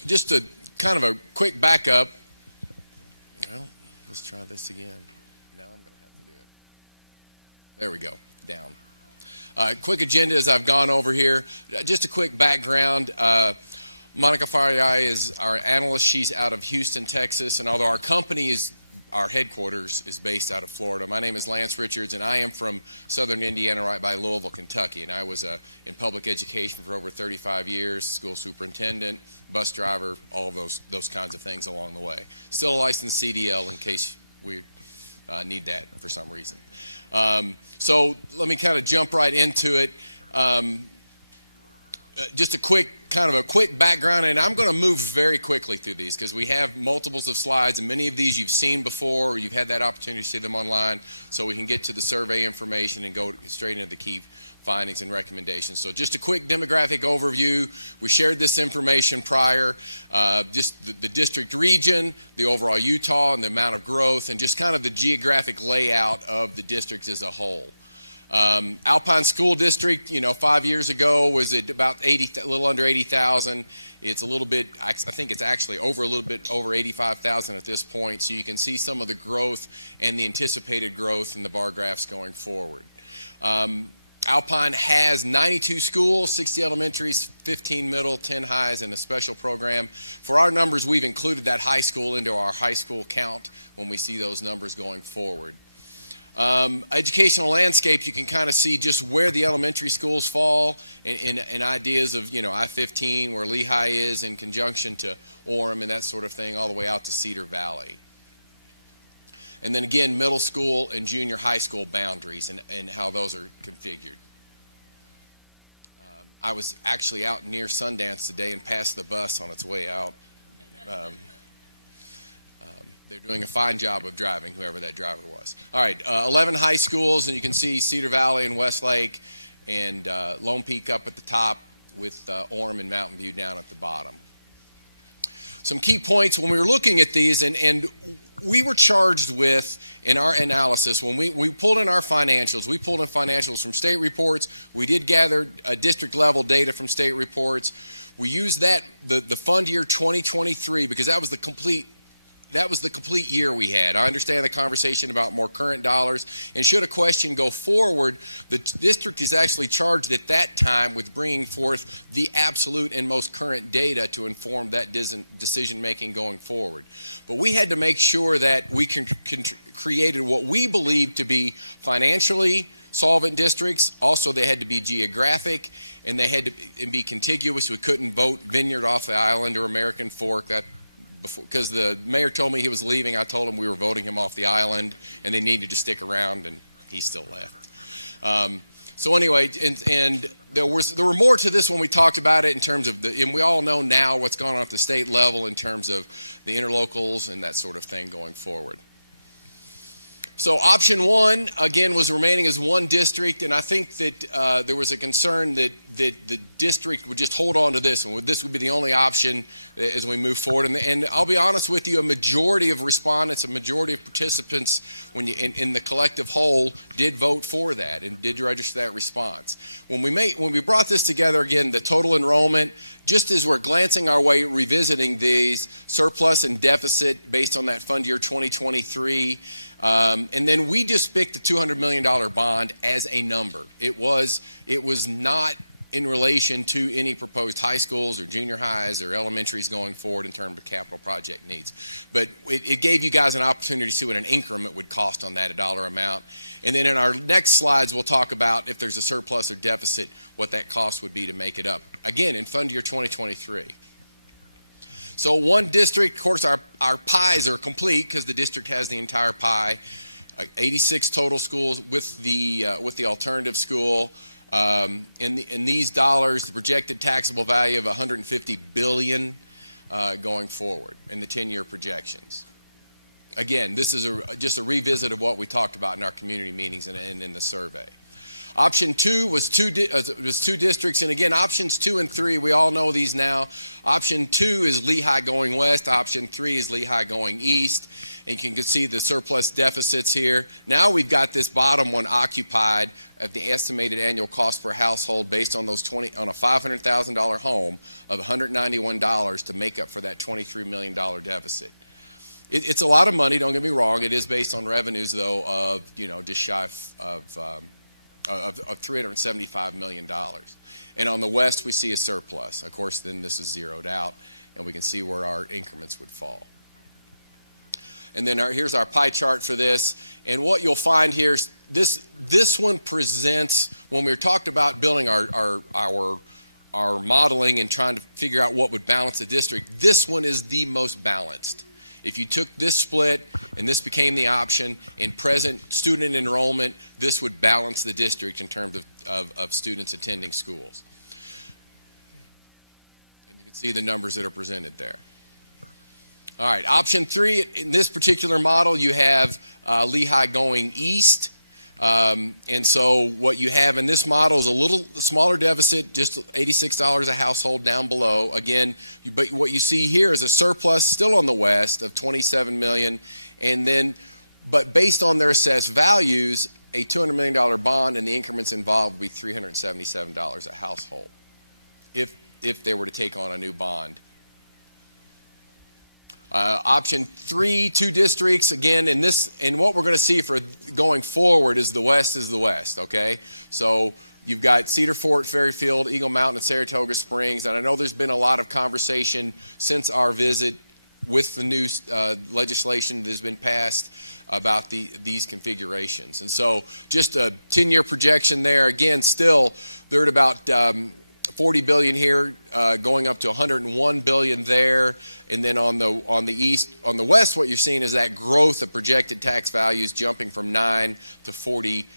Just a kind of a quick backup. Well, let's try this again. Now I'm going to have to do it. There we go, down. Quick agenda as I've gone over here. Just a quick background. Monica Faria is our analyst. She's out of Houston, Texas, and although our headquarters is based out of Florida. My name is Lance Richards, and I am from southern Indiana, right by Louisville, Kentucky. And I was in public education for over 35 years, school superintendent, bus driver, all of those kinds of things along the way. Still a licensed CDL in case we need that for some reason. So let me kind of jump right into it. Just a quick background, and I'm going to move very quickly through these because we have multiples of slides, and many of these you've seen before, or you've had that opportunity to see them online, so we can get to the survey information and go straight into the key findings and recommendations. So just a quick demographic overview. We shared this information prior, just the district region, the overall Utah, and the amount of growth, and just kind of the geographic layout of the districts as a whole. Alpine School District, 5 years ago was at about a little under 80,000. It's a little bit, I think it's actually a little bit over 85,000 at this point. So you can see some of the growth and the anticipated growth in the bar graphs going forward. Alpine has 92 schools, 60 elementaries, 15 middle, 10 highs, and a special program. For our numbers, we've included that high school into our high school count when we see those numbers going forward. Educational landscape, you can kind of see just where the elementary schools fall and ideas of, I-15, where Lehigh is in conjunction to Orem and that sort of thing, all the way out to Cedar Valley. And then again, middle school and junior high school boundaries and how those are configured. I was actually out near Sundance today and passed the bus on its way out. They're doing a fine job of driving, whoever that driver was. All right, 11 high schools, and you can see Cedar Valley and Westlake and Lone Peak up at the top with Orem and Mountain View down at the bottom. Some key points when we were looking at these, and we were charged with, in our analysis, when we pulled in our financials, we pulled in financials from state reports. We did gather district-level data from state reports. We used that, the fund year 2023, because that was the complete year we had. I understand the conversation about more current dollars, and should a question go forward, the district is actually charged at that time with bringing forth the absolute and most current data to inform that decision-making going forward. But we had to make sure that we created what we believed to be financially solvent districts. Also, they had to be geographic, and they had to be contiguous. We couldn't vote Vineyard off the island or American Fork. Because the mayor told me he was leaving, I told him we were voting him off the island and they needed to stick around, and he still left. So anyway, and there were more to this when we talked about it in terms of and we all know now what's going on at the state level in terms of the interlocals and that sort of thing going forward. So option one, again, was remaining as one district, and I think that there was a concern that the district would just hold on to this, and this would be the only option as we move forward. And I'll be honest with you, a majority of respondents, a majority of participants in the collective whole did vote for that and did register that response. When we brought this together, again, the total enrollment, just as we're glancing our way, revisiting these, surplus and deficit based on that fund year 2023, and then we just picked the $200 million bond as a number. It was not in relation to any proposed high schools or junior highs or elementaries going forward in terms of capital project needs. But it gave you guys an opportunity to see what an increment would cost on that, a dollar amount. And then in our next slides, we'll talk about if there's a surplus or deficit, what that cost would be to make it up. Again, in fund year 2023. So one district, of course, our pies are complete because the district has the entire pie. 86 total schools with the alternative school. In these dollars, the projected taxable value of $150 billion going forward in the 10-year projections. Again, this is just a revisit of what we talked about in our community meetings and in the survey. Option 2 was two districts, and again, options 2 and 3, we all know these now. Option 2 is Lehigh going west. Option 3 is Lehigh going east. And you can see the surplus deficits here. Now we've got this bottom one occupied at the estimated annual cost per household based on those on a $500,000 home of $191 to make up for that $23 million deficit. It's a lot of money, don't get me wrong. It is based on revenues, though, of just shy of $375 million. And on the west, we see a surplus. Of course, then this is zeroed out, and we can see where our increments would fall. And then here's our pie chart for this. And what you'll find here is this one presents, when we talked about building our modeling and trying to figure out what would balance the district, this one is the most balanced. If you took this split and this became the option in present student enrollment, this would balance the district in terms of students attending schools. And you can see the numbers that are presented there. All right, option 3, in this particular model, you have Lehigh going east. And so what you have in this model is a little smaller deficit, just $86 a household down below. Again, but what you see here is a surplus still on the west of $27 million. And then, but based on their assessed values, a $200 million bond and the increments involved would be $377 a household if they were to take on a new bond. Option 3, 2 districts, again, and what we're going to see for going forward is the west, okay? So you've got Cedar Fort, Fairfield, Eagle Mountain, and Saratoga Springs, and I know there's been a lot of conversation since our visit with the new legislation that has been passed about these configurations. And so just a 10-year projection there, again, still, they're at about $40 billion here, going up to $101 billion there, and then on the west, what you're seeing is that growth of projected tax values jumping from 9 to 48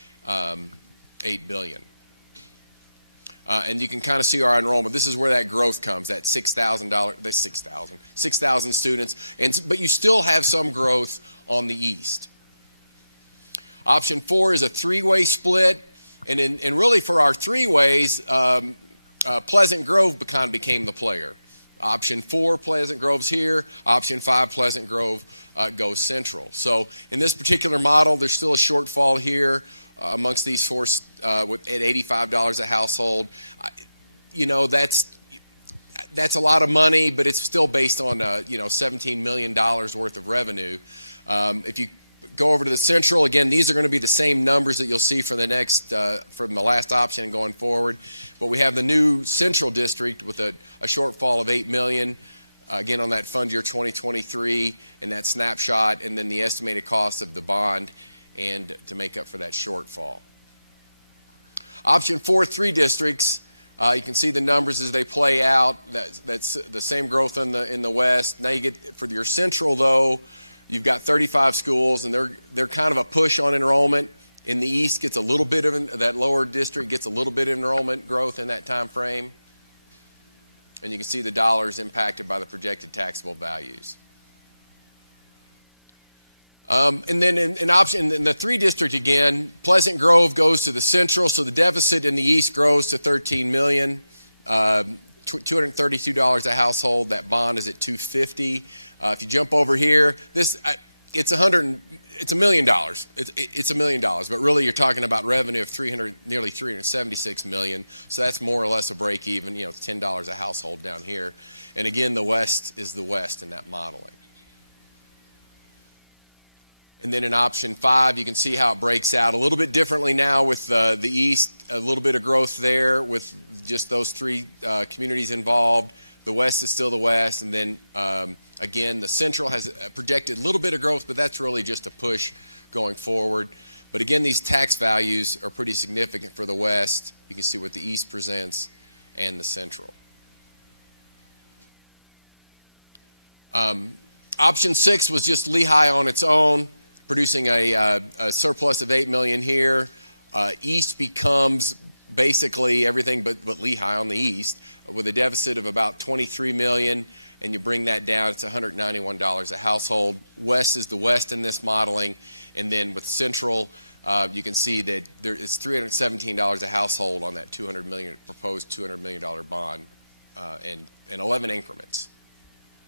billion. And you can kind of see our enrollment. This is where that growth comes, that 6,000 students, but you still have some growth on the east. Option 4 is a 3-way split, and really for our 3-ways. Pleasant Grove kind of became the player. Option 4, Pleasant Grove's here. Option 5, Pleasant Grove goes central. So in this particular model, there's still a shortfall here amongst these four at $85 a household. That's a lot of money, but it's still based on $17 million worth of revenue. If you go over to the central, again, these are going to be the same numbers that you'll see for the next, from the last option and going forward. But we have the new central district with a shortfall of $8 million, again, on that fund year 2023 and that snapshot, and then the estimated cost of the bond and to make up for that shortfall. Option 4, 3 districts. You can see the numbers as they play out. That's the same growth in the west. Now you get, for your central, though, you've got 35 schools, and they're kind of a push on enrollment. In the east, gets a little bit of that lower district gets a little bit of enrollment growth in that time frame. And you can see the dollars impacted by the projected taxable values. And then in the 3 district again, Pleasant Grove goes to the central, so the deficit in the east grows to $13 million, $232 a household. That bond is at $250. If you jump over here, it's $1 million. It's $1 million, but really you're talking about revenue of nearly $376 million. So that's more or less a break even. It's $10 a household down here. And again, the west is the west in that modeling. And then in option 5, you can see how it breaks out a little bit differently now with the east, a little bit of growth there with just those 3 communities involved. The west is still the west, and then again, the central has projected a little bit of growth, but that's really just a push going forward. But again, these tax values are pretty significant for the west. You can see what the east presents and the central. Option 6 was just Lehigh on its own, producing a surplus of $8 million here. East becomes basically everything but Lehigh on the east, with a deficit of about $23 million, and you bring that down, it's $191 a household. West is the west in this modeling, and then with central, you can see that it's $317 a household on that proposed $200 million bond in 11 increments.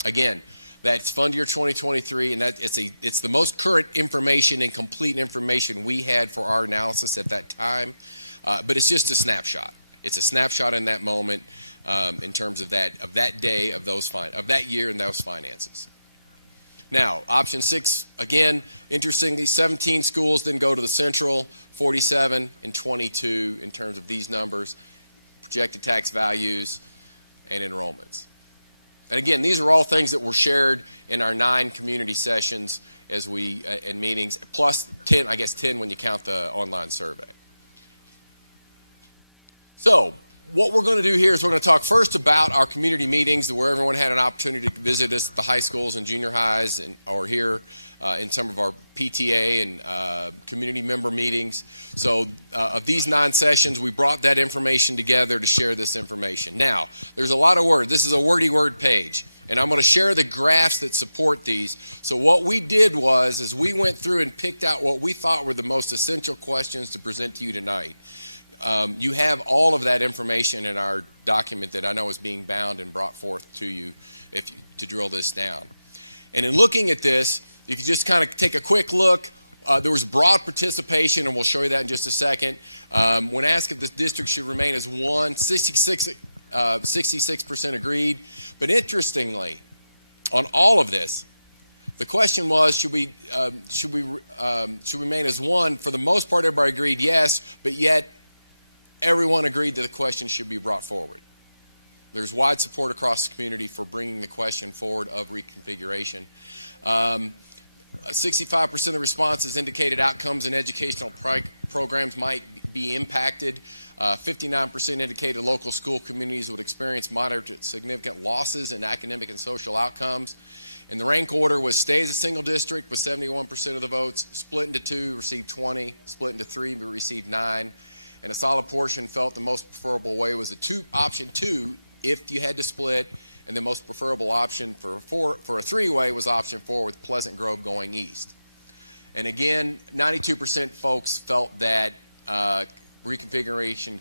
Again, that's fund year 2023, and it's the most current information and complete information we had for our analysis at that time, but it's just a snapshot. It's a snapshot in that moment in terms of that day, of that year and those finances. Now, option 6, again, interestingly, 17 schools didn't go to the central, 47 and 22 in terms of these numbers, projected tax values, and enrollments. And again, these are all things that were shared in our 9 community sessions and meetings, plus 10, I guess 10 when you count the online survey. So, what we're going to do here is we're going to talk first about our community meetings where everyone had an opportunity to visit us at the high schools and junior highs or here in some of our PTA and community member meetings. So of these 9 sessions, we brought that information together to share this information. Now, there's a lot of words. This is a wordy word page. And I'm going to share the graphs that support these. So what we did is we went through and picked out what we thought were the most essential questions to present to you tonight. You have all of that information in our document that I know is being bound and brought forth to you to drill this down. And in looking at this, if you just kind of take a quick look, there was broad participation, and we'll show you that in just a second. When asked if this district should remain as one, 66% agreed. But interestingly, on all of this, the question was, should we remain as one? For the most part, everybody agreed yes, but yet everyone agreed that the question should be brought forward. There's wide support across the community for bringing the question forward of reconfiguration. 65% of the responses indicated outcomes in educational programs might be impacted. 59% indicated local school communities would experience moderate to significant losses in academic and social outcomes. And the rank order was stay as a single district with 71% of the votes, split into 2, received 20, split into 3, but received 9. And a solid portion felt the most preferable way was option 2 if you had to split, and the most preferable option for a 3-way was option 4 with Pleasant Grove going east. And again, 92% folks felt that reconfiguration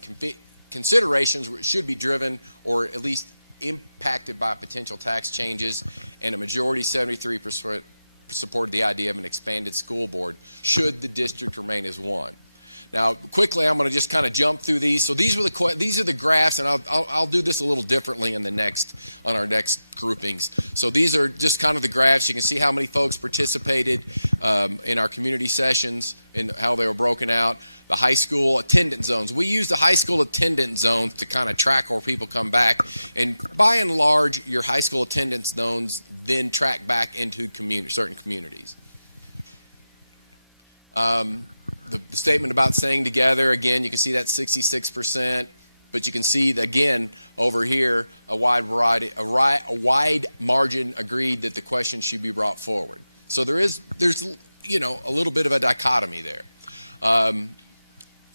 considerations should be driven or at least impacted by potential tax changes, and a majority, 73%, supported the idea of an expanded school board should the district remain as one. Now, quickly, I'm going to just kind of jump through these. So these are the graphs, and I'll do this a little differently on our next groupings. So these are just kind of the graphs. You can see how many folks participated in our community sessions and how they were broken out. The high school attendance zones. We use the high school attendance zones to kind of track where people come back, and by and large, your high school attendance zones then track back into certain communities. The statement about staying together, again, you can see that 66%, but you can see, again, over here, a wide margin agreed that the question should be brought forward. So there's a little bit of a dichotomy there.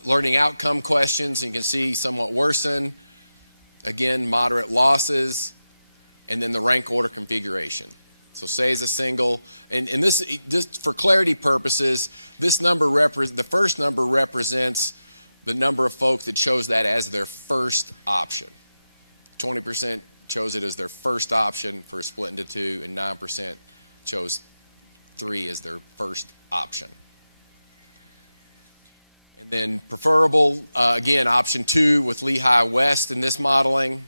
Learning outcome questions, you can see somewhat worsen. Again, moderate losses, and then the rank order configuration. So say as a single, and this for clarity purposes, the first number represents the number of folks that chose that as their first option. 20% chose it as their first option for a split into 2, and 9% chose 3 as their first option. And then preferable, again, option 2 with Lehigh West in this modeling.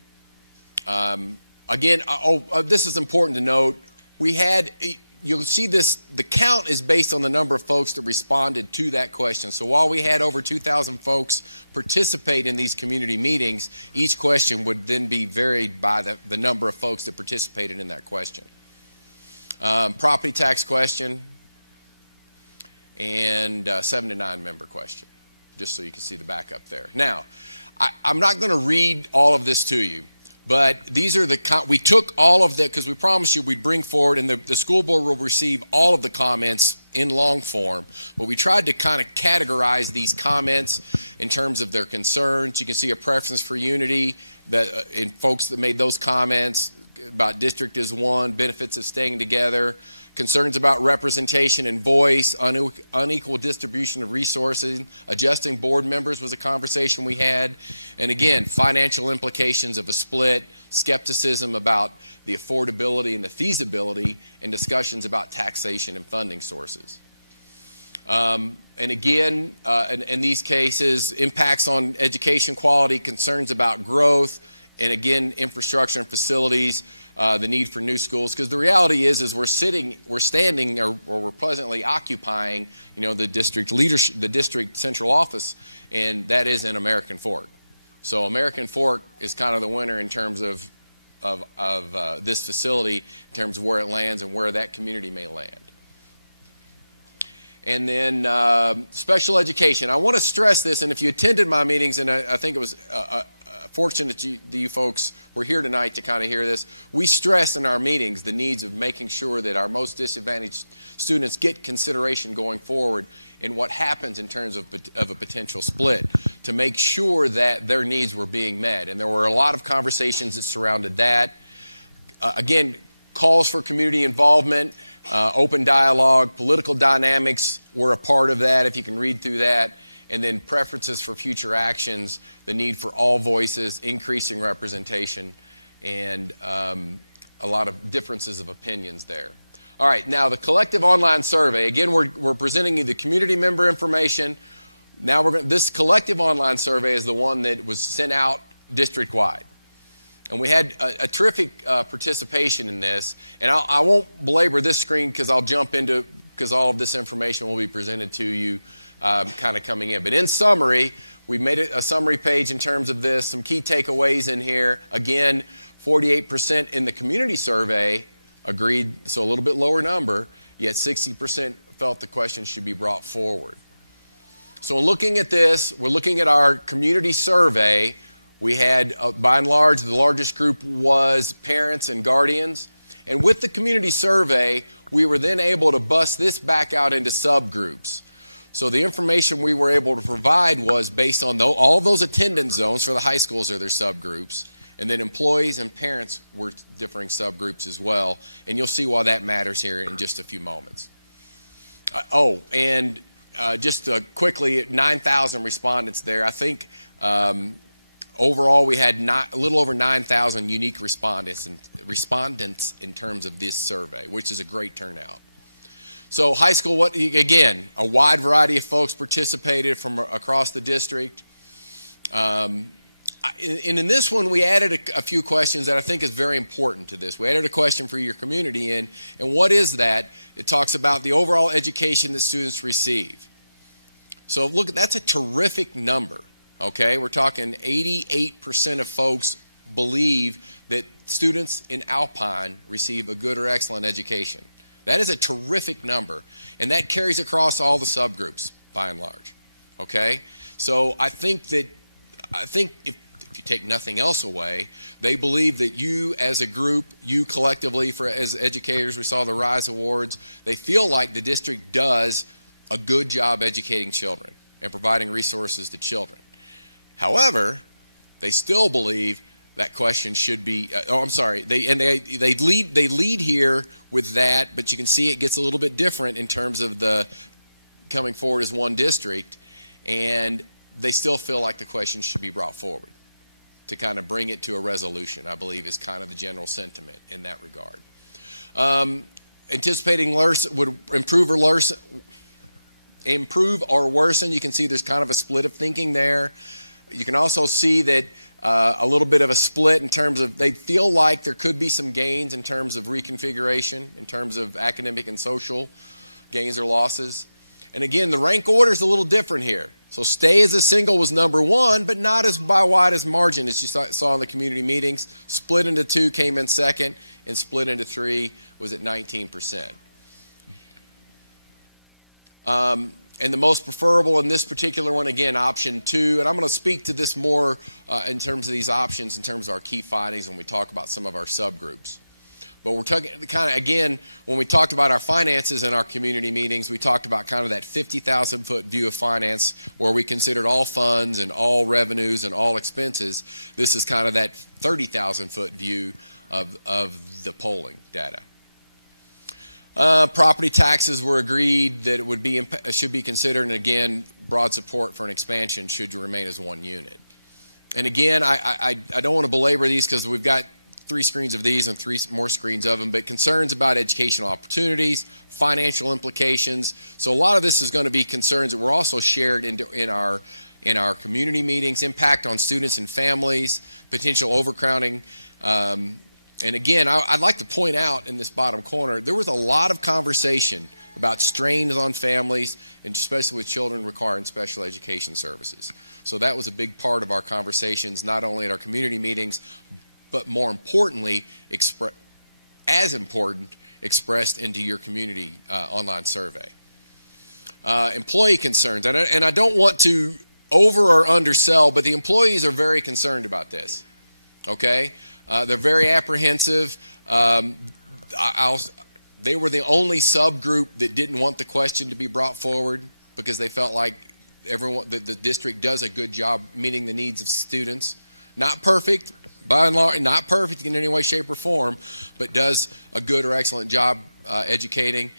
This is important to note. You'll see this, the count is based on the number of folks that responded to that question. So while we had over 2,000 folks participate in these community meetings, each question would then be varied by the number of folks that participated in that question. Property tax question and 7 to 9 member question, just so you can see the backup there. Now, I'm not going to read all of this to you. But these are we took all of that because we promised you we'd bring forward, and the school board will receive all of the comments in long form. But we tried to kind of categorize these comments in terms of their concerns. You can see a preference for unity in folks that made those comments about district as one, benefits of staying together, concerns about representation and voice, unequal distribution of resources, adjusting board members was a conversation we had, and again, financial implications of a split, skepticism about the affordability and the feasibility, and discussions about taxation and funding sources. And again, in these cases, impacts on education quality, concerns about growth, and again, infrastructure and facilities, the need for new schools. Because the reality is we're standing, or we're presently occupying, the district leadership, the district central office, and that is in American Fork. So American Fork is kind of the winner in terms of this facility, in terms of where it lands and where that community may land. And then special education. I want to stress this, and if you attended my meetings, and I think it was fortunate that you folks were here tonight to kind of hear this, we stress in our meetings the needs of making sure that our most disadvantaged students get consideration going forward in what happens in terms of a potential split, to make sure that their needs were being met. And there were a lot of conversations that surrounded that. Again, calls for community involvement, open dialogue, political dynamics were a part of that, if you can read through that, and then preferences for future actions, the need for all voices, increasing representation, and a lot of differences of opinions there. All right, now the collective online survey. Again, we're presenting you the community member information. Now this collective online survey is the one that was sent out district-wide. And we had a terrific participation in this. And I won't belabor this screen because I'll jump into, because all of this information will be presented to you kind of coming in. But in summary, we made a summary page in terms of this, some key takeaways in here. Again, 48% in the community survey agreed, so a little bit lower number, yet 60% felt the question should be brought forward. So in looking at this, we're looking at our community survey. We had, by and large, the largest group was parents and guardians. And with the community survey, we were then able to bust this back out into subgroups. So the information we were able to provide was based on all of those attendance zones for the high schools are their subgroups. And then employees and parents were differing subgroups as well. And you'll see why that matters here in just a few moments. Just quickly, 9,000 respondents there. I think overall we had a little over 9,000 unique respondents in terms of this survey, which is a great turnout. So high school, again, a wide variety of folks participated from across the district. And in this one, we added a few questions that I think is very important to this. We added a question for your community and what is that? It talks about the overall education that students receive. So look, that's a terrific number, okay? We're talking 88% of folks believe that students in Alpine receive a good or excellent education. That is a terrific number, and that carries across all the subgroups, by and large, okay? So I think if you take nothing else away, they believe that you as a group, you collectively, as educators, we saw the RISE Awards, they feel like the district does a good job educating children and providing resources to children. However, they still believe that question should be, they lead here with that, but you can see it gets a little bit different in terms of the coming forward as one district, and they still feel like the question should be brought forward to kind of bring it to a resolution, I believe is kind of the general sentiment in that regard. Anticipating would improve or worsen. You can see there's kind of a split of thinking there. You can also see that a little bit of a split in terms of they feel like there could be some gains in terms of reconfiguration, in terms of academic and social gains or losses. And again, the rank order is a little different here. So stay as a single was number one, but not as by wide as margin as you saw in the community meetings. Split into two came in second, and split into three was at 19%. And the most preferable in this particular one, again, option 2. And I'm going to speak to this more in terms of these options, in terms of our key findings when we talk about some of our subgroups. But we're talking kind of, again, when we talked about our finances in our community meetings, we talked about kind of that 50,000-foot view of finance where we considered all funds and all revenues and all expenses. This is kind of that 30,000-foot view of the polling data. Property taxes were agreed that it would be should be considered, and again, broad support for an expansion should remain as one unit. And again, I don't want to belabor these because we've got 3 screens of these and 3 more screens of them, but concerns about educational opportunities, financial implications. So a lot of this is going to be concerns that were also shared in our community meetings, impact on students and families, potential overcrowding. And again, I'd like to point out in this bottom corner, there was a lot of conversation about strains on families, and especially with children requiring special education services. So that was a big part of our conversations, not only at our community meetings, but more importantly, expressed into your community online survey. Employee concerns, and I don't want to over or undersell, but the employees are very concerned about this, okay? They're very apprehensive. They were the only subgroup that didn't want the question to be brought forward because they felt like the district does a good job meeting the needs of students. Not perfect, by and large, not perfect in any way, shape, or form, but does a good or excellent job educating.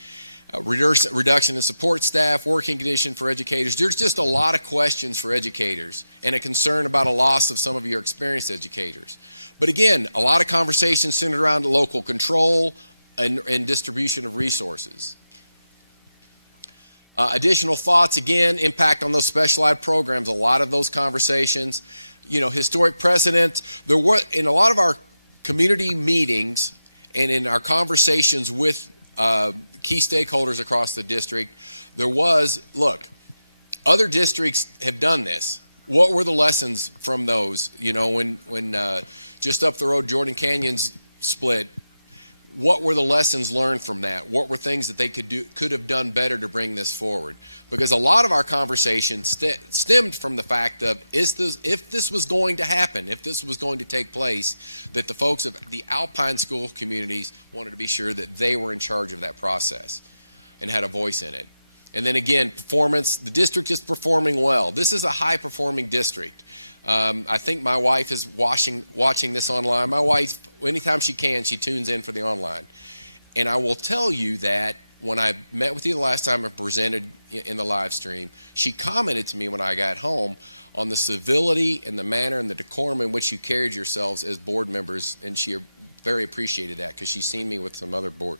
Reduction in support staff, working condition for educators. There's just a lot of questions for educators and a concern about a loss of some of your experienced educators. But again, a lot of conversations centered around local control and distribution of resources. Additional thoughts, again, impact on those specialized programs, a lot of those conversations. You know, historic precedent. There were, in a lot of our community meetings and in our conversations with key stakeholders across the district, there was, look, other districts have done this. What were the lessons from those? You know, when just up the road, Jordan Canyon's split, what were the lessons learned from that? What were things that they could have done better to bring this forward? Because a lot of our conversation stemmed from the fact of, if this was going to happen, if this was going to take place, that the folks of the Alpine school communities wanted to be sure that they were in charge of that process and had a voice in it. And then again, performance, the district is performing well. This is a high-performing district. I think my wife is watching this online. My wife, anytime she can, she tunes in for the online. And I will tell you that when I met with you the last time I presented in the live stream, she commented to me when I got home on the civility and the manner and the decorum in which you carried yourselves as board members, and she very appreciated that because she's seen me with some other board.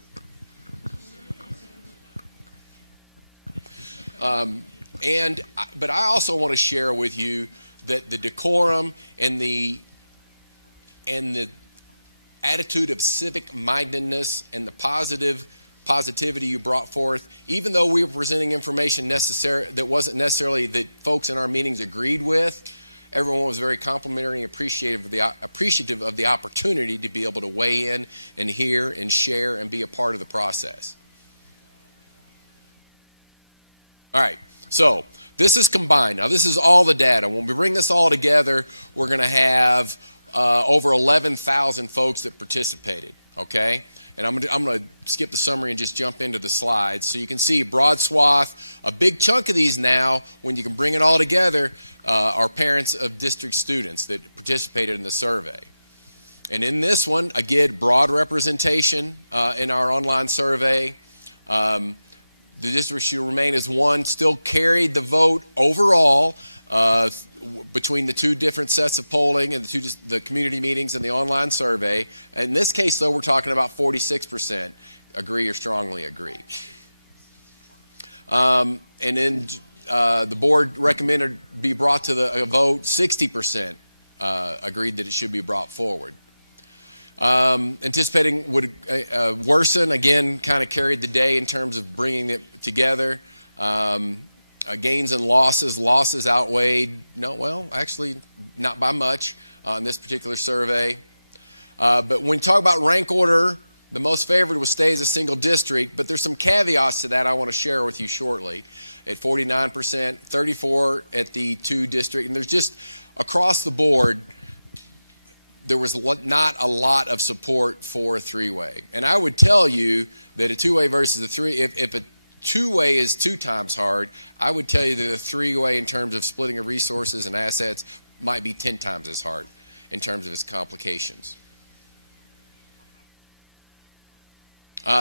But I also want to share with you that the decorum and the attitude of civic mindedness and the positivity you brought forth, even though we were presenting information that wasn't necessarily that folks in our meetings agreed with, everyone was very complimentary and appreciative of the opportunity to be able to weigh in and hear and share and be a part of the process. All right, so this is combined. Now, this is all the data. When we bring this all together, we're going to have over 11,000 folks that participated, okay? And I'm going to skip the summary and just jump into the slides. So you can see broad swath. A big chunk of these now, when you can bring it all together, are parents of district students that participated in the survey. And in this one, again, broad representation in our online survey. The district should remain as one, still carried the vote overall between the 2 different sets of polling and the community meetings and the online survey. In this case, though, we're talking about 46% agree or strongly agree. And then the board recommended be brought to a vote. 60% agreed that it should be brought forward. Anticipating would worsen, again, kind of carried the day in terms of bringing it together. Gains and losses outweighed, actually not by much on this particular survey. But when you talk about rank order, the most favored was stay as a single district, but there's some caveats to that I want to share with you shortly. At 49%, 34% at the 2 district, and there's just across the board, there was not a lot of support for a 3-way. And I would tell you that a 2-way versus a 3, if a 2-way is 2 times hard, I would tell you that a 3-way in terms of splitting of resources and assets might be 10 times as hard in terms of its complications.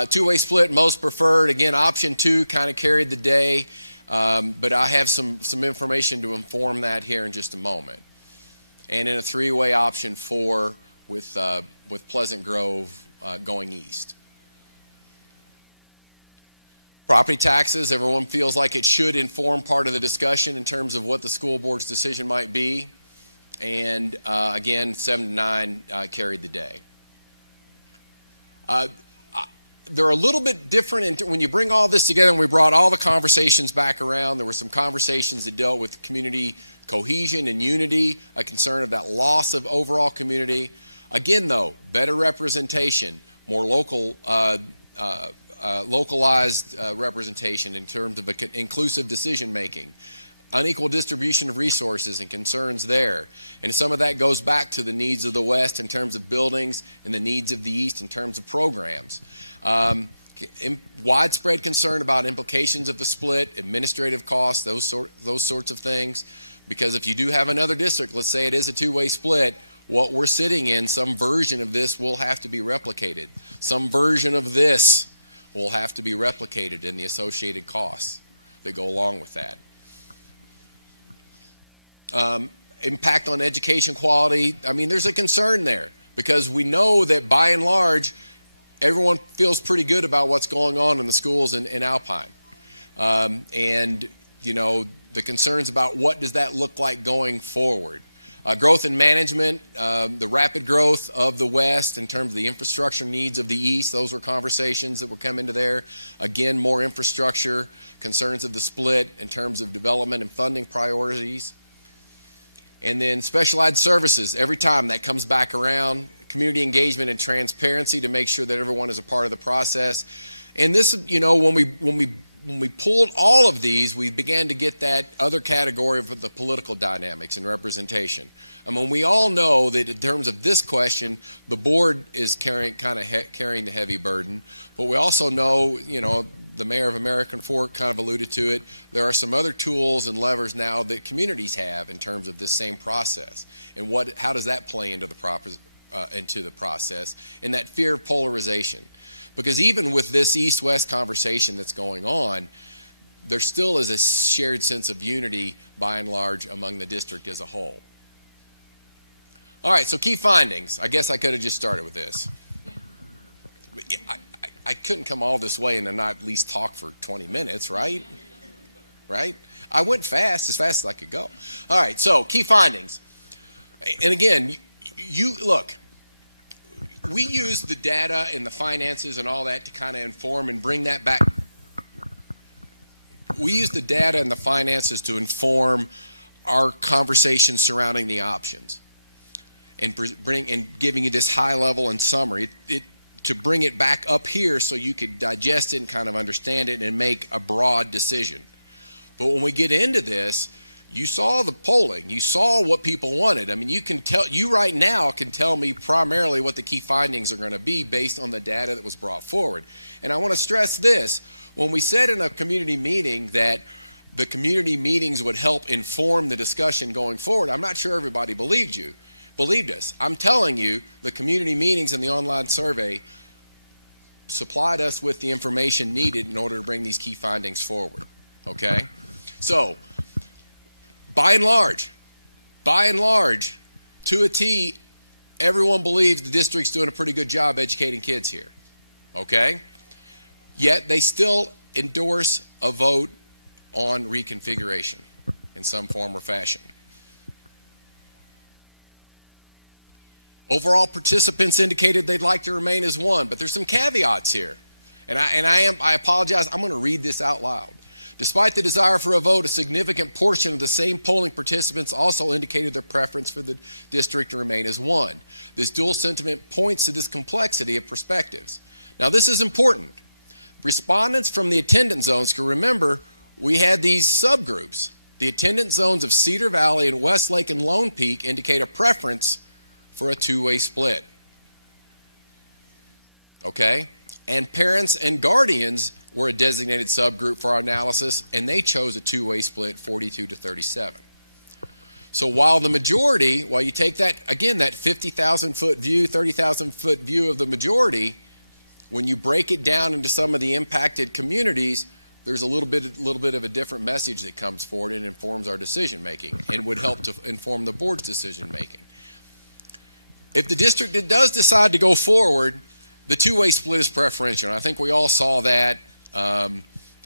Two-way split, most preferred. Again, option 2 kind of carried the day, but I have some information to inform that here in just a moment. And in a 3-way, option 4 with Pleasant Grove going east. Property taxes, everyone feels like it should inform part of the discussion in terms of what the school board's decision might be. And again, 7 to 9 carried the day. They're a little bit different when you bring all this together, and we brought all the conversations back around. There were some conversations that dealt with community cohesion and unity, a concern of that loss of overall community. Again, though, better representation, more localized representation in terms of inclusive decision making, unequal distribution of resources and concerns there. And some of that goes back to the needs of the West in terms of buildings and the needs of the East in terms of programs. Widespread concern about implications of the split, administrative costs, those sorts of things. Because if you do have another district, let's say it is a 2-way split, what we're sitting in, some version of this will have to be replicated. Some version of this will have to be replicated in the associated costs that go along with that. Impact on education quality, I mean, there's a concern there because we know that by and large, everyone feels pretty good about what's going on in the schools in Alpine. And, you know, the concerns about what does that look like going forward. Growth in management, the rapid growth of the West in terms of the infrastructure needs of the East, those were conversations that were coming to there. Again, more infrastructure, concerns of the split in terms of development and funding priorities. And then specialized services, every time that comes back around, community engagement and transparency to make sure that everyone is a part of the process. And this, you know, when we pulled all of these, we began to get that other category of the political dynamics and representation. I mean, we all know that in terms of this question, the board is carrying the heavy burden. But we also know, you know, the mayor of American Fork kind of alluded to it. There are some other tools and levers now that communities have in terms of this same process. And how does that play into the process? And that fear of polarization. Because even with this East-West conversation that's going on, there still is a shared sense of unity, by and large, among the district as a whole. All right, so key findings. I guess I could have just started with this. I couldn't come all this way and then not at least talk for 20 minutes, right? Right? I went fast as I could go. All right, so key findings. And again, you look. We use the data and the finances and all that to kind of inform and bring that back. We use the data and the finances to inform our conversation surrounding the options and giving you this high level and summary to bring it back up here so you could digest it and kind of understand it and make a broad decision. But when we get into this, you saw the polling. You saw what people wanted. I mean, you right now can tell me primarily what the key findings are going to be based on the data that was brought forward. And I want to stress this. When we said in a community meeting that the community meetings would help inform the discussion going forward, I'm not sure everybody believed us. I'm telling you, the community meetings and the online survey supplied us with the information needed in order to bring these key findings forward. Okay? So, by and large, to a T, everyone believes the district's doing a pretty good job educating kids here, okay? Yet they still endorse a vote on reconfiguration in some form or fashion. Overall, participants indicated they'd like to remain as one, but there's some caveats here. And I apologize, I'm going to read this out loud. Despite the desire for a vote, a significant portion of the same polling participants also indicated their preference for the district to remain as one. This dual sentiment points to this complexity of perspectives. Now, this is important. Respondents from the attendance zones can remember we had these subgroups. The attendance zones of Cedar Valley and Westlake and Lone Peak indicate a preference for a 2-way split. Okay? And parents and guardians were a designated subgroup for our analysis, and they chose a 2-way split, 42 to 37. So while you take that, again, that 50,000-foot view, 30,000-foot view of the majority, when you break it down into some of the impacted communities, there's a little bit of a different message that comes forward and informs our decision making and would help to inform the board's decision making. If the district does decide to go forward, the two-way split is preferential. And I think we all saw that.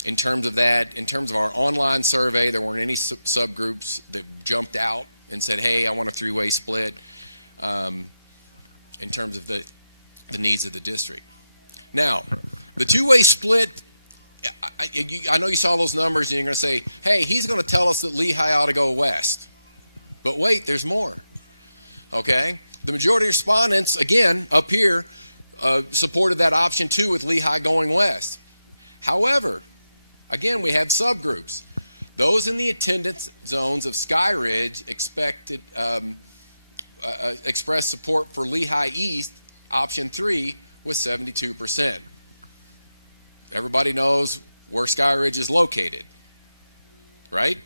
In terms of our online survey, there weren't any subgroups that jumped out and said, hey, I want a three-way split in terms of the needs of the district. Now, the two-way split, I know you saw those numbers and you're going to say, hey, he's going to tell us that Lehigh ought to go west. But wait, there's more. Okay? The majority of respondents, again, up here, supported that option 2 with Lehigh going west. However, again, we had subgroups. Those in the attendance zones of Sky Ridge expressed support for Lehigh East, option 3, with 72%. Everybody knows where Sky Ridge is located, right?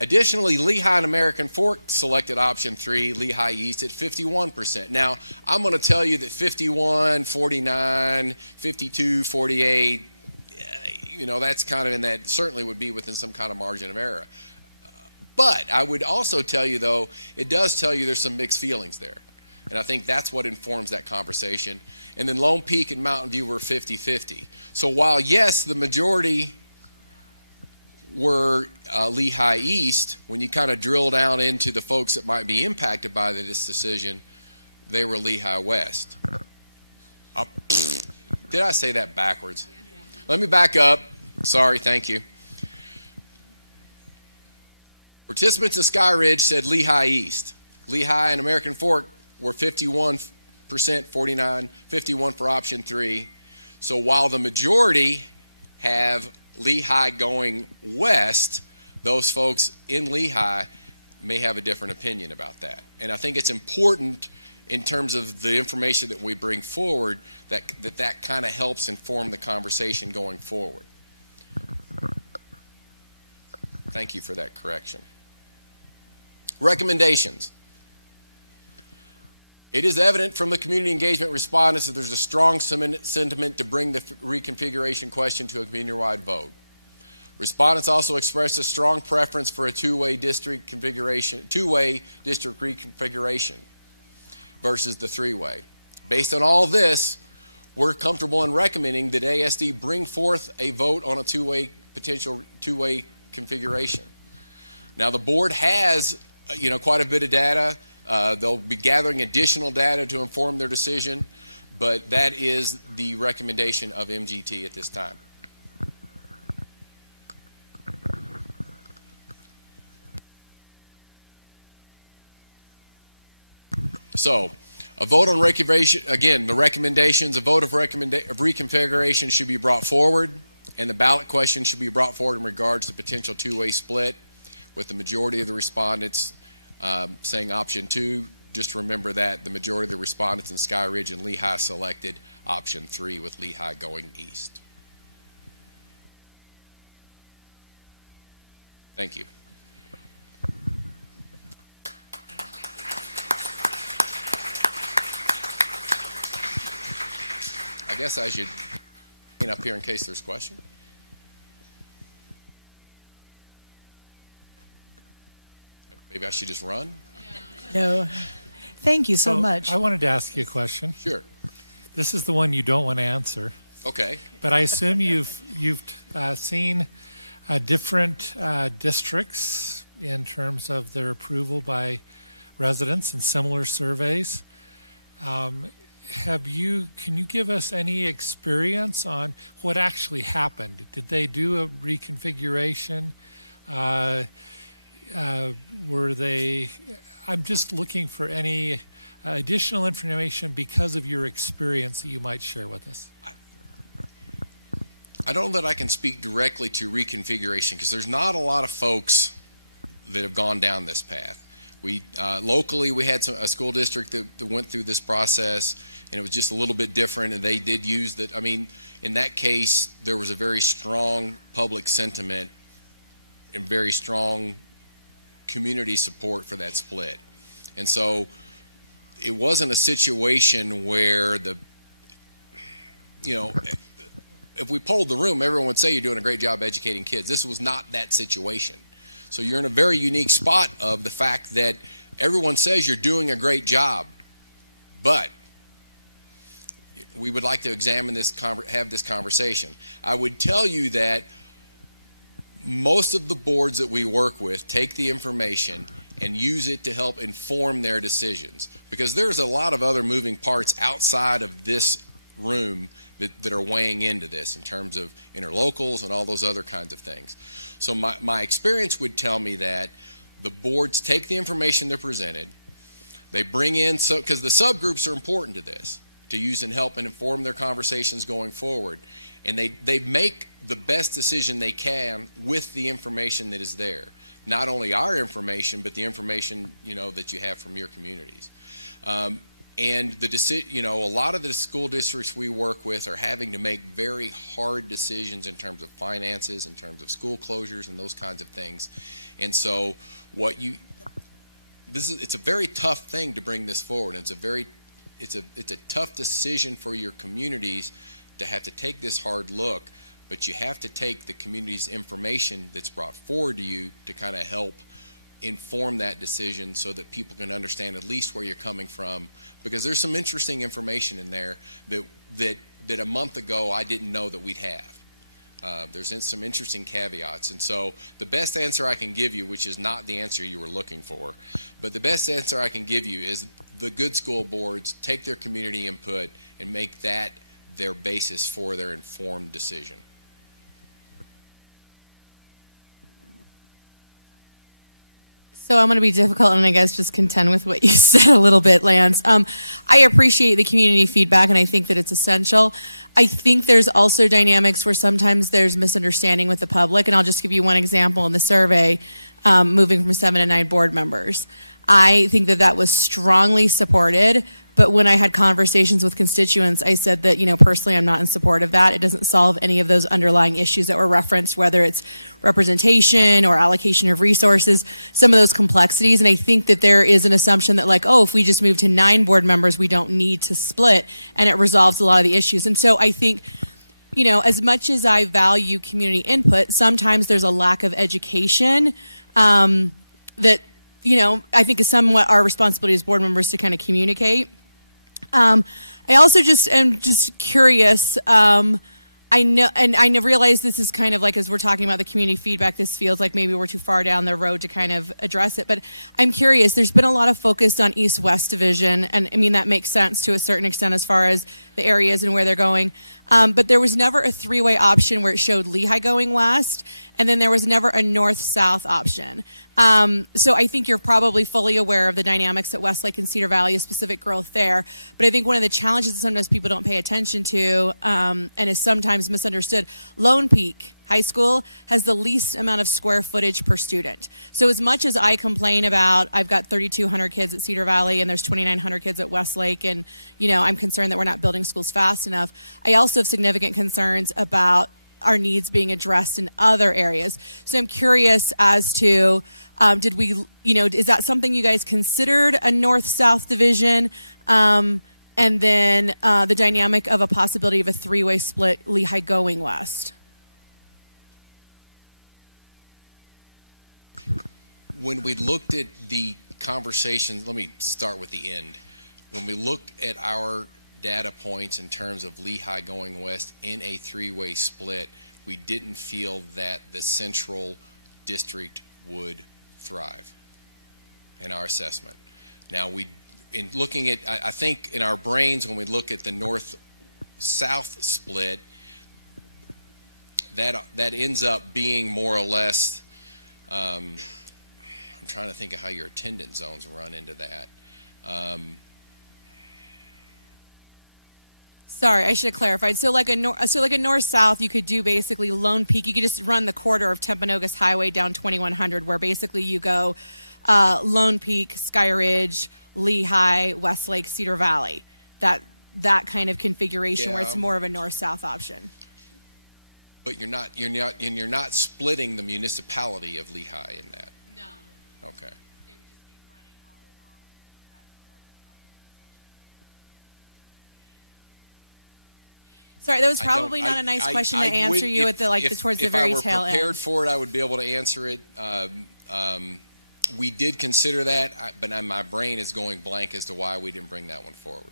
Additionally, Lehigh and American Fork selected option 3, Lehigh East, at 51%. Now, I'm going to tell you that 51, 49, 52, 48, that's kind of in that, certainly would be within some kind of margin of error. But I would also tell you, though, it does tell you there's some mixed feelings there. And I think that's what informs that conversation. And then Lone Peak and Mountain View were 50-50. So while, yes, the majority were Lehigh East, when you kind of drill down into the folks that might be impacted by this decision, they were Lehigh West. Did I say that backwards? Let me back up. Sorry, thank you. Participants in Sky Ridge said Lehigh East. Lehigh and American Fork were 51%, 49, 51 for option 3. So while the majority have Lehigh going west, those folks in Lehigh may have a different opinion about that. And I think it's important in terms of the information that we bring forward that kind of helps inform the conversation going forward. Thank you for that correction. Recommendations. It is evident from the community engagement respondents that there's a strong sentiment to bring the reconfiguration question to a community-wide vote. Respondents also expressed a strong preference for a two-way district reconfiguration versus the three-way. Based on all this, we're comfortable in recommending that ASD bring forth a vote on a potential two-way configuration. Now, the board has quite a bit of data. They'll be gathering additional data to inform their decision, but that is the recommendation of MGT at this time. So, a vote on reconfiguration, again, the recommendations, a vote of reconfiguration should be brought forward, and the ballot question should be brought forward in regards to potential two-way split, with the majority of the respondents saying option 2. Just remember that the majority of the respondents in Sky Ridge and Lehigh selected option 3, with Lehigh going east. Thank you. I guess I should get up here in case there's a question. Maybe I should just run? No. Thank you so much. I wanted to ask you a question. Sure. This is the one you don't want to answer. Okay. But I assume you've seen different districts in terms of their approval by residents in similar surveys. Can you give us any experience on what actually happened? Did they do a reconfiguration? I'm just looking for any additional information because of your experience that you might share with us. I don't know that I can speak directly to reconfiguration because there's not a lot of folks that have gone down this path. Locally, we had a school district that went through this process, and it was just a little bit different, and they did use that. I mean, in that case, there was a very strong public sentiment and very strong community support for that split. And so it wasn't a situation where you know, if we polled the room, everyone would say you're doing a great job educating kids. This was not that situation. So you're in a very unique spot of the fact that everyone says you're doing a great job, but we would like to examine this, have this conversation. I would tell you that most of the boards that we work with take the information and use it to help inform their decisions, because there's a lot of other moving parts outside of this room that are weighing into this in terms of interlocals and all those other kinds of things. So my experience would tell me that the boards take the information they're presented, they bring in, because the subgroups are important to this, to use and help and inform their conversations going forward, and they make the best decision they can with the information that is there. Not only our information, but the information, you know, that you have from your communities. And a lot of the school districts we work with are having to make very hard decisions in terms of finances, in terms of school closures, and those kinds of things. And so, it's a very tough thing to bring this forward. And it's a tough decision for your communities to have to take this hard look. But you have to take the community's information that's brought forward to you to kind of help inform that decision so that people can understand at least where you're coming from, because there's some interesting information in there that a month ago I didn't know that we'd have. There's some interesting caveats, and so the best answer I can give you, which is not the answer you were looking for, but the best answer I can give you is the good school boards take their community input and make that their basis for their informed decision. So I'm going to be difficult and I guess just contend with what you said a little bit, Lance. I appreciate the community feedback and I think that it's essential. I think there's also dynamics where sometimes there's misunderstanding with the public, and I'll just give you one example in the survey, moving from 7 to 9 board members. I think that was strongly supported, but when I had conversations with constituents, I said that, personally, I'm not in support of that. It doesn't solve any of those underlying issues that were referenced, whether it's representation or allocation of resources, some of those complexities. And I think that there is an assumption that if we just move to 9 board members, we don't need to split, and it resolves a lot of the issues. And so I think, as much as I value community input, sometimes there's a lack of education that, I think is somewhat our responsibility as board members to kind of communicate. I also am just curious. I know, and I realize this is kind of like, as we're talking about the community feedback, this feels like maybe we're too far down the road to kind of address it. But I'm curious, there's been a lot of focus on East-West division, and I mean, that makes sense to a certain extent as far as the areas and where they're going. But there was never a 3-way option where it showed Lehigh going west, and then there was never a north-south option. So I think you're probably fully aware of the dynamics at Westlake and Cedar Valley, a specific growth there. But I think one of the challenges that sometimes people don't pay attention to, and is sometimes misunderstood, Lone Peak High School has the least amount of square footage per student. So as much as I complain about, I've got 3,200 kids at Cedar Valley and there's 2,900 kids at Westlake, and I'm concerned that we're not building schools fast enough, I also have significant concerns about our needs being addressed in other areas. So I'm curious as to, is that something you guys considered, a north-south division? And then the dynamic of a possibility of a 3-way split, Lehigh going west. When we looked at the conversations, let me start with the end. When we looked at our data points in terms of Lehigh going west in a 3-way split, we didn't feel that the central district would thrive in our assessment. Now, in looking at, I think in our brains, when we look at the north-south split, that ends up being more or less, I'm trying to think of how your attendance zones run into that. Sorry, I should have clarified. So like a north-south, you could do basically Lone Peak. You could just run the corridor of Timpanogos Highway down 2100, where basically you go Lone Peak, Sky Ridge, Lehigh, Westlake, Cedar Valley. That kind of configuration where it's more of a north-south option. But you're not splitting the municipality of Lehigh in that. No. Okay. Sorry, that was I don't- probably not a nice I- question I to answer would- you if- at the if- towards the if very I were tail prepared end. for it, I would be able to answer it. We did consider that, but my brain is going blank as to why we didn't bring that one forward.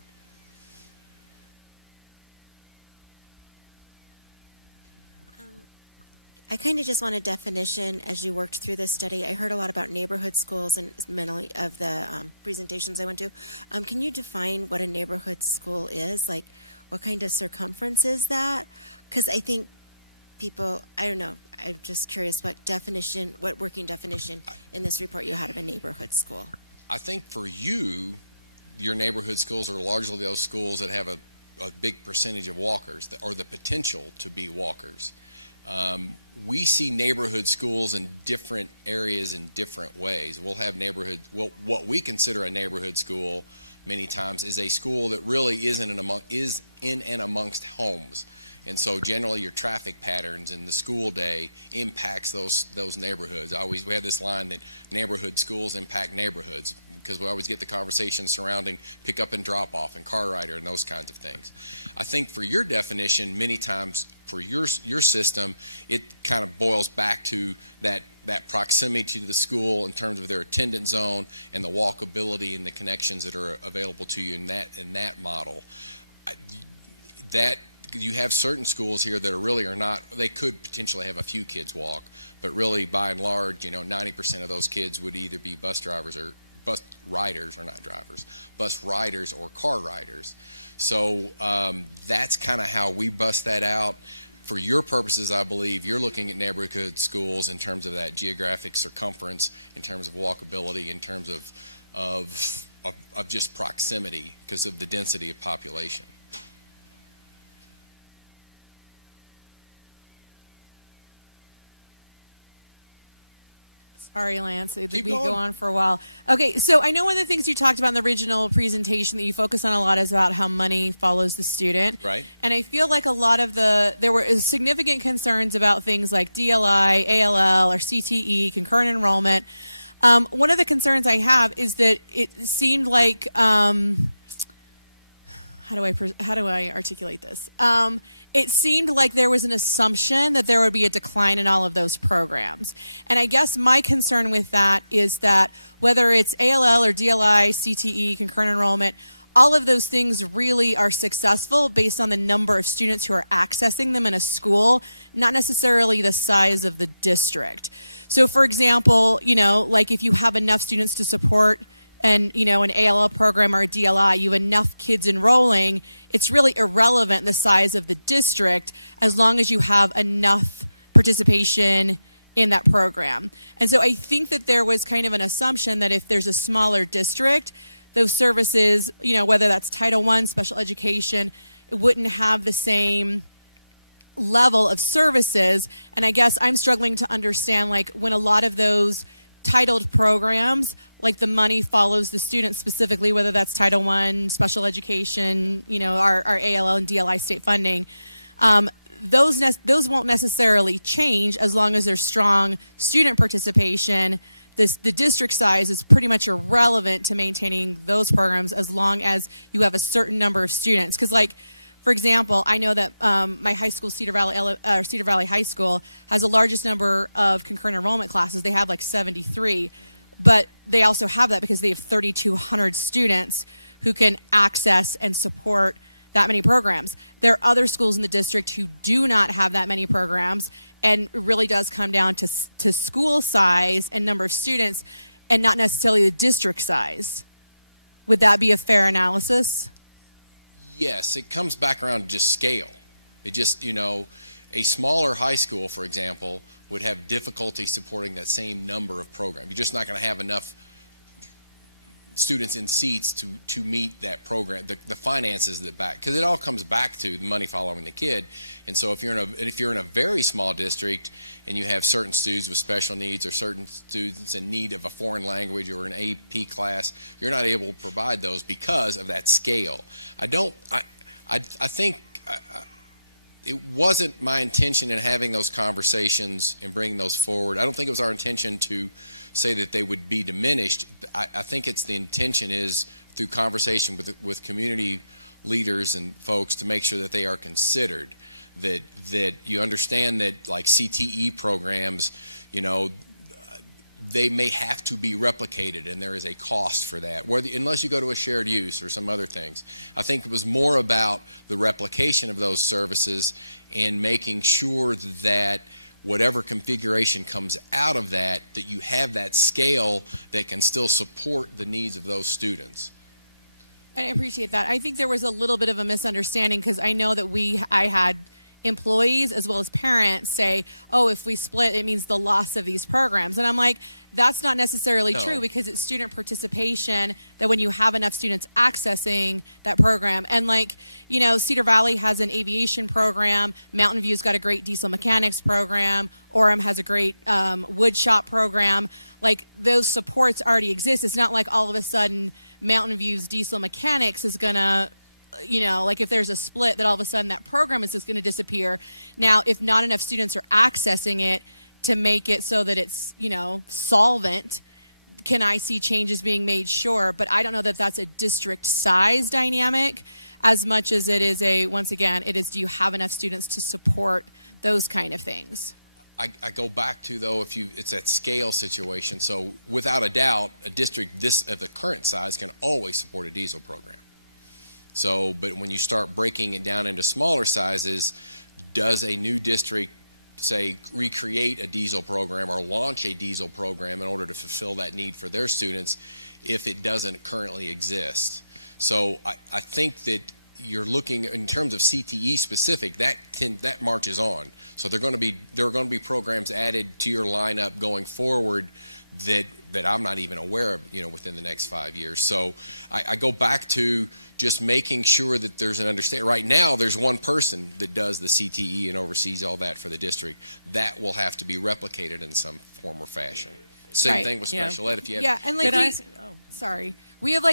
I kind of just want a definition as you worked through this study. I heard a lot about neighborhood schools and many of the presentations I went to. Can you define what a neighborhood school is? Like, what kind of circumference is that? Because I think people, I don't know, I'm just curious what working definition in this report you had of a neighborhood school. I think for you, your neighborhood schools are largely those schools that have a big percentage of walkers, or the potential to be walkers. We see neighborhood schools in different areas in different ways. We'll have what we consider a neighborhood school many times is a school that really is in and amongst homes. And so generally your traffic patterns in the school day impacts those neighborhoods. We have this line that neighborhood schools impact neighborhoods, because we always get the conversation surrounding pick up and drop off and car rider and those kinds of things. I think for your definition, many times for your system, it kind of boils back to that proximity to the school in terms of their attendance zone and the walkability and the connections that are available to you in that model. That you have certain schools here that are not, they could potentially have a few kids walk, but really by and large, 90% of those kids would either be bus riders or car riders. So that's kind of how we bust that out. For your purposes, I believe you're looking at neighborhood schools in terms of that geographic circumference, in terms of walkability, in terms of just proximity because of the density of population. Sorry, Lance. We Keep could going. go on for a while. Okay, so I know one of the things you talked about in the original presentation that you focus on a lot is about how money follows the student. Right. And I feel like a lot of there were significant concerns about things like DLI, ALL, or CTE, concurrent enrollment. One of the concerns I have is that it seemed like how do I articulate this? It seemed like there was an assumption that there would be a decline in all of those programs. And I guess my concern with that is that whether it's ALL or DLI, CTE, concurrent enrollment, all of those things really are successful based on the number of students who are accessing them in a school, not necessarily the size of the district. So for example, like if you have enough students to support an ALL program or a DLI, you have enough kids enrolling, it's really irrelevant the size of the district as long as you have enough participation in that program. And so I think that there was kind of an assumption that if there's a smaller district, those services, whether that's Title I, special education, it wouldn't have the same level of services. And I guess I'm struggling to understand, like, when a lot of those titled programs, like the money follows the student specifically, whether that's Title I, special education, our ALL and DLI state funding, those won't necessarily change as long as there's strong student participation. The district size is pretty much irrelevant to maintaining those programs as long as you have a certain number of students. Because, like, for example, I know that my high school, Cedar Valley High School, has the largest number of concurrent enrollment classes. They have like 73, but they also have that because they have 3,200 students who can access and support that many programs. There are other schools in the district who do not have that many programs, and it really does come down to school size and number of students and not necessarily the district size. Would that be a fair analysis? Yes, it comes back around to just scale. It just, a smaller high school, for example, would have difficulty supporting that same number of programs. You're just not going to have enough students in seats to meet that program, the finances because it all comes back to the money following the kid. And so if you're in a very small district and you have certain students with special needs or certain students in need of a foreign language or an AP class, you're not able to provide those because of that scale. I think it wasn't my intention in having those conversations and bringing those forward. I don't think it was our intention to say that they would be diminished. I think the intention is through conversation with community leaders and folks to make sure that they are considered, that you understand that like CTE programs, they may have to be replicated, and there is a cost for that, unless you go to a shared use or some other things. I think it was more about the replication of those services and making sure that whatever configuration comes out of that you have that scale that can still support the needs of those students. I appreciate that. I think there was a little bit of a misunderstanding because I know that I had employees as well as parents say, oh, if we split, it means the loss of these programs. And I'm like, that's not necessarily true, because it's student participation that when you have enough students accessing that program. And Cedar Valley has an aviation program. Mountain View's got a great diesel mechanics program. Orem has a great wood shop program. Those supports already exist. It's not like all of a sudden Mountain View's diesel mechanics is going to if there's a split, that all of a sudden that program is just going to disappear. Now, if not enough students are accessing it to make it so that it's, solvent, can I see changes being made? Sure. But I don't know that that's a district size dynamic as much as it is once again, do you have enough students to support those kind of things? I go back to, though, it's that scale situation. So without a doubt, a district of the current size can always support a diesel program. So, but when you start breaking it down into smaller sizes, does a new district, say, recreate a diesel program or launch a diesel program in order to fulfill that need for their students if it doesn't currently exist? So I think that you're looking in terms of CTE specific, that marches on. So there are going to be programs added to your lineup going forward that I'm not even aware of, within the next 5 years. So I go back to just making sure that there's an understanding. Right now, there's one person that does the CTE and oversees all that for the district. That will have to be replicated in some form or fashion. Same thing with special ed. If you have, sorry. We have we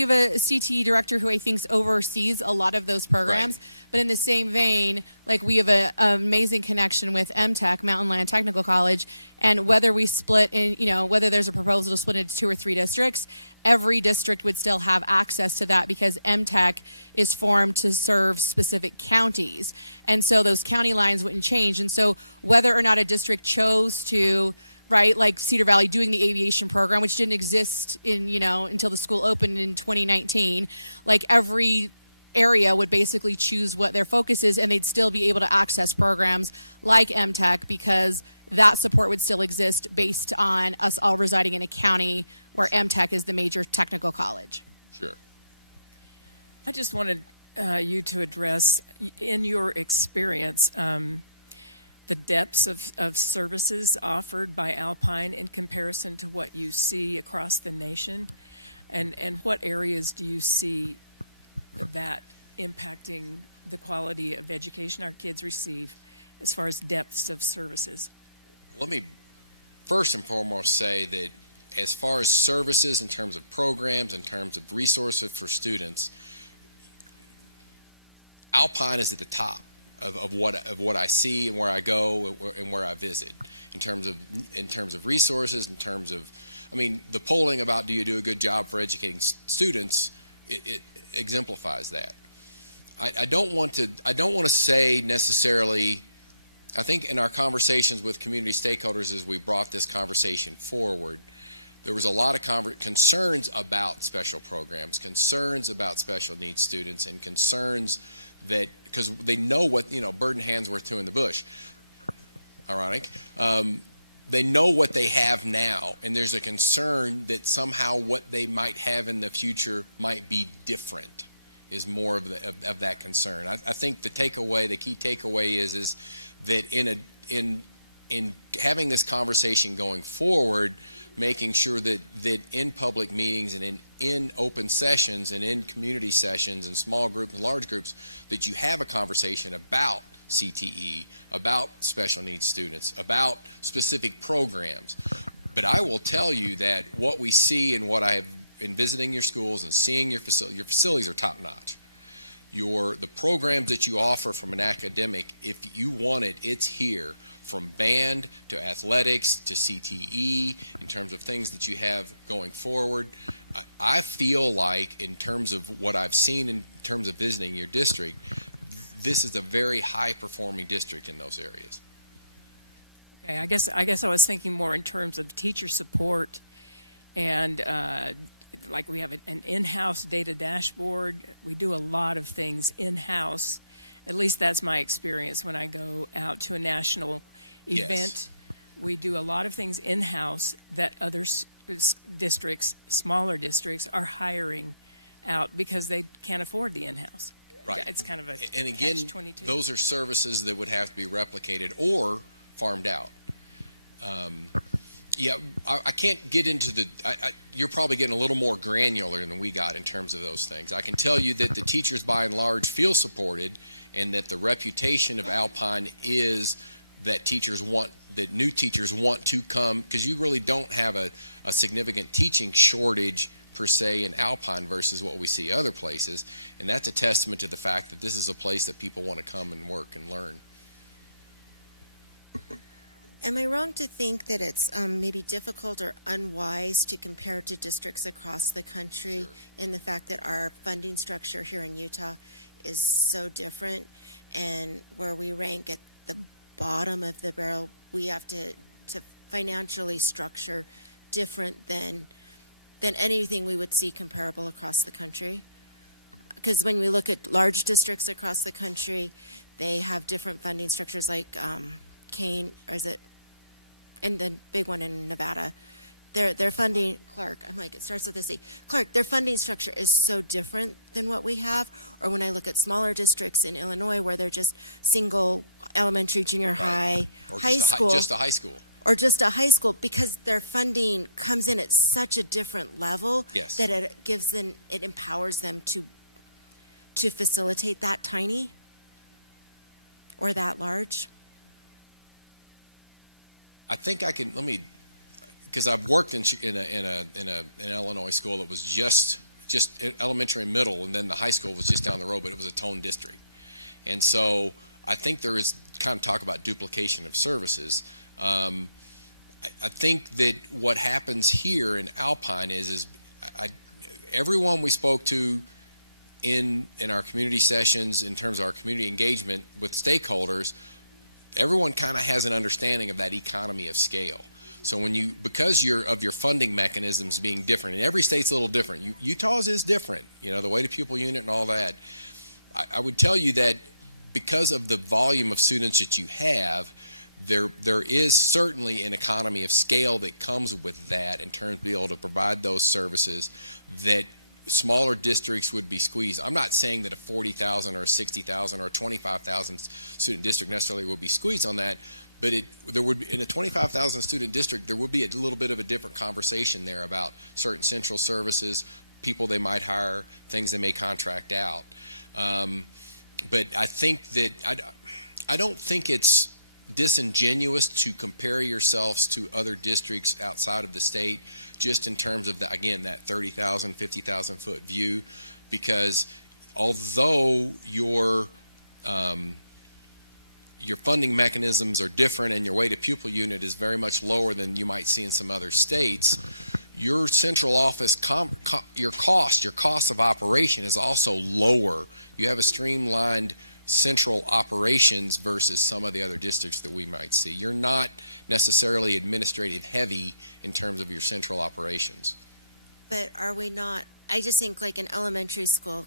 have a CTE director who I think oversees a lot of those programs. Right. But in the same vein, we have an amazing connection with MTech, Mountain Land Technical College, and whether we split whether there's a proposal to split into 2 or 3 districts, every district would still have access to that because MTech is formed to serve specific counties. And so those county lines wouldn't change. And so whether or not a district chose to like Cedar Valley doing the aviation program, which didn't exist until the school opened in 2019. Every area would basically choose what their focus is, and they'd still be able to access programs like MTech because that support would still exist based on us all residing in a county where MTech is the major technical college. Sure. I just wanted you to address, in your experience, the depths of services offered by Alpine in comparison to what you see across the nation, and what areas do you see that impacting the quality of education our kids receive as far as depths of services? Let me first and foremost say that as far as services in terms of programs, in terms of resources for students, Alpine is at the top of what I see and where I go and where I visit in terms of resources, in terms of, the polling about do you do a good job for educating students, it exemplifies that. I don't want to say necessarily. I think in our conversations with community stakeholders as we brought this conversation forward, there was a lot of concerns about special programs, concerns about special needs students, and concerns that, because they know what, bird in hand's worth two in the bush. Ironic. They know what they have now, and there's a concern that somehow what they might have in the future might be different, is more of that concern. I think the key takeaway is that in having this conversation going forward, making sure that in public meetings and in open sessions and in community sessions and small groups and large groups, that you have a conversation about CTE, about special needs students, about specific programs. But I will tell you that what we see and what I have been visiting your schools and seeing your facilities are top notch. the programs that you offer from an academic, if you want it, it's here. From band to athletics to CTE, in terms of things that you have going forward. I feel like, in terms of what I've seen in terms of visiting your district, this is a very high-performing district in those areas. Okay, I guess I was thinking more in terms of teacher support, and like we have an in-house data dashboard. We do a lot of things in-house. At least that's my experience when I go out to a national event. Yes. We do a lot of things in-house that other districts, smaller districts, are hiring out because they can't afford the in-house. Right. It's kind of a and again, catch-22. those are services that would have to be replicated or farmed out. Yeah, I can't get into the. You're probably getting a little more granular than we got in terms of those things. I can tell you that the teachers, by and large, feel supported, and that the reputation of Alpine is that new teachers want to come, because you really don't have a significant teaching shortage per se in Alpine versus what we see other places, and that's a testament to the fact that this is a place that people want to come and work and learn. Am I wrong to think that it's maybe difficult or unwise to compare to districts across the country? Sure. In the fact that our funding structure here in Utah is so different, and where we rank at the bottom of the barrel, we have to financially structure different than anything we would see comparable across the country? Because when we look at large districts across the country, they have different funding structures, like Kane, or is it, and the big one in Nevada, their funding, Clark, I'm like, it starts with a C. Clark, their funding structure is so different than what we have. Or when I look at smaller districts in Illinois where they're just single elementary, junior high, Or high school. Just a high school. Or just a high school, because their funding comes in at such a different level. Yes. That it empowers them to facilitate that tiny or that large. I think I can. Because I've worked in an Illinois school that was just elementary and middle, and then the high school was just down the road, but it was a tone district, and so I think there is kind of talk about duplication of services. I think that what happens here in Alpine is everyone we spoke to in our community sessions, in terms of our community engagement with stakeholders, everyone kind of has an understanding of that economy of scale. So because of your funding mechanisms being different, and every state's a little different. Utah's is different, the weighted pupil unit and all that. I would tell you that because of the volume of students that you have, there is certainly an economy of scale that comes with that in terms of being able to provide those services that smaller districts would be squeezed. I'm not saying that a 40,000 or a 60,000 or a 25,000 student district necessarily would be squeezed on that, but there would be, in a 25,000 student district, there would be a little bit of a different conversation there about certain central services, people they might hire, things they may contract out. But I think that I don't think it's disingenuous to compare yourselves to other districts outside of the state, just in terms of that 30,000, 50,000 foot view, because although your funding mechanisms are different and your weighted pupil unit is very much lower than you might see in some other states, your central office, your cost of operation is also lower. You have a streamlined central operations versus some of the other districts that we might see. You're not necessarily administrative heavy in terms of your central operations. But are we not? I just think like an elementary school,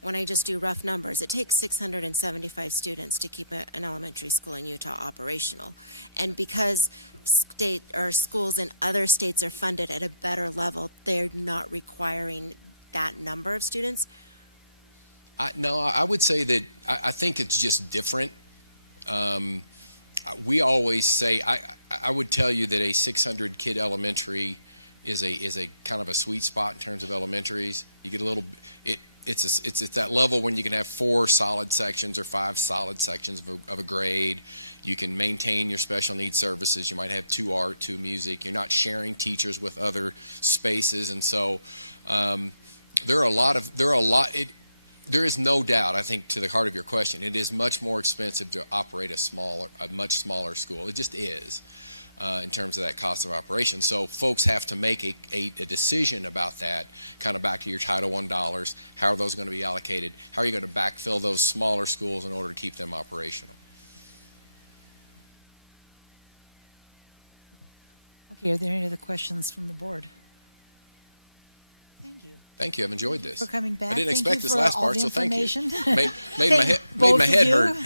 when I just do rough numbers, it takes 675 students to keep an elementary school in Utah operational. And because schools in other states are funded at a better level, they're not requiring that number of students. No, I would say that I think it's just different. We always say, I would tell you that a 600 kid elementary is a kind of a sweet spot in terms of elementaries. You get a little, it's at that level when you can have 4 solid sections or 5 solid sections of a grade. You can maintain your special needs services. You might have 2 art, 2 music. You're not sharing teachers with other spaces, and so there are a lot. there is no doubt, I think, to the heart of your question, it is much more expensive to operate a much smaller school. It just is. In terms of that cost of operation. So folks have to make a decision about that, kind of back to your Title I dollars. How are those going to be allocated? How are you going to backfill those smaller schools in order to keep them operational? Okay, are there any other questions from the board? Thank you. Thank you. I've enjoyed this. For coming back. I didn't Thank expect you this for last all part, the so thank you. information. Made Both my of head you. hurt.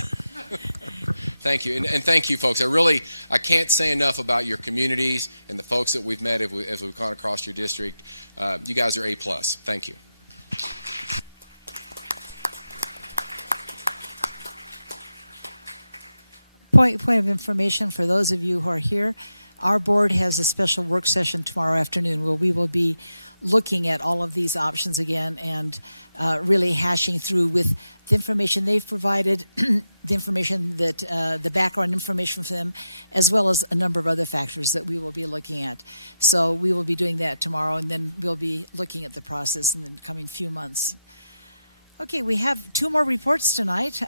Thank you, and thank you, folks. I can't say enough about your communities and the folks that we've met as we've gone across your district. You guys are A+. Thank you. Point of information for those of you who are here. Our board has a special work session tomorrow afternoon where we will be looking at all of these options again and really hashing through with the information they've provided, the information that the background information for them, as well as a number of other factors that we will be looking at. So we will be doing that tomorrow, and then we'll be looking at the process in the coming few months. Okay, we have 2 more reports tonight.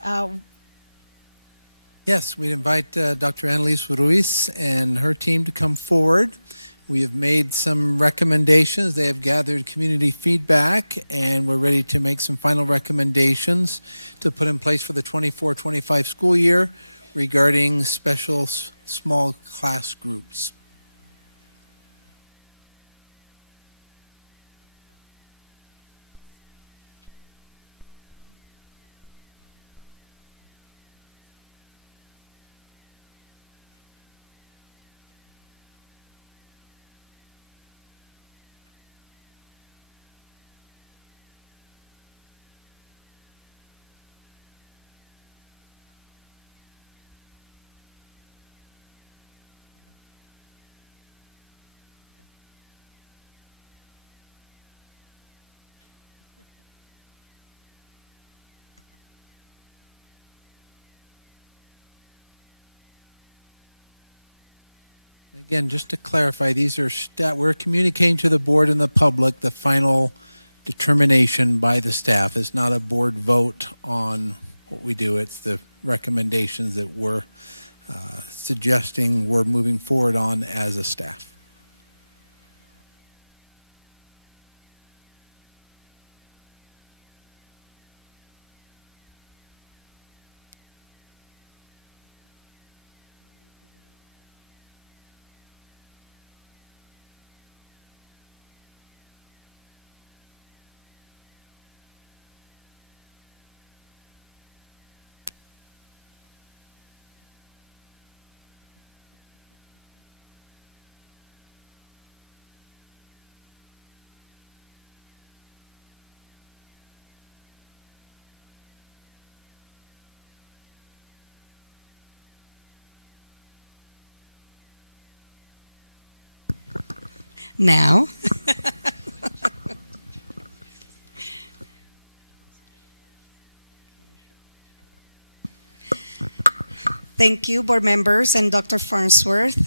Yes, we invite Dr. Annalise Ruiz and her team to come forward. We have made some recommendations. They have gathered community feedback, and we're ready to make some final recommendations to put in place for the 24-25 school year regarding special small class groups. Again, just to clarify, these are we're communicating to the board and the public the final determination by the staff. It's not a board vote on what we do. It's the recommendations that we're suggesting we're moving forward on as a staff. Now. Thank you, board members and Dr. Farnsworth.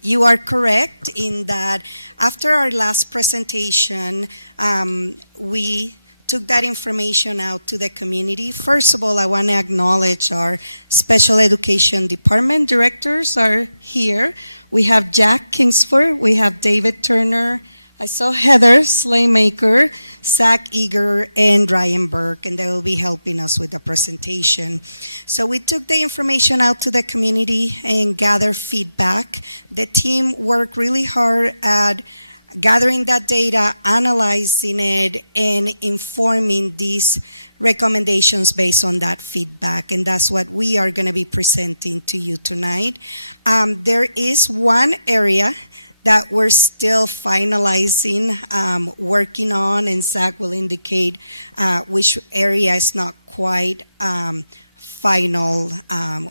You are correct in that after our last presentation, we took that information out to the community. First of all, I want to acknowledge our special education department directors are here. We have Jack Kingsford, we have David Turner, I saw Heather Slaymaker, Zach Eager, and Ryan Burke, and they will be helping us with the presentation. So we took the information out to the community and gathered feedback. The team worked really hard at gathering that data, analyzing it, and informing these recommendations based on that feedback. And that's what we are going to be presenting to you tonight. There is one area that we're still finalizing, working on, and Zach will indicate which area is not quite final.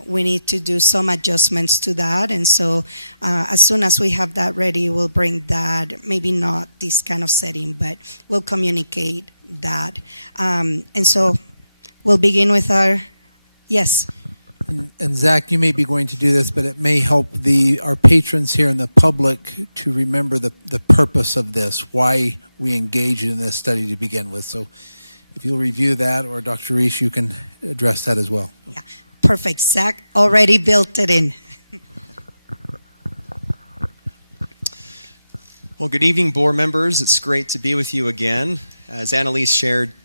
We need to do some adjustments to that, and so as soon as we have that ready, we'll bring that, maybe not this kind of setting, but we'll communicate that. And so we'll begin with our, yes. And Zach, you may be going to do this, but it may help our patrons here and the public to remember the purpose of this, why we engaged in this study to begin with. So if you'll review that, or Dr. Reese, you can address that as well. Yeah, perfect. Zach already built it in. Well, good evening, board members. It's great to be with you again. As Annalise shared,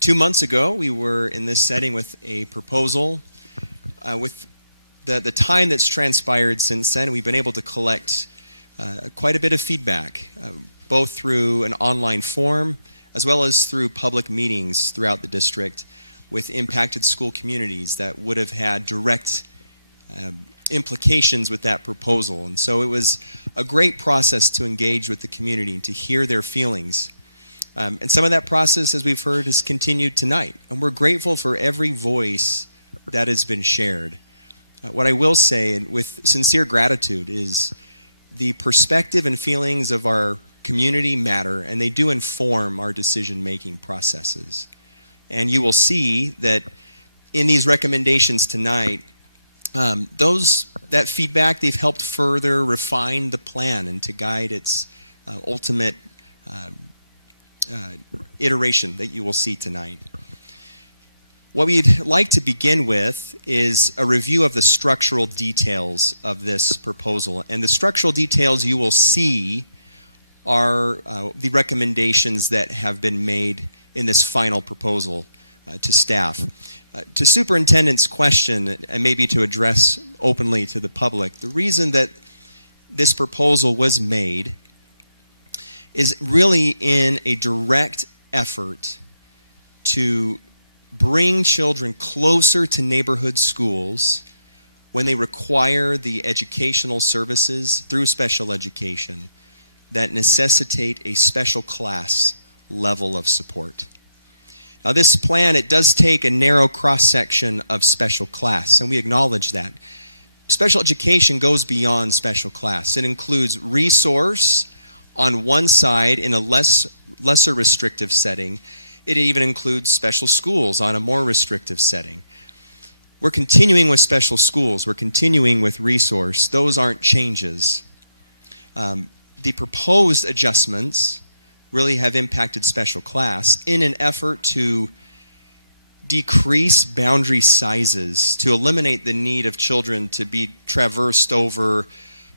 2 months ago, we were in this setting with a proposal. With the time that's transpired since then, we've been able to collect quite a bit of feedback, both through an online form as well as through public meetings throughout the district with impacted school communities that would have had direct implications with that proposal. And so it was a great process to engage with the community and to hear their feelings. And some of that process, as we've heard, has continued tonight. And we're grateful for every voice that has been shared. What I will say, and with sincere gratitude, is the perspective and feelings of our community matter, and they do inform our decision-making processes. And you will see that in these recommendations tonight, that feedback, they've helped further refine the plan and to guide its ultimate iteration that you will see tonight. What we'd like to begin with is a review of the structural details of this proposal. And the structural details you will see are the recommendations that have been made in this final proposal to staff. To superintendent's question, and maybe to address openly to the public, the reason that this proposal was made is really in a direct effort to bring children closer to neighborhood schools when they require the educational services through special education that necessitate a special class level of support. Now this plan, it does take a narrow cross-section of special class, and we acknowledge that. Special education goes beyond special class. It includes resource on one side in a lesser restrictive setting. It even includes special schools on a more restrictive setting. We're continuing with special schools. We're continuing with resource. Those aren't changes. The proposed adjustments really have impacted special class in an effort to decrease boundary sizes, to eliminate the need of children to be traversed over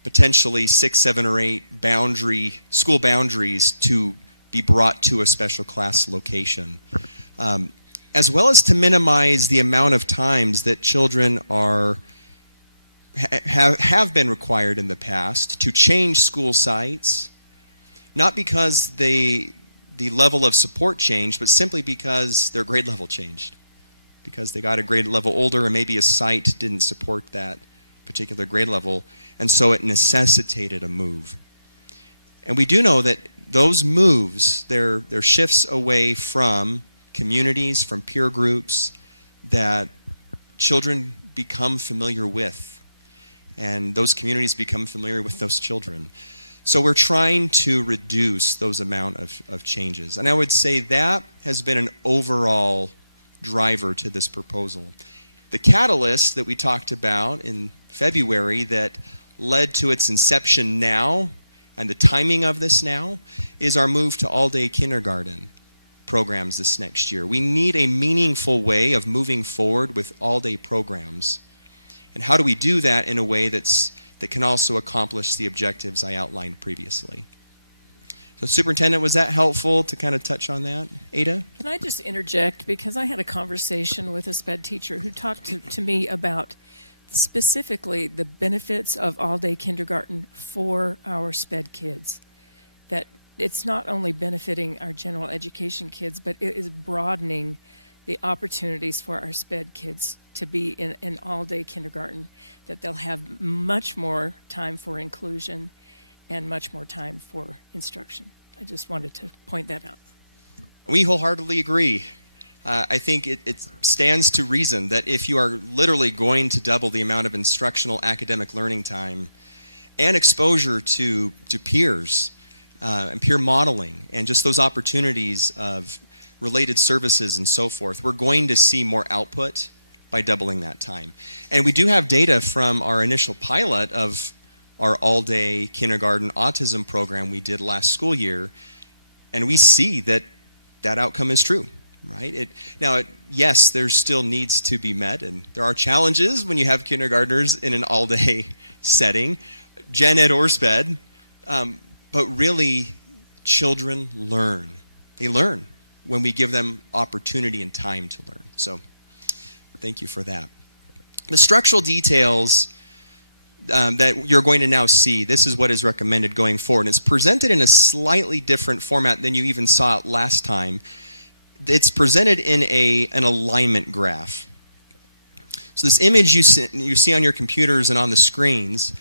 potentially 6, 7, or 8 school boundaries to be brought to a special class location, as well as to minimize the amount of times that children have been required in the past to change school sites, not because the level of support changed, but simply because their grade level changed, because they got a grade level older and maybe a site didn't support that particular grade level, and so it necessitated a move. And we do know that those moves, they're shifts away from communities, from peer groups that children become familiar with, and those communities become familiar with those children. So we're trying to reduce those amount of changes. And I would say that has been an overall driver to this proposal. The catalyst that we talked about in February that led to its inception now, and the timing of this now, is our move to all-day kindergarten programs this next year. We need a meaningful way of moving forward with all-day programs. And how do we do that in a way that can also accomplish the objectives I outlined previously? So Superintendent, was that helpful to kind of touch on that? Ada? Can I just interject? Because I had a conversation with a SPED teacher who talked to me about specifically the benefits of all-day kindergarten for our SPED kids. That it's not only benefiting our general education kids, but it is broadening the opportunities for our SPED kids to be in an all-day kindergarten, that they'll have much more time for inclusion and much more time for instruction. I just wanted to point that out. We wholeheartedly agree. I think it stands to reason that if you are literally going to double the amount of instructional academic learning time and exposure to peers and peer modeling and just those opportunities of related services and so forth, we're going to see more output by doubling that time. And we do have data from our initial pilot of our all-day kindergarten autism program we did last school year, and we see that that outcome is true. right? Yes, there still needs to be met, and there are challenges when you have kindergartners in an all-day setting, gen ed or sped, but really, children learn. They learn when we give them opportunity and time to learn. So, thank you for that. The structural details that you're going to now see, this is what is recommended going forward. It's presented in a slightly different format than you even saw it last time. It's presented in an alignment graph. So this image you see on your computers and on the screens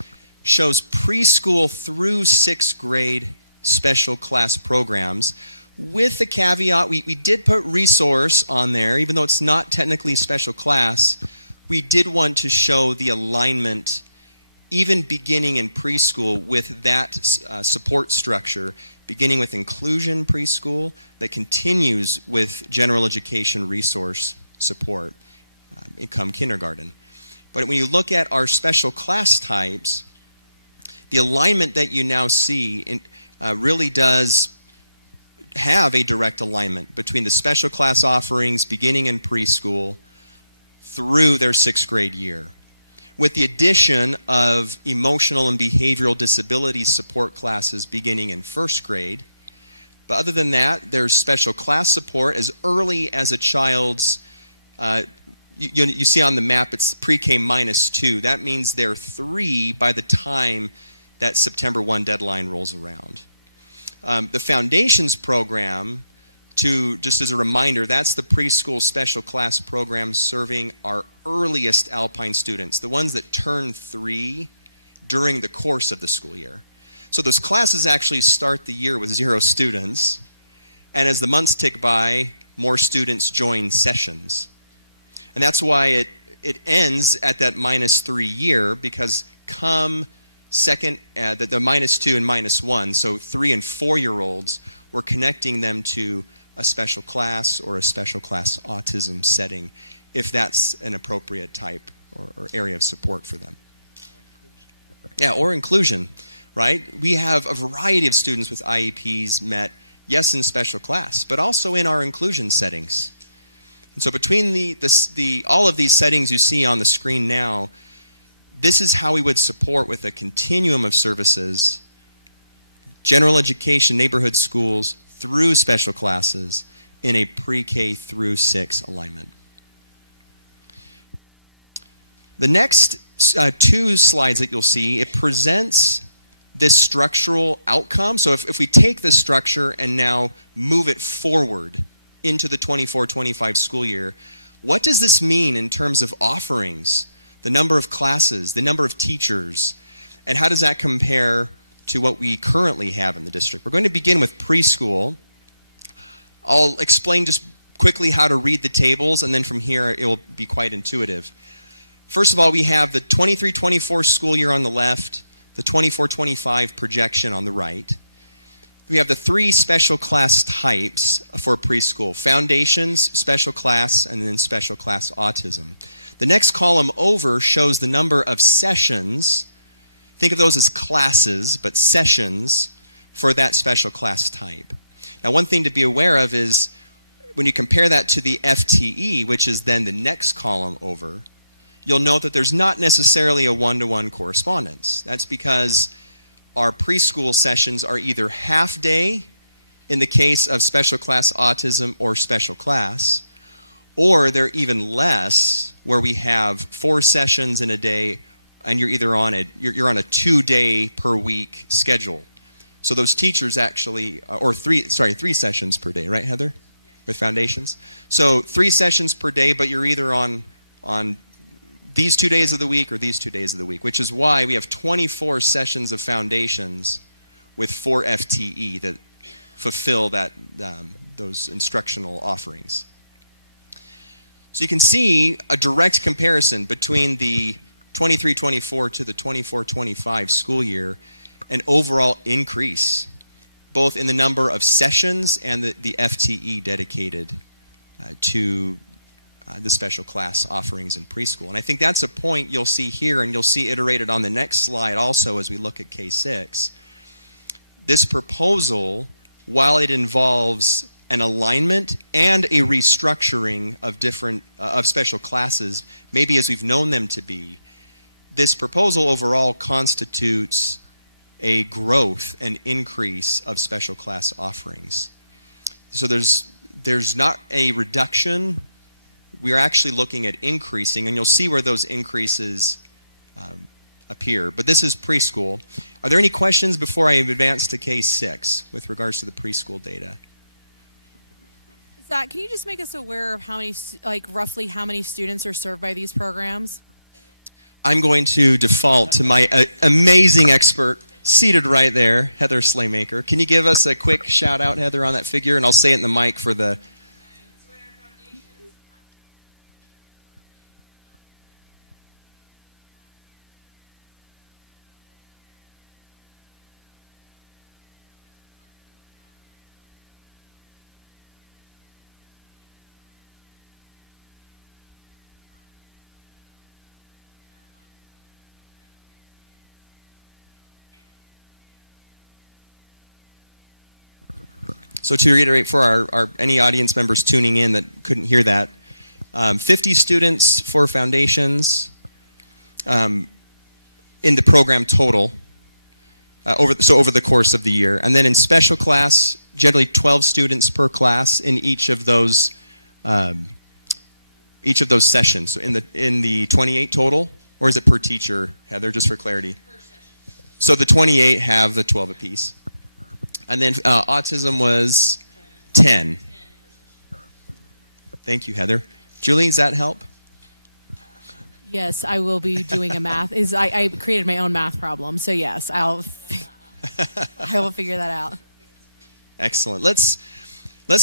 shows preschool through 6th grade special class programs, with the caveat, we did put resource on there, even though it's not technically special class. We did want to show the alignment even beginning in preschool with that support structure, beginning with inclusion preschool that continues with general education resource support come kindergarten. But when you look at our special class types, the alignment that you now see really does have a direct alignment between the special class offerings beginning in preschool through their 6th grade year, with the addition of emotional and behavioral disability support classes beginning in 1st grade. But other than that, there's special class support as early as a child's, you see on the map, it's pre-K -2. That means they're 3 by the time that September 1 deadline rolls around. The Foundations program, just as a reminder, that's the preschool special class program serving our earliest Alpine students, the ones that turn 3 during the course of the school year. So those classes actually start the year with 0 students, and as the months tick by, more students join sessions. And that's why it ends at that -3 year, because come second, the -2 and -1, so 3 and 4-year-olds, we're connecting them to a special class or a special class autism setting, if that's an appropriate type or area of support for them. Yeah, or inclusion, right? We have a variety of students with IEPs met, yes, in special class, but also in our inclusion settings. And so between all of these settings you see on the screen now, this is how we would support with a continuum of services, general education, neighborhood schools, through special classes in a pre-K through 6 alignment. The next 2 slides that you'll see, it presents this structural outcome. So if we take this structure and now move it forward into the 24-25 school year, what does this mean in terms of offerings, the number of classes, the number of teachers, and how does that compare to what we currently have in the district? We're going to begin with preschool. I'll explain just quickly how to read the tables, and then from here it will be quite intuitive. First of all, we have the 23-24 school year on the left, the 24-25 projection on the right. We have the 3 special class types for preschool: Foundations, special class, and then special class autism. The next column over shows the number of sessions. Think of those as classes, but sessions for that special class type. Now, one thing to be aware of is when you compare that to the FTE, which is then the next column over, you'll note that there's not necessarily a one-to-one correspondence. That's because our preschool sessions are either half day in the case of special class autism or special class, or they're even less, where we have 4 sessions in a day, and you're either on a 2-day per week schedule. So those teachers actually, or 3 sessions per day, right, Heather? With Foundations. So 3 sessions per day, but you're either on these 2 days of the week or these 2 days of the week, which is why we have 24 sessions of Foundations with 4 FTE that fulfill those instructional offerings. So you can see a direct comparison between the 23-24 to the 24-25 school year, an overall increase, both in the number of sessions and the FTE dedicated to the special class offerings in preschool. And I think that's a point you'll see here, and you'll see iterated on the next slide also as we look at K6. This proposal, while it involves an alignment and a restructuring of different of special classes, maybe as we've known them to be, this proposal overall constitutes a growth and increase of special class offerings. So there's not a reduction. We are actually looking at increasing, and you'll see where those increases appear. But this is preschool. Are there any questions before I advance to case 6 with regards to the preschool data? Zach, can you just make us aware of how many, roughly how many students are served by these programs? I'm going to default to my amazing expert seated right there, Heather Slaymaker. Can you give us a quick shout out, Heather, on that figure? And I'll say it in the mic for the... So to reiterate for our any audience members tuning in that couldn't hear that, 50 students for foundations in the program total over the course of the year, and then in special class, generally 12 students per class in each of those sessions. So in the 28 total, or is it per teacher, Heather? Just for clarity. Per session. So the 28 have the 12 apiece. And then autism was 10. Thank you, Heather. Julie, does that help? Yes, I will be doing a math. I created my own math problem, so yes, I will figure that out. Excellent. Let's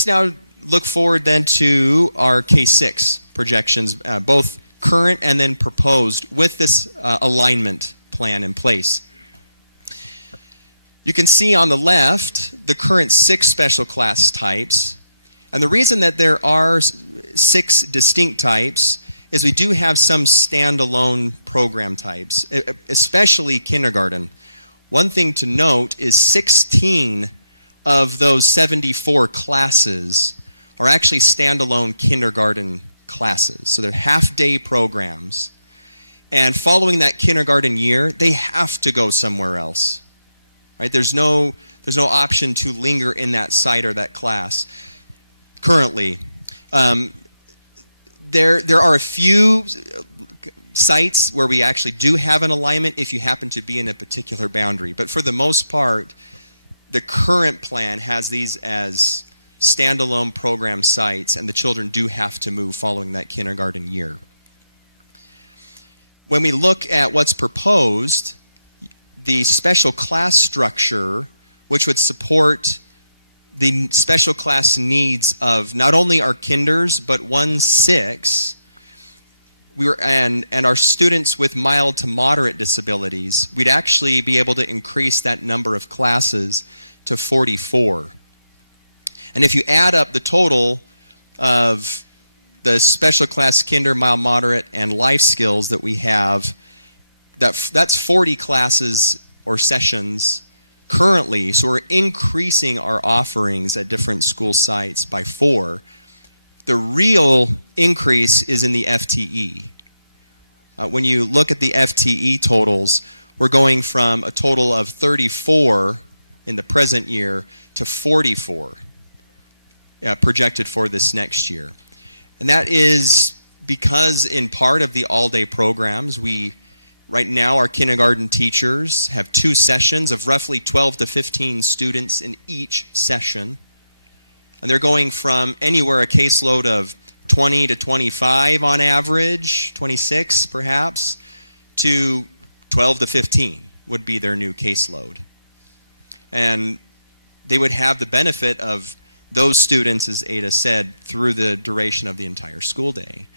now look forward then to our case 6 projections, both current and then proposed with this alignment plan in place. You can see on the left the current 6 special class types. And the reason that there are 6 distinct types is we do have some standalone program types, especially kindergarten. One thing to note is 16 of those 74 classes are actually standalone kindergarten classes. So they're half-day programs. And following that kindergarten year, they have to go somewhere else. Right? There's no option to linger in that site or that class. Currently, there are a few sites where we actually do have an alignment if you happen to be in a particular boundary. But for the most part, the current plan has these as standalone program sites, and the children do have to move following that kindergarten year. When we look at what's proposed, the special class structure, which would support the special class needs of not only our kinders, but 1-6, and our students with mild to moderate disabilities, we'd actually be able to increase that number of classes to 44. And if you add up the total of the special class kinder, mild, moderate, and life skills that we have, that's 40 classes or sessions currently. So we're increasing our offerings at different school sites by 4. The real increase is in the FTE. When you look at the FTE totals, we're going from a total of 34 in the present year to 44 projected for this next year. And that is because in part of the all-day programs, right now our kindergarten teachers have 2 sessions of roughly 12 to 15 students in each session. And they're going from anywhere a caseload of 20 to 25 on average, 26 perhaps, to 12 to 15 would be their new caseload. And they would have the benefit of those students, as Ada said, through the duration of the entire school day.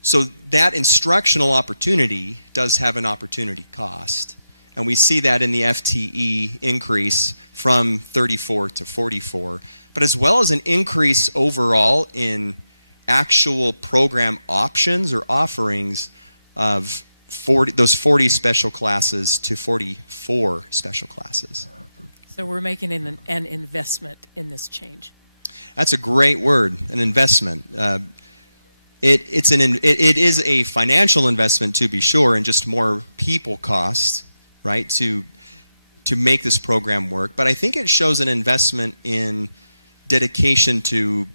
So that instructional opportunity does have an opportunity cost. And we see that in the FTE increase from 34 to 44, but as well as an increase overall in actual program options or offerings of those 40 special classes to 44 special classes. So we're making an investment in this change. That's a great word, an investment. It is a financial investment, to be sure, and just more people cost, right, to make this program work. But I think it shows an investment in dedication to,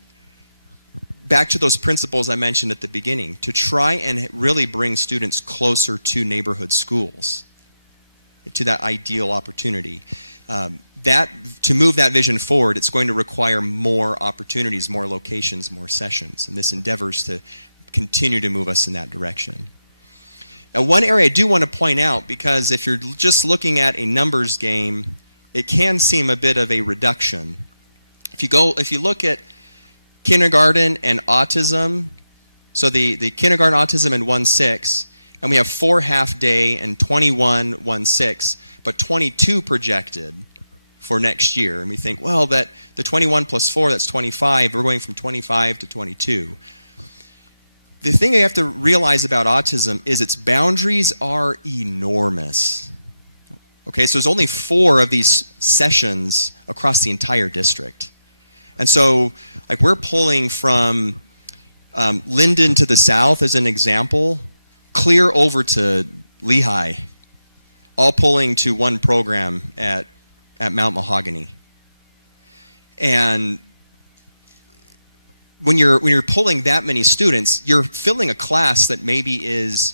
back to those principles I mentioned at the beginning, to try and really bring students closer to neighborhood schools, to that ideal opportunity. To move that vision forward, it's going to require more opportunities, more locations, more sessions, and this endeavors to continue to move us in that direction. Now, one area I do want to point out, because if you're just looking at a numbers game, it can seem a bit of a reduction. If you look at kindergarten and autism, so the kindergarten autism in 1-6, and we have 4 half-day and 21 1-6, but 22 projected for next year. And we think, well, that the 21 plus 4, that's 25. We're going from 25 to 22. The thing you have to realize about autism is its boundaries are enormous. Okay, so there's only 4 of these sessions across the entire district. And so, like, we're pulling from Linden to the south as an example, clear over to Lehigh, all pulling to one program at Mount Mahogany. And when you're pulling that many students, you're filling a class that maybe is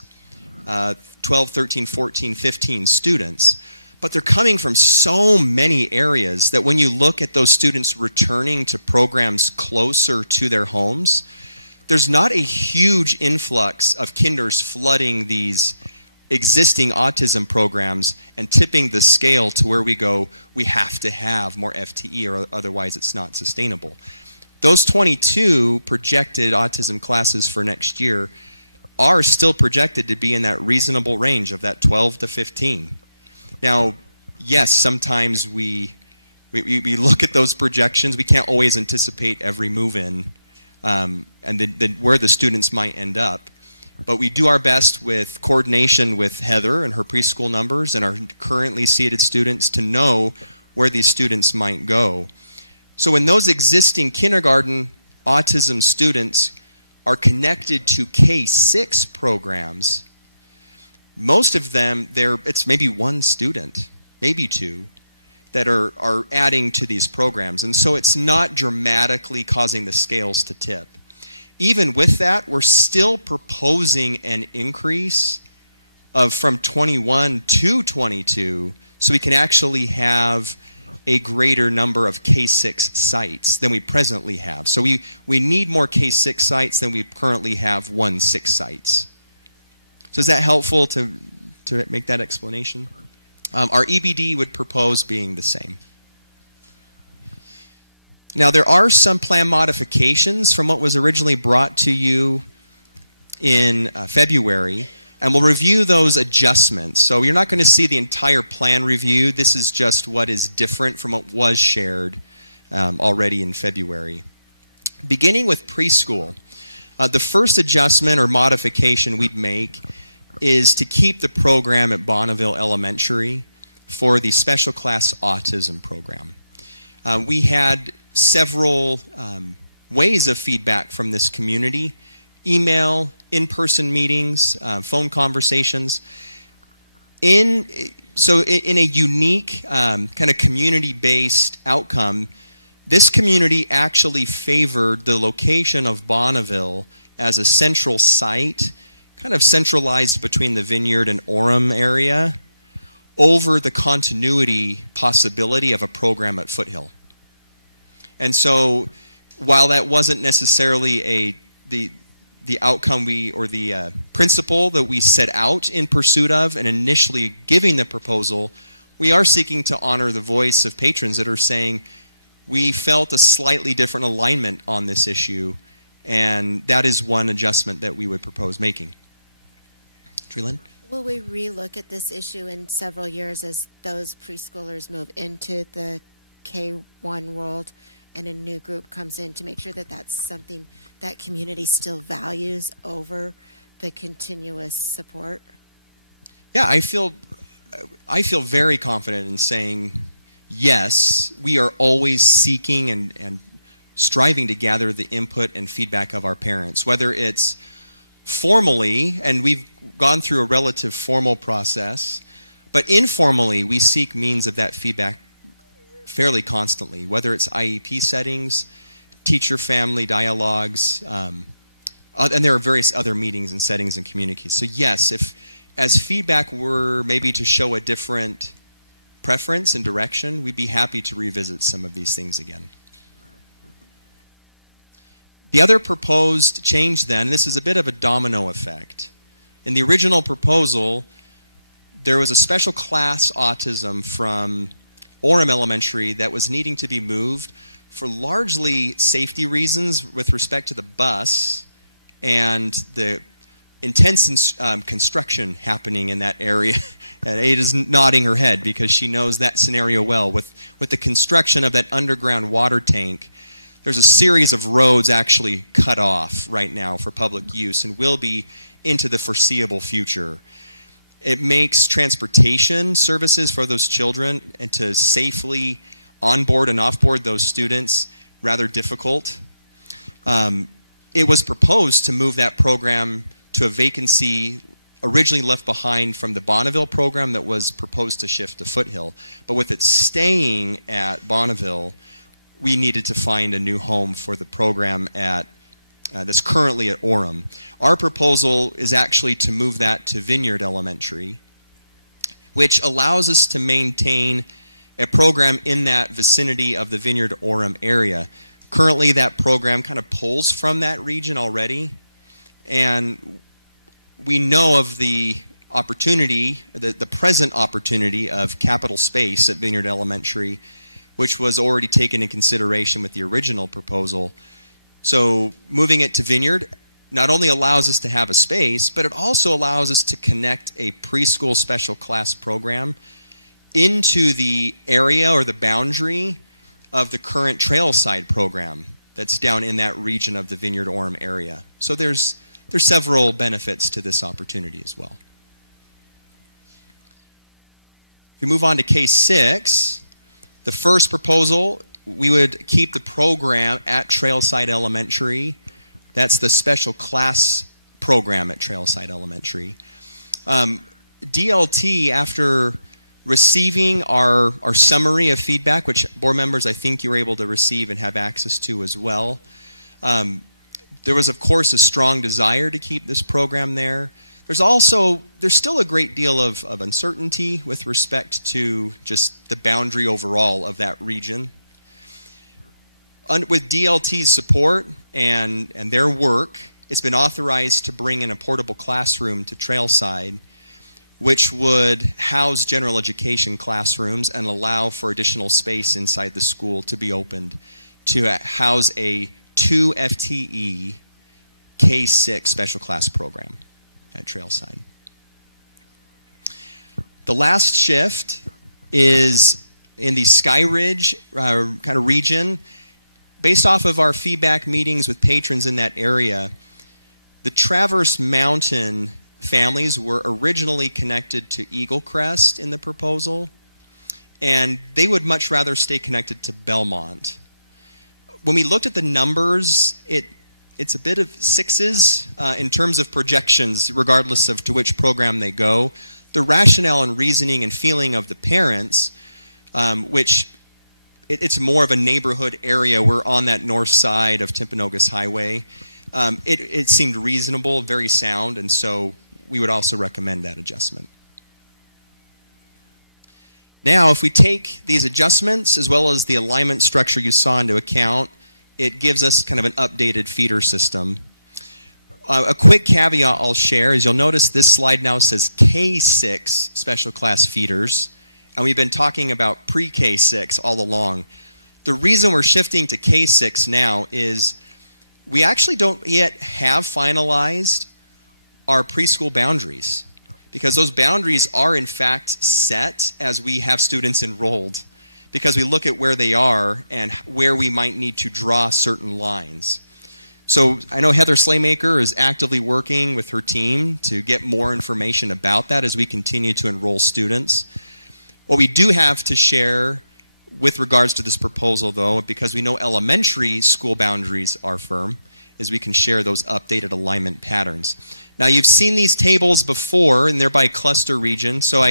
12, 13, 14, 15 students. But they're coming from so many areas that when you look at those students returning to programs closer to their homes, there's not a huge influx of kinders flooding these existing autism programs and tipping the scale to where we go, we have to have more FTE or otherwise it's not sustainable. Those 22 projected autism classes for next year are still projected to be in that reasonable range of that 12 to 15. Now, yes, sometimes we look at those projections. We can't always anticipate every move-in and where the students might end up. But we do our best with coordination with Heather and her preschool numbers and our currently seated students to know where these students might go. So when those existing kindergarten autism students are connected to K-6 programs, most of them, it's maybe 1 student, maybe 2, that are adding to these programs. And so it's not dramatically causing the scales to tip. Even with that, we're still proposing an increase of from 21 to 22 so we can actually have a greater number of K-6 sites than we presently have. So we need more K-6 sites than we currently have 1-6 sites. So is that helpful to make that explanation? Our EBD would propose being the same. Now, there are some plan modifications from what was originally brought to you in February, and we'll review those adjustments. So you're not going to see the entire plan review. This is just what is different from what was shared already in February. Beginning with preschool, the first adjustment or modification we'd make is to keep the program at Bonneville Elementary for the special class autism program. We had several ways of feedback from this community: email, in-person meetings, phone conversations. So in a unique kind of community-based outcome, this community actually favored the location of Bonneville as a central site, kind of centralized between the Vineyard and Orem area, over the continuity possibility of a program at Foothill. And so while that wasn't necessarily the outcome or the principle that we set out in pursuit of and initially giving the proposal, we are seeking to honor the voice of patrons that are saying, we felt a slightly different alignment on this issue, and that is one adjustment that we would propose making. Treelyn? Will we relook at this issue in several years as those preschoolers move into the K-1 world and a new group comes in, to make sure that that's something that community still values over the continuous support? Yeah, I feel very confident in saying yes. We are always seeking and striving to gather the input and feedback of our parents, whether it's formally, and we've gone through a relative formal process, but informally, we seek means of that feedback fairly constantly, whether it's IEP settings, teacher-family dialogues, and there are various other meetings and settings and communities. So yes, if as feedback were maybe to show a different preference and direction, we'd be happy to revisit some of these things again. The other proposed change then, this is a bit of a domino effect. In the original proposal, there was a special class autism from Orem Elementary that was needing to be moved for largely safety reasons with respect to the bus and the intense construction happening in that area. And Ada's nodding her head because she knows that scenario well. With the construction of that underground water tank, there's a series of roads actually cut off right now for public use and will be into the foreseeable future. It makes transportation services for those children and to safely onboard and offboard those students rather difficult. It was proposed to move that program to a vacancy originally left behind from the Bonneville program that was proposed to shift to Foothill. But with it staying at Bonneville, we needed to find a new home for the program at that's currently at Orem. Our proposal is actually to move that to Vineyard Elementary, which allows us to maintain a program in that vicinity of the Vineyard Orem area. Currently, that program kind of pulls from that region already, and we know of the opportunity, the present opportunity of capital space at Vineyard Elementary, which was already taken in consideration with the original proposal. So moving it to Vineyard not only allows us to have a space, but it also allows us to connect a preschool special class program into the area or the boundary of the current Trailside program that's down in that region of the Vineyard Orem area. So there's several benefits to this opportunity as well. If we move on to case 6, the first proposal, we would keep the program at Trailside Elementary. That's the special class program at Trailside Elementary. DLT, after receiving our summary of feedback, which board members I think you were able to receive and have access to as well, there was of course a strong desire to keep this program there. There's still a great deal of uncertainty with respect to just the boundary overall of that region. With DLT's support and their work, it's been authorized to bring in a portable classroom to Trailside, which would house general education classrooms and allow for additional space inside the school to be opened to house a 2 FTE K-6 special class program at Trailside. The last shift is in the Sky Ridge kind of region. Based off of our feedback meetings with patrons in that area, the Traverse Mountain families were originally connected to Eagle Crest in the proposal, and they would much rather stay connected to Belmont. When we looked at the numbers, it's a bit of sixes in terms of projections, regardless of to which program they go. The rationale and reasoning and feeling of the parents, which it's more of a neighborhood area. We're on that north side of Timpanogos Highway. It seemed reasonable, very sound, and so we would also recommend that adjustment. Now, if we take these adjustments as well as the alignment structure you saw into account, it gives us kind of an updated feeder system. A quick caveat I'll share is you'll notice this slide now says K6 special class feeders, and we've been talking about pre-K6 all along. The reason we're shifting to K6 now is we actually don't yet have finalized our preschool boundaries, because those boundaries are in fact set as we have students enrolled, because we look at where they are and where we might need to draw certain lines. So I know Heather Slaymaker is actively working with her team to get more information about that as we continue to enroll students. What we do have to share with regards to this proposal, though, because we know elementary school boundaries are firm, is we can share those updated alignment patterns. Now, you've seen these tables before, and they're by cluster region, so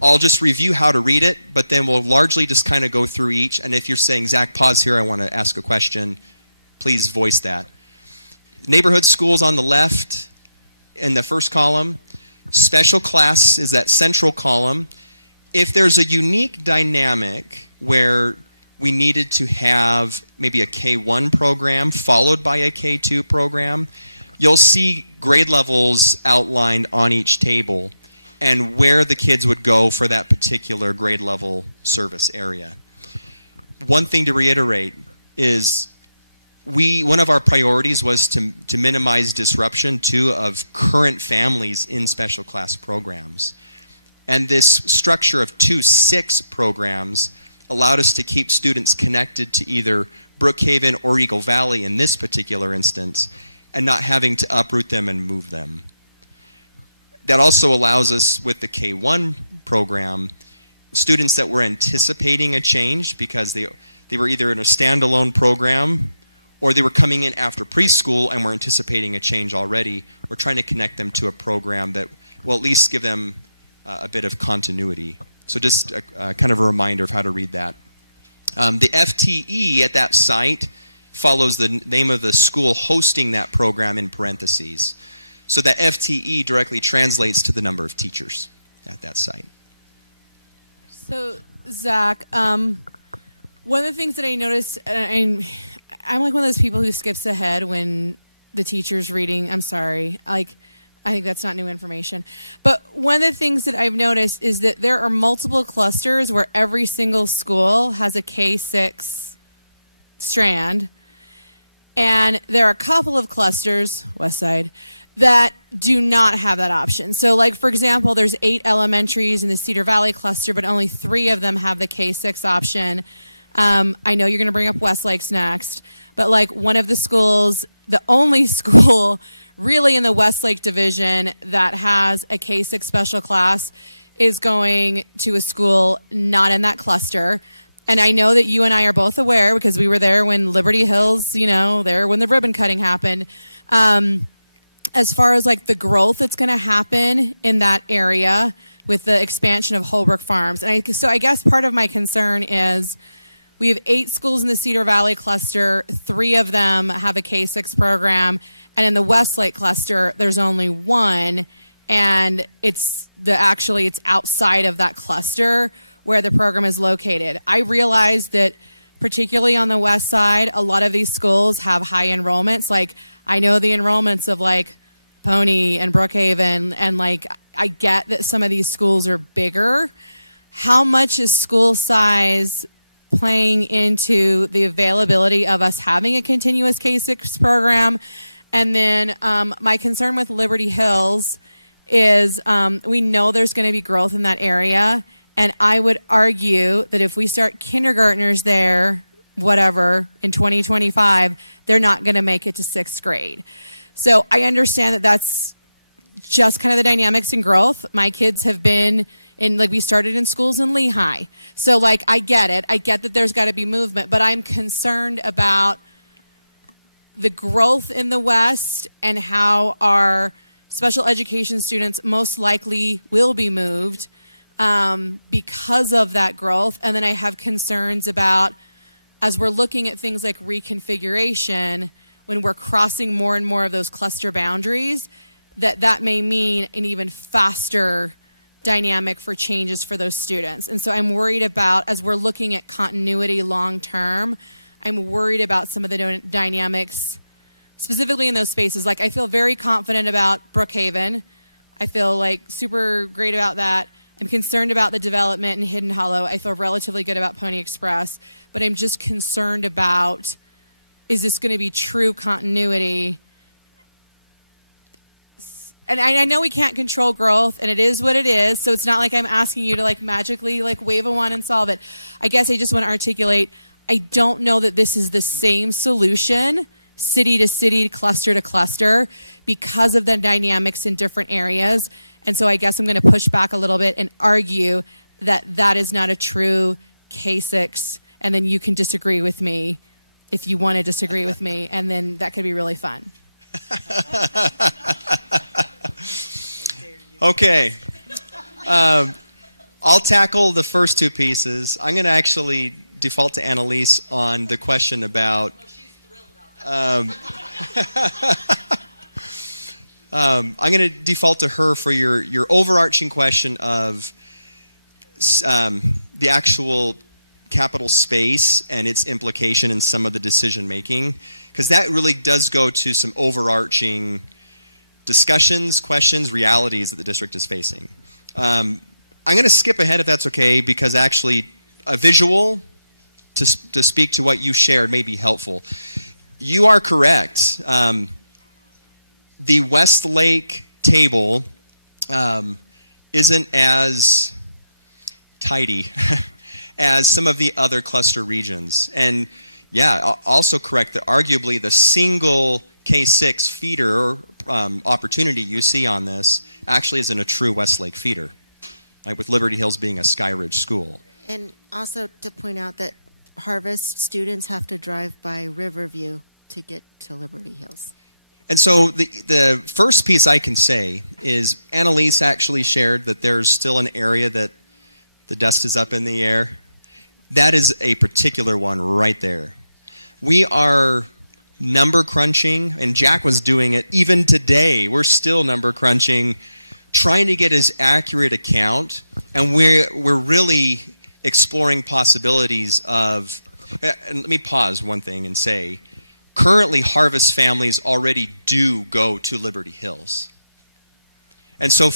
I'll just review how to read it, but then we'll largely just kind of go through each, and if you're saying, Zach, pause here, I want to ask a question, please voice that. Neighborhood schools on the left in the first column. Special class is that central column. If there's a unique dynamic where we needed to have maybe a K1 program followed by a K2 program, you'll see grade levels outlined on each table and where the kids would go for that particular grade level service area. One thing to reiterate is one of our priorities was to minimize disruption, too, of current families in special class programs. And this structure of 2-6 programs allowed us to keep students connected to either Brookhaven or Eagle Valley in this particular instance, and not having to uproot them and move them. That also allows us, with the K1 program, students that were anticipating a change because they were either in a standalone program or they were coming in after preschool and were anticipating a change already. We're trying to connect them to a program that will at least give them a bit of continuity. So just kind of a reminder of how to read that. The FTE at that site follows the name of the school hosting that program in parentheses. So that FTE directly translates to the number of teachers at that site. So, Zach, one of the things that I noticed, and I'm like one of those people who skips ahead when the teacher's reading. I'm sorry. I think that's not new information. But one of the things that I've noticed is that there are multiple clusters where every single school has a K6 strand. And there are a couple of clusters, West Side, that do not have that option. So, like, for example, there's 8 elementaries in the Cedar Valley cluster, but only 3 of them have the K6 option. I know you're going to bring up Westlake's next, but like one of the schools, the only school really in the Westlake division that has a K6 special class is going to a school not in that cluster. And I know that you and I are both aware because we were there when Liberty Hills, there when the ribbon cutting happened. As far as like the growth that's going to happen in that area with the expansion of Holbrook Farms. And so I guess part of my concern is we have 8 schools in the Cedar Valley cluster. 3 of them have a K6 program. And in the Westlake cluster, there's only 1. And it's outside of that cluster where the program is located. I realize that particularly on the west side, a lot of these schools have high enrollments. Like, I know the enrollments of like Pony and Brookhaven, and like I get that some of these schools are bigger. How much is school size playing into the availability of us having a continuous K6 program? And then my concern with Liberty Hills is we know there's going to be growth in that area. And I would argue that if we start kindergartners there, in 2025, they're not going to make it to 6th grade. So I understand that that's just kind of the dynamics in growth. My kids have been we started in schools in Lehigh. So I get it. I get that there's got to be movement, but I'm concerned about the growth in the West and how our special education students most likely will be moved because of that growth. And then I have concerns about, as we're looking at things like reconfiguration, when we're crossing more and more of those cluster boundaries, that may mean an even faster dynamic for changes for those students. And so I'm worried about, as we're looking at continuity long term, I'm worried about some of the dynamics specifically in those spaces. Like, I feel very confident about Brookhaven. I feel like super great about that. I'm concerned about the development in Hidden Hollow. I feel relatively good about Pony Express, but I'm just concerned about, is this going to be true continuity? And I know we can't control growth, and it is what it is, so it's not like I'm asking you to magically wave a wand and solve it. I guess I just want to articulate, I don't know that this is the same solution, city to city, cluster to cluster, because of the dynamics in different areas. And so I guess I'm going to push back a little bit and argue that that is not a true K6, and then you can disagree with me if you want to disagree with me, and then that could be really fun. Okay. I'll tackle the first two pieces. I'm going to actually default to Annalise on the question about. I'm going to default to her for your overarching question of the actual capital space and its implication in some of the decision making, because that really does go to some overarching discussions, questions, realities that the district is facing. I'm going to skip ahead if that's okay, because actually a visual to speak to what you shared may be helpful. You are correct. The Westlake table isn't as tidy as some of the other cluster regions. And yeah, also correct that arguably the single K6 feeder opportunity you see on this actually isn't a true Westlake feeder, right, with Liberty Hills being a Skyridge school. And also to point out that Harvest students have to drive by Riverview to get to Liberty Hills. And so the first piece I can say is Annalise actually shared that there's still an area that the dust is up in the air. That is a particular one right there. We are number crunching, and Jack was doing it even today. We're still number crunching, trying to get as accurate a count, and we're really exploring possibilities of, and let me pause one thing and say, currently Harvest families already do go to Liberty Hills. And so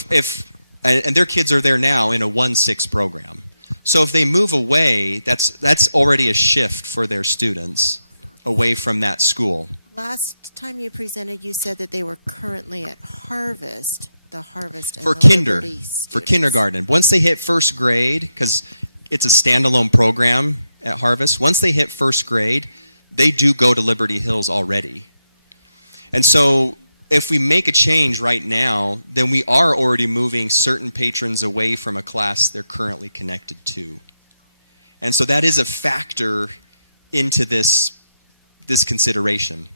and their kids are there now in a 1-6 program. So if they move away, that's already a shift for their students away from that school. Last time you presented, you said that they were currently at Harvest, the Harvest and For the kinder, Liberty for kindergarten. Once they hit first grade, because it's a standalone program at Harvest, once they hit first grade, they do go to Liberty Hills already. And so if we make a change right now, then we are already moving certain patrons away from a class they're currently connected to. And so that is a factor into this consideration.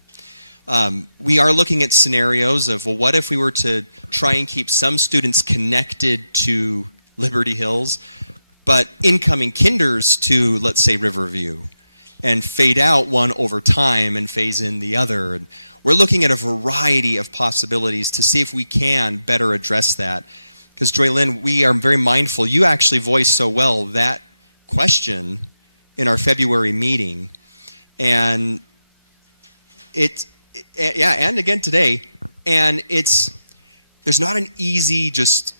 We are looking at scenarios of, well, what if we were to try and keep some students connected to Liberty Hills, but incoming kinders to, let's say, Riverview, and fade out one over time and phase in the other. And we're looking at a variety of possibilities to see if we can better address that. Because Joy Lynn, we are very mindful. You actually voiced so well that question in our February meeting. And and again today. And there's not an easy just,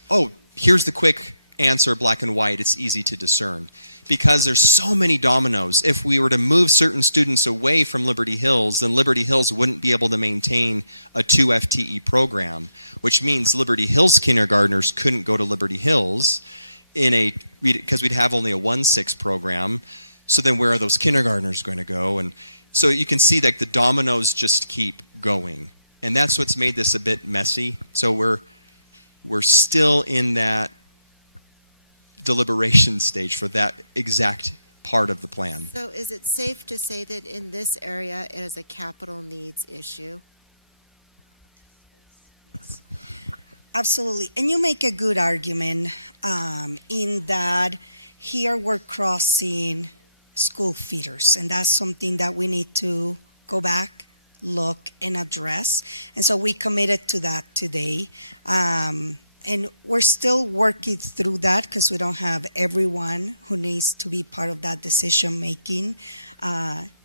here's the quick answer, black and white. It's easy to discern. Because there's so many dominoes. If we were to move certain students away from Liberty Hills, then Liberty Hills wouldn't be able to maintain a 2 FTE program, which means Liberty Hills kindergartners couldn't go to Liberty Hills because we'd have only a 1-6 program. So then where are those kindergartners going to go? And so you can see that the dominoes just keep going. And that's what's made this a bit messy. So we're still in that deliberation stage for that exact part of the plan. So is it safe to say that in this area it is a capital needs issue? Absolutely. And you make a good argument in that here we're crossing school feeders, and that's something that we need to go back, look, and address. And so we committed to that today. And we're still working through that because we don't have everyone who needs to be part of that decision making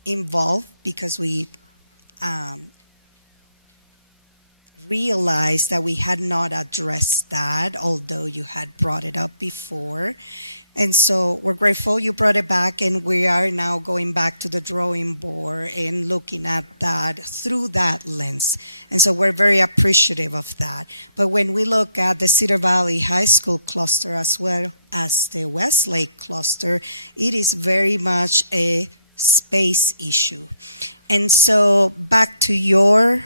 involved, because we realized that we had not addressed that, although you had brought it up before. And so we're grateful you brought it back, and we are now going back to the drawing board and looking at that through that lens. And so we're very appreciative of that. But when we look at the Cedar Valley High School cluster as well as the Westlake cluster, it is very much a space issue. And so back to your,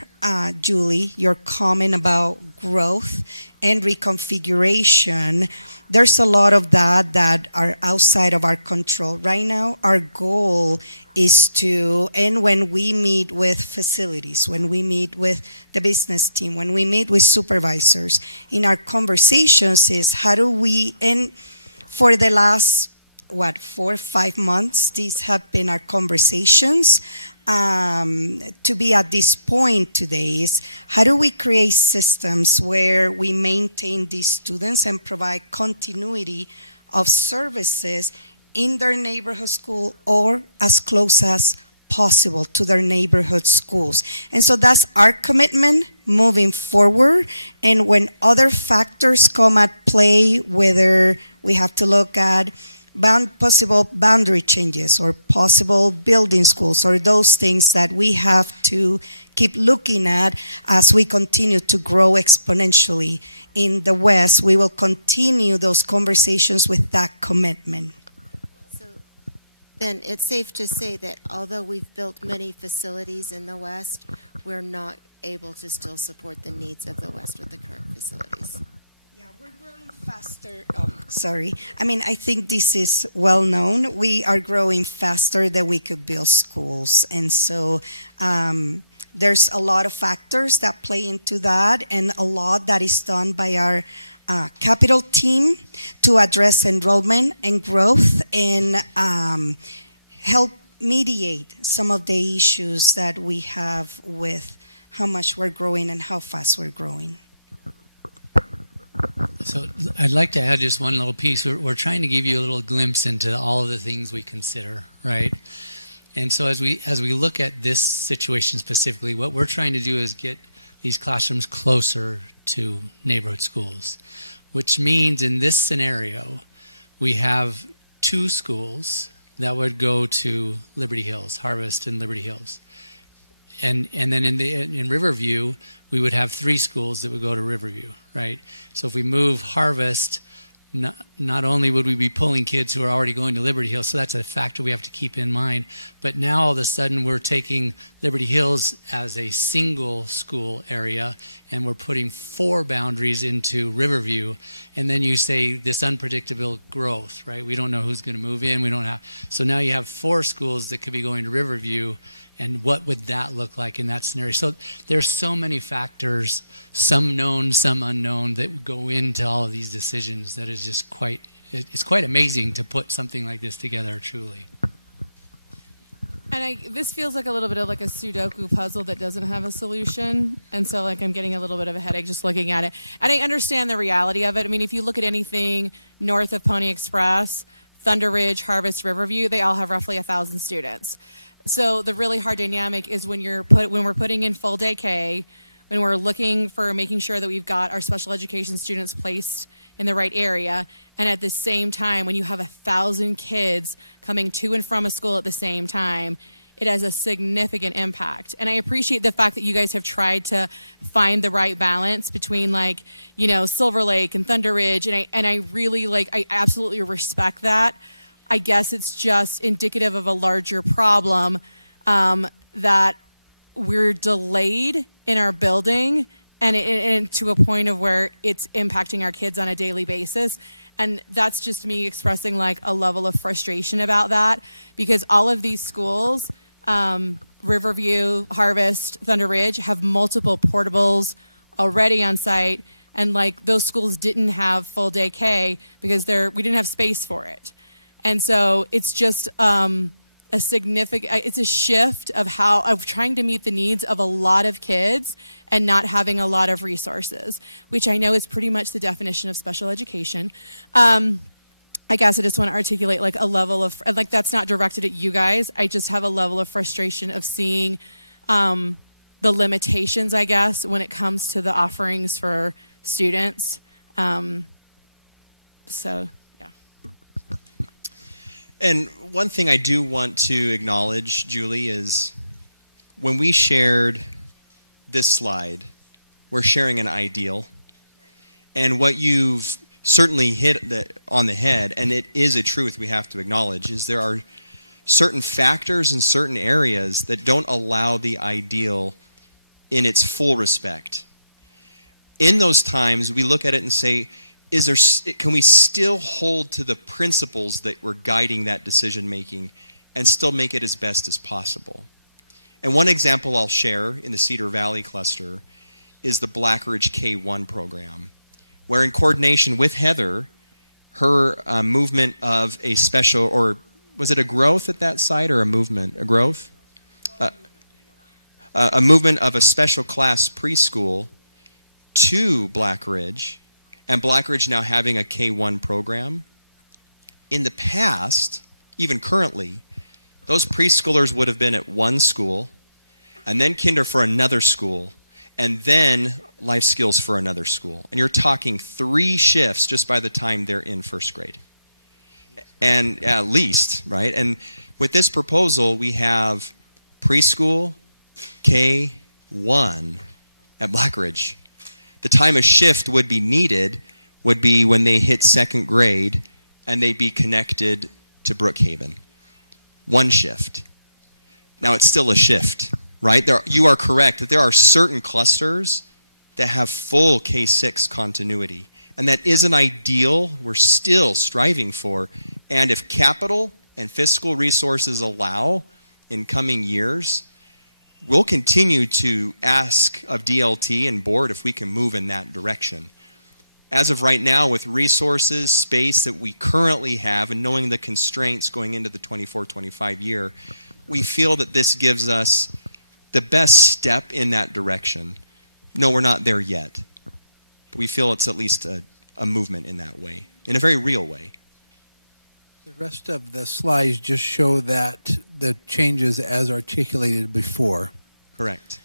Julie, your comment about growth and reconfiguration, there's a lot of that are outside of our control. Right now, our goal is to, and when we meet with facilities, when we meet with the business team, when we meet with supervisors, in our conversations is how do we, and for the last, 4 or 5 months, these have been our conversations. To be at this point today is how do we create systems where we maintain these students and provide continuity of services in their neighborhood school or as close as possible to their neighborhood schools. And so that's our commitment moving forward. And when other factors come at play, whether we have to look at possible boundary changes or possible building schools or those things that we have to keep looking at as we continue to grow exponentially in the West, we will continue those conversations with that commitment. So then it's safe to say that although we've built many facilities in the West, we're not able to still support the needs of the West with the current facilities. Faster. Oh, sorry. I mean, I think this is well known. We are growing faster than we could build schools. And so there's a lot of factors that play into that, and a lot that is done by our capital team to address enrollment and growth and help mediate some of the issues that we have with how much we're growing and how fast we're growing. So I'd like to add just one little piece. We're trying to give you a little glimpse into all of the things we consider, right? And so as we look at this situation specifically, what we're trying to do is get these classrooms closer to neighborhood schools, which means in this scenario, we have 2 schools that would go to Liberty Hills, Harvest and Liberty Hills. And then in Riverview, we would have 3 schools that would go to Riverview, right? So if we move Harvest, not only would we be pulling kids who are already going to Liberty Hills, so that's a factor we have to keep in mind, but now all of a sudden we're taking Liberty Hills as a single school area and we're putting 4 boundaries into Riverview, and then you say this unpredictable growth, right? We don't know who's going to move in, so now you have 4 schools that could be going to Riverview. And what would that look like in that scenario? So there's so many factors, some known, some unknown, that would go into all of these decisions that is just it's quite amazing to put something like this together, truly. And this feels like a little bit of like a Sudoku puzzle that doesn't have a solution. And so like I'm getting a little bit of a headache just looking at it. And I understand the reality of it. I mean, if you look at anything north of Pony Express, Thunder Ridge, Harvest, Riverview, they all have roughly 1,000 students. So the really hard dynamic is when we're putting in full day K, when we're looking for making sure that we've got our special education students placed in the right area, and at the same time, when you have 1,000 kids coming to and from a school at the same time, it has a significant impact. And I appreciate the fact that you guys have tried to find the right balance between Silver Lake and Thunder Ridge, and I really I absolutely respect that. I guess it's just indicative of a larger problem that we're delayed in our building and to a point of where it's impacting our kids on a daily basis. And that's just me expressing a level of frustration about that, because all of these schools, Riverview, Harvest, Thunder Ridge, have multiple portables already on site. And those schools didn't have full day K because we didn't have space for it. And so it's just it's a shift of trying to meet the needs of a lot of kids and not having a lot of resources, which I know is pretty much the definition of special education. I guess I just want to articulate a level of, that's not directed at you guys. I just have a level of frustration of seeing the limitations, I guess, when it comes to the offerings for students. So. And one thing I do want to acknowledge, Julie, is when we shared this slide, we're sharing an ideal. And what you've certainly hit on the head, and it is a truth we have to acknowledge, is there are certain factors in certain areas that don't allow the ideal in its full respect. In those times, we look at it and say, can we still hold to the principles that were guiding that decision making and still make it as best as possible? And one example I'll share in the Cedar Valley cluster is the Black Ridge K-1 program, where in coordination with Heather, her movement of a special, or was it a growth at that site or a movement? A growth? A movement of a special class preschool to Black Ridge, and Black Ridge now having a K-1 program. In the past, even currently, those preschoolers would have been at one school, and then kinder for another school, and then life skills for another school. And you're talking 3 shifts just by the time they're in first grade. And at least, right? And with this proposal, we have preschool, K-1 at Black Ridge. The time a shift would be needed would be when they hit second grade and they'd be connected to Brookhaven. 1 shift. Now it's still a shift, right? You are correct that there are certain clusters that have full K-6 continuity. And that is an ideal we're still striving for. And if capital and fiscal resources allow in coming years, we'll continue to ask of DLT and board if we can move in that direction. As of right now, with resources, space that we currently have, and knowing the constraints going into the 24-25 year, we feel that this gives us the best step in that direction. No, we're not there yet. But we feel it's at least a movement in that way, in a very real way. The rest of the slides just show that the changes as articulated before. Correct.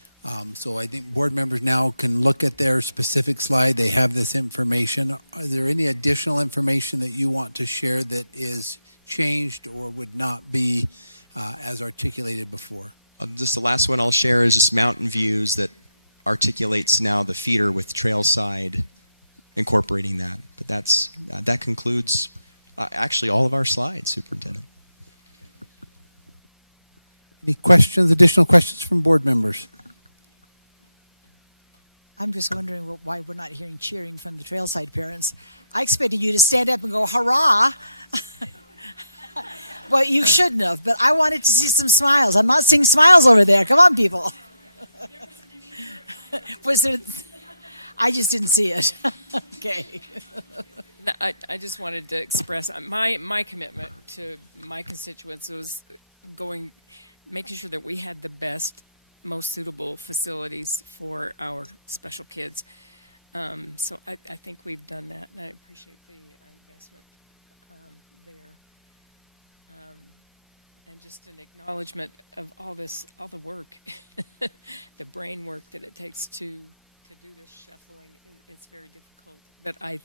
So I think board members now can look at their specific slide. They have this information. Are there any additional information that you want to share that is changed or would not be as articulated before? Just the last one I'll share is just mountain views that articulates now the feeder with trailside incorporating that. But that concludes actually all of our slides, Superintendent. Any questions, additional questions from board members? I'm just wondering why we're not hearing cheering from the trailside parents. I expected you to stand up and go, hurrah! Well, you shouldn't have, but I wanted to see some smiles. I'm not seeing smiles over there. Come on, people. Was there? I just didn't see it. Okay. No, I just wanted to express my commitment to my constituents was making sure that we had the best, most suitable facilities for our special kids. So I think we've done that, and I appreciate the investment there. And just an acknowledgement of all the work, the brain work that it takes to do this shuffling. It's very difficult, but I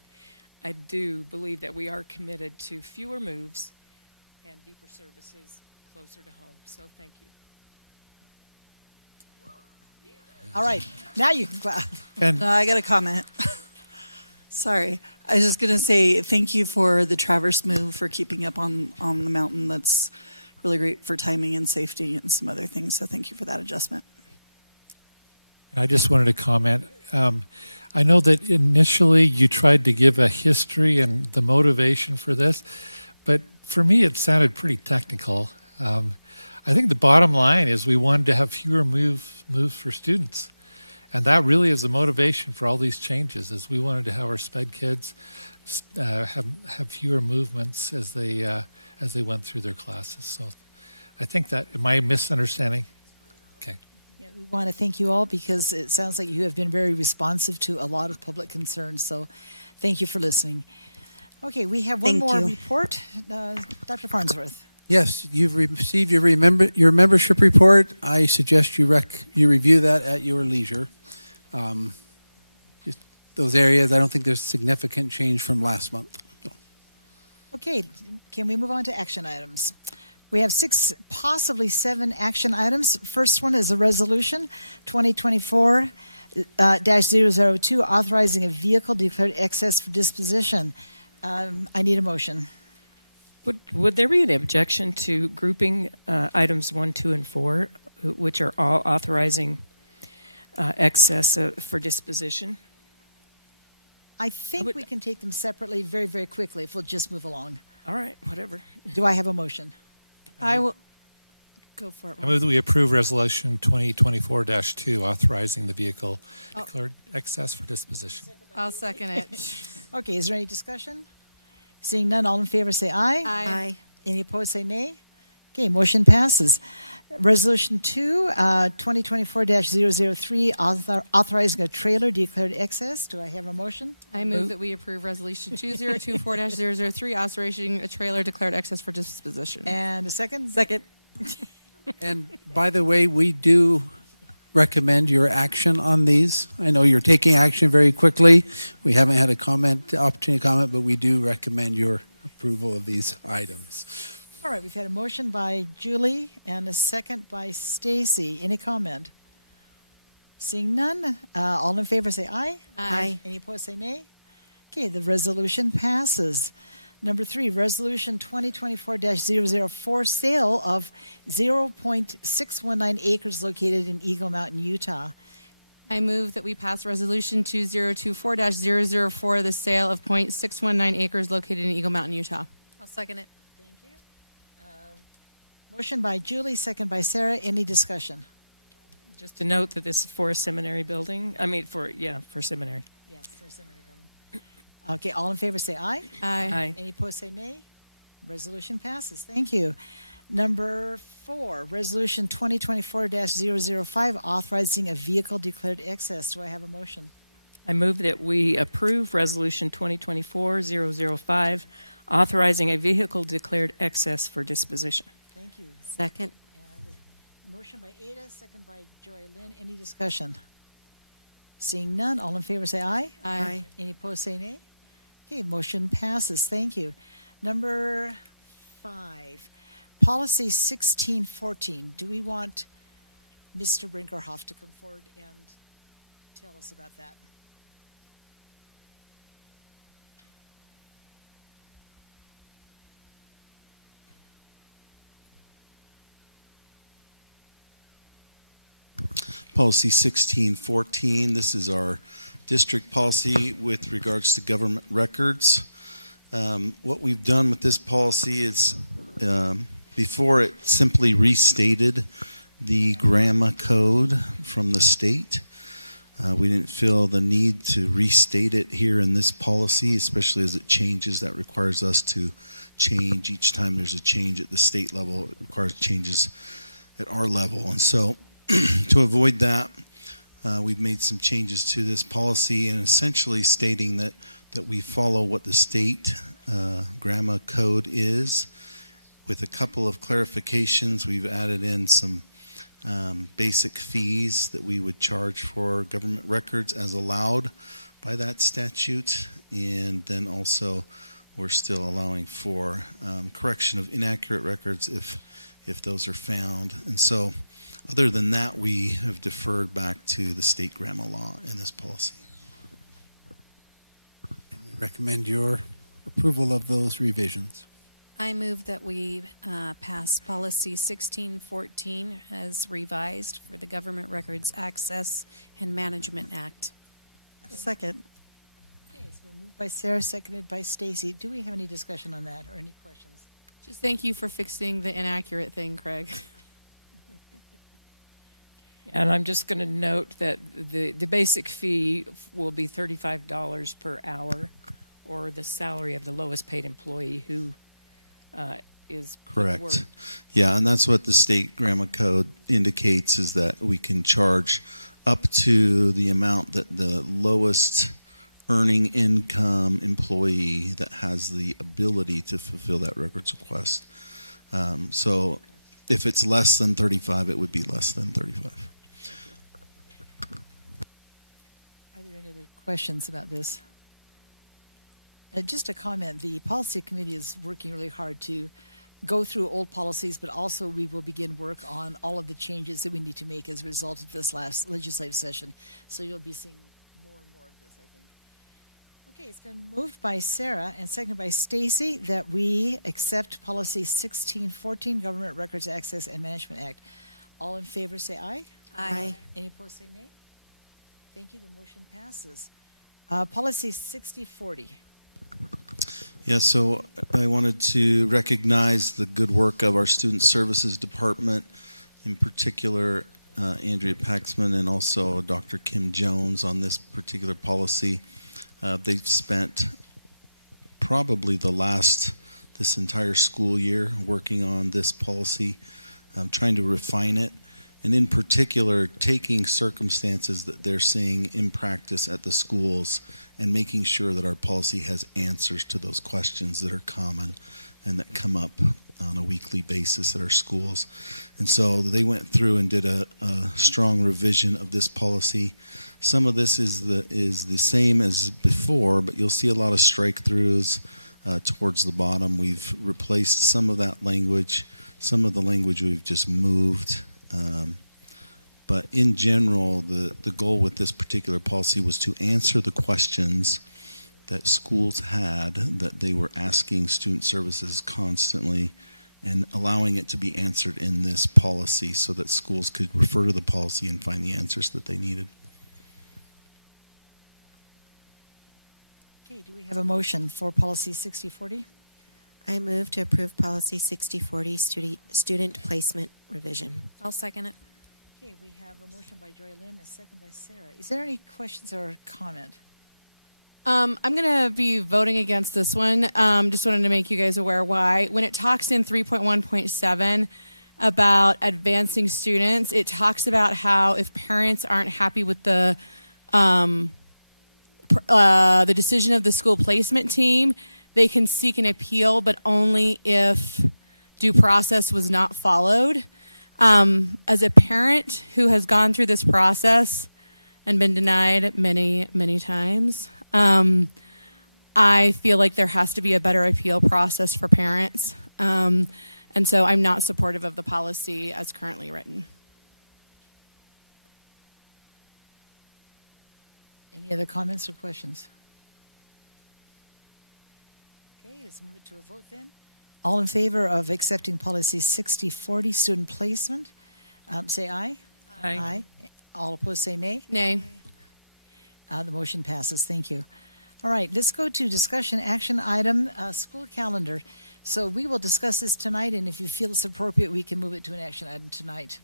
do believe that we are committed to fewer moves and deeper services closer to home. So thank you. All right, now you can clap. No, I got a comment. Sorry. I was just going to say thank you for the Traverse move, for keeping up on the mountain. That's really great for timing and safety and some other things. So thank you for that adjustment. I just wanted to comment. I know that initially you tried to give a history and the motivation for this, but for me it sounded pretty technical. I think the bottom line is we wanted to have fewer moves for students. And that really is the motivation for all these changes, is we wanted to have our SPED kids have fewer movements as they went through their classes. So I think that, am I misunderstanding? Okay. Yeah, we want to thank you all because it sounds like you have been very responsive to a lot of public concerns. So thank you for listening. Okay, we have one more report. Dr. Farnsworth. Yes, you've received your membership report. I suggest you review that at your leisure. Just those areas, I don't think there's significant change from last month. So. Okay, can we move on to action items? We have 6, possibly 7 action items. First one is a resolution 2024-002 authorizing a vehicle declared excess for disposition. I need a motion. Would there be an objection to grouping items 1, 2, and 4, which are all authorizing excess for disposition? I think we can take them separately very, very quickly if we'll just move along. All right, whatever. Do I have a motion? I will go for it. I move that we approve Resolution 2024-2, authorizing the vehicle declared excess for disposition. I'll second it. Okay, is there any discussion? Seeing none, all in favor say aye. Aye. Any opposed say nay. Okay, motion passes. Resolution 2, 2024-003, authorizing a trailer declared excess. Do I have a motion? I move that we approve Resolution 2024-003, authorizing a trailer declared excess for disposition. And a second? Second. And by the way, we do recommend your action on these. I know you're taking action very quickly. We haven't had opportunity to comment, but we do recommend your approval of these items. All right, we've had a motion by Julie and a second by Stacy. Any comment? Seeing none, all in favor say aye. Aye. Any opposed say nay. Okay, the resolution passes. Number 3, Resolution 2024-004, sale of 0.619 acres located in Eagle Mountain, Utah. I move that we pass Resolution 2024-004, the sale of 0.619 acres located in Eagle Mountain, Utah. I'll second it. Motion by Julie, second by Sarah. Any discussion? Just to note that this is for a seminary building. For seminary. Yes, for a seminary building. Okay, all in favor say aye. Aye. Any opposed say nay. Resolution passes. Thank you. Number 4, Resolution 2024-005, authorizing a vehicle declared excess. Do I have a motion? I move that we approve Resolution 2024-005, authorizing a vehicle declared excess for disposition. Thank you. Second. And motion by Ada, second by Joy Lynn. Any discussion? Seeing none, all in favor say aye. Aye. Any opposed say nay. Okay, motion passes. Thank you. Number 5, Policy 1614. Do we want Mr. Brinkerhoff to come forward and tell us about that? Policy 1614, this is our district policy with regards to government records. What we've done with this policy is before it simply restated the GRAMA code from the state. We didn't feel the need to restate it here in this policy, especially as it changes. That requires us to change each time there's a change at the state level. It requires changes at our level. And so to avoid that, we've made some changes to this policy and essentially stating that we follow what the state GRAMA code is. With a couple of clarifications, we've added in some basic fees that we would charge for government records as allowed by that statute. And then also we're still allowing for correction of inaccurate records if those are found. And so other than that, we have deferred back to the state GRAMA law in this policy. And we recommend your approval of those revisions. I move that we pass Policy 1614 as revised for the Government Records Access and Management Act. Second. Okay, it's been moved by Sarah, seconded by Stacy. Do we have any discussion on that or any questions? Just thank you for fixing the inaccurate thing, Craig. And I'm just going to note that the basic fee will be $35 per hour, or the salary of the lowest paid employee who is correct. Yeah, and that's what the state GRAMA code indicates, is that we can charge up to the amount that the lowest earning income employee that has the ability to fulfill that records request. So if it's less than 35, it would be less than 35. Are there any other questions about this? Just a comment, the policy committee is working really hard to go through old policies, but also we will begin work on all of the changes that we need to make as a result of this last legislative session. So you'll be seeing more and more of this, I think. Okay, it's been moved by Sarah and seconded by Stacy that we accept Policy 1614, Government Records Access and Management Act. All in favor say aye. Aye. Any opposed say nay. Thank you. The motion passes. Policy 6040. Yeah, so I wanted to recognize the good work of our Student Services Department, in particular Andrea Paxman and also Dr. Kim Jones on this particular policy. They've spent probably this entire school year working on this policy, trying to refine it, and in particular taking circumstances that they're seeing in practice at the schools and making sure that our policy has answers to those questions that are common and that come up on a weekly basis at our schools. And so they went through and did a strong revision of this policy. Some of this is the same as before, but you'll see a lot of strike-throughs towards the bottom. We've replaced some of that language. Some of the language we've just moved. But in general, the goal with this particular policy was to answer the questions that schools had that they were asking student services constantly and allowing it to be answered in this policy so that schools could refer to the policy and find the answers that they needed. Okay, do we have a motion for Policy 6040? I move to approve Policy 6040, student placement revision. I'll second it. Okay, we have a motion by Joy Lynn, a second by Sarah. Is there any questions or comment? I'm going to be voting against this one. Just wanted to make you guys aware why. When it talks in 3.1.7 about advancing students, it talks about how if parents aren't happy with the decision of the school placement team, they can seek an appeal, but only if due process was not followed. As a parent who has gone through this process and been denied many, many times, I feel like there has to be a better appeal process for parents. And so I'm not supportive of the policy as currently written. Any other comments or questions? Okay, let's move it to a vote then. All in favor of accepting Policy 6040, student placement, say aye. Aye. All opposed say nay. Nay. The motion passes. Thank you. All right, let's go to discussion action item, school calendar. So we will discuss this tonight, and if you feel it's appropriate, we can move it to an action item tonight.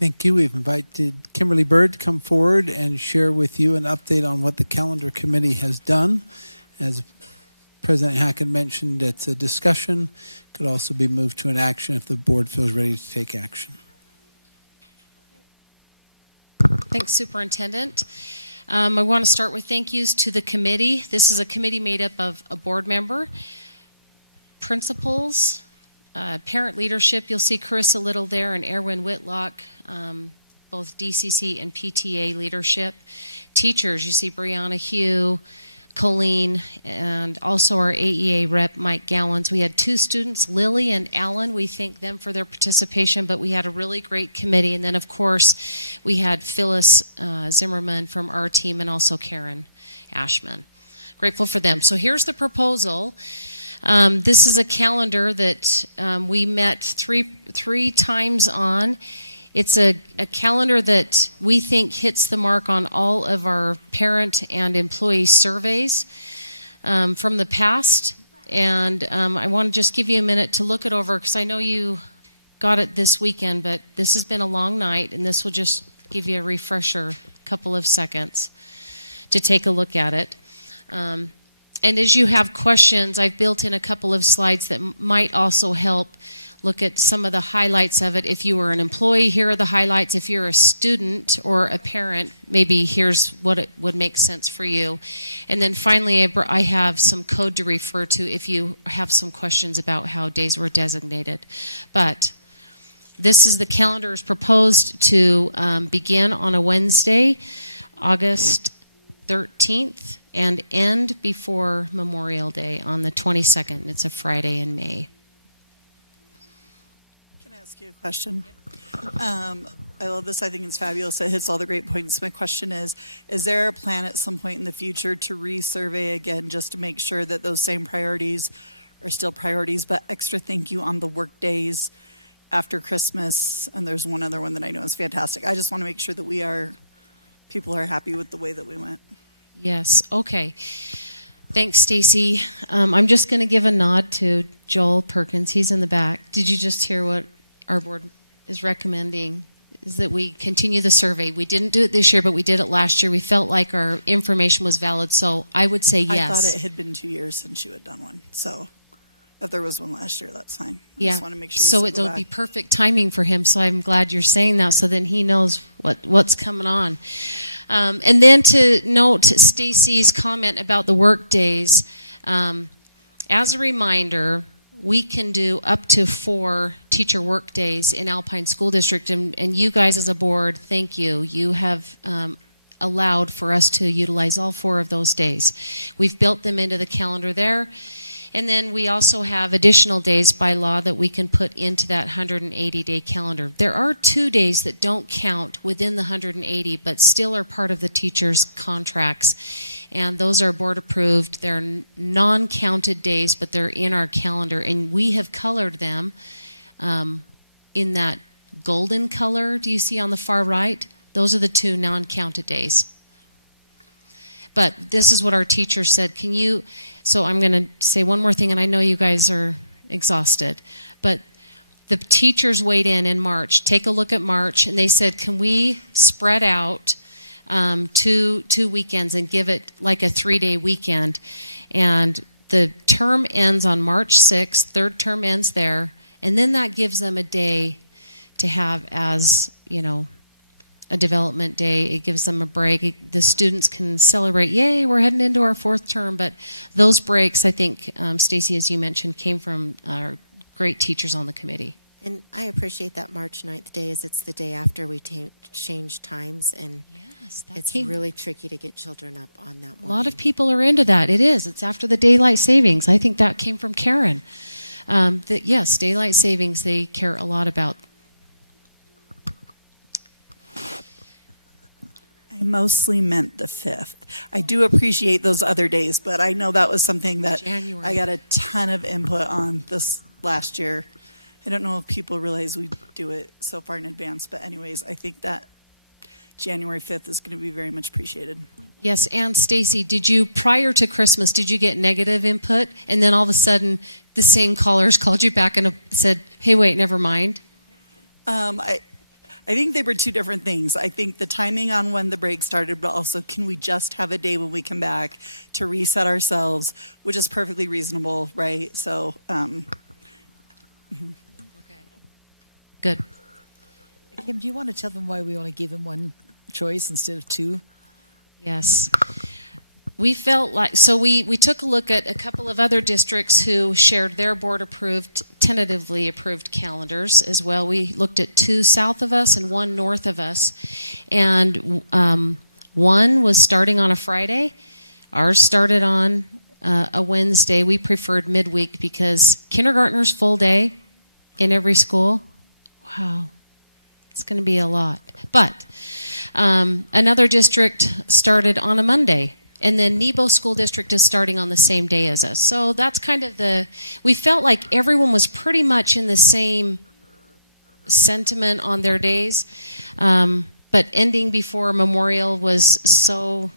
Thank you. We've invited Kimberly Bird to come forward and share with you an update on what the calendar committee has done. As President Hackett mentioned, it's a discussion. Could also be moved to an action if the board feels ready to take action. Thanks, Superintendent. I want to start with thank yous to the committee. This is a committee made up of a board member, principals, parent leadership. You'll see Carissa Little there and Erwin Whitlock, both DCC and PTA leadership. Teachers, you see Brianna Hugh, Colleen, and also our AEA rep, Mike Gallons. We had 2 students, Lily and Alan. We thank them for their participation, but we had a really great committee. And then, of course, we had Phyllis Zimmerman from our team and also Karen Ashman. Grateful for them. So here's the proposal. This is a calendar that we met three times on. It's a calendar that we think hits the mark on all of our parent and employee surveys from the past. And I want to just give you a minute to look it over because I know you got it this weekend, but this has been a long night, and this will just give you a refresher, couple of seconds to take a look at it. And as you have questions, I've built in a couple of slides that might also help look at some of the highlights of it. If you were an employee, here are the highlights. If you're a student or a parent, maybe here's what it would make sense for you. And then finally, I have some code to refer to if you have some questions about how days were designated. But this is the calendar is proposed to begin on a Wednesday, August 13th, and end before Memorial Day on the 22nd. It's a Friday in May. Can I ask you a question? I love this. I think it's fabulous. It hits all the great points. My question is there a plan at some point in the future to resurvey again just to make sure that those same priorities are still priorities, but extra thank you on the work days after Christmas? And there's one other one that I know is fantastic. I just want to make sure that people are happy with the way that we went. Yes. Okay. Thanks, Stacy. I'm just going to give a nod to Joel Perkins. He's in the back. Did you just hear what our board is recommending? Is that we continue the survey. We didn't do it this year, but we did it last year. We felt like our information was valid, so I would say yes. I thought it had been 2 years since you had done one. So if there was one last year, that's fine. I Yeah. just want to make sure we so still it go would back. be perfect timing for him. So I'm glad you're saying that. So then he knows what's coming on. And then to note Stacy's comment about the work days. As a reminder, we can do up to 4 teacher work days in Alpine School District, and you guys as a board, thank you. You have allowed for us to utilize all 4 of those days. We've built them into the calendar there. And then we also have additional days by law that we can put into that 180-day calendar. There are 2 days that don't count within the 180, but still are part of the teachers' contracts. And those are board approved. They're non-counted days, but they're in our calendar. And we have colored them in that golden color. Do you see on the far right? Those are the 2 non-counted days. But this is what our teacher said. So I'm going to say one more thing, and I know you guys are exhausted. But the teachers weighed in March. Take a look at March, and they said, can we spread out 2 weekends and give it like a 3-day weekend? And the term ends on March 6th. 3rd term ends there. And then that gives them a day to have as, a development day. It gives them a break. The students can celebrate, yay, we're heading into our 4th term. But those breaks, I think, Stacy, as you mentioned, came from our great teachers on the committee. And I appreciate that March 9th day, as it's the day after we change times, and it's really tricky to get children up on that morning. A lot of people are into that. It is. It's after the daylight savings. I think that came from Karen. Yes, daylight savings, they care a lot about. I mostly meant the 5th. I do appreciate those other days, but I know that was something that January. I got a ton of input on this last year. I don't know if people realize we do it so far in advance, but anyways, I think that January 5th is going to be very much appreciated. Yes, and Stacy, prior to Christmas, did you get negative input? And then all of a sudden, the same callers called you back and said, hey, wait, never mind? I think they were 2 different things. I think the timing on when the break started, but also can we just have a day when we come back to reset ourselves, which is perfectly reasonable, right? So, Good. Kim, do you want to tell them why we only gave them 1 choice instead of 2? Yes. We felt like, so we took a look at a couple of other districts who shared their board-approved, tentatively approved calendars as well. We looked at 2 south of us and 1 north of us. And 1 was starting on a Friday. Ours started on a Wednesday. We preferred midweek because kindergartner's full day in every school. Wow. It's going to be a lot. But another district started on a Monday. And then Nebo School District is starting on the same day as us. So that's kind of we felt like everyone was pretty much in the same sentiment on their days. But ending before Memorial was so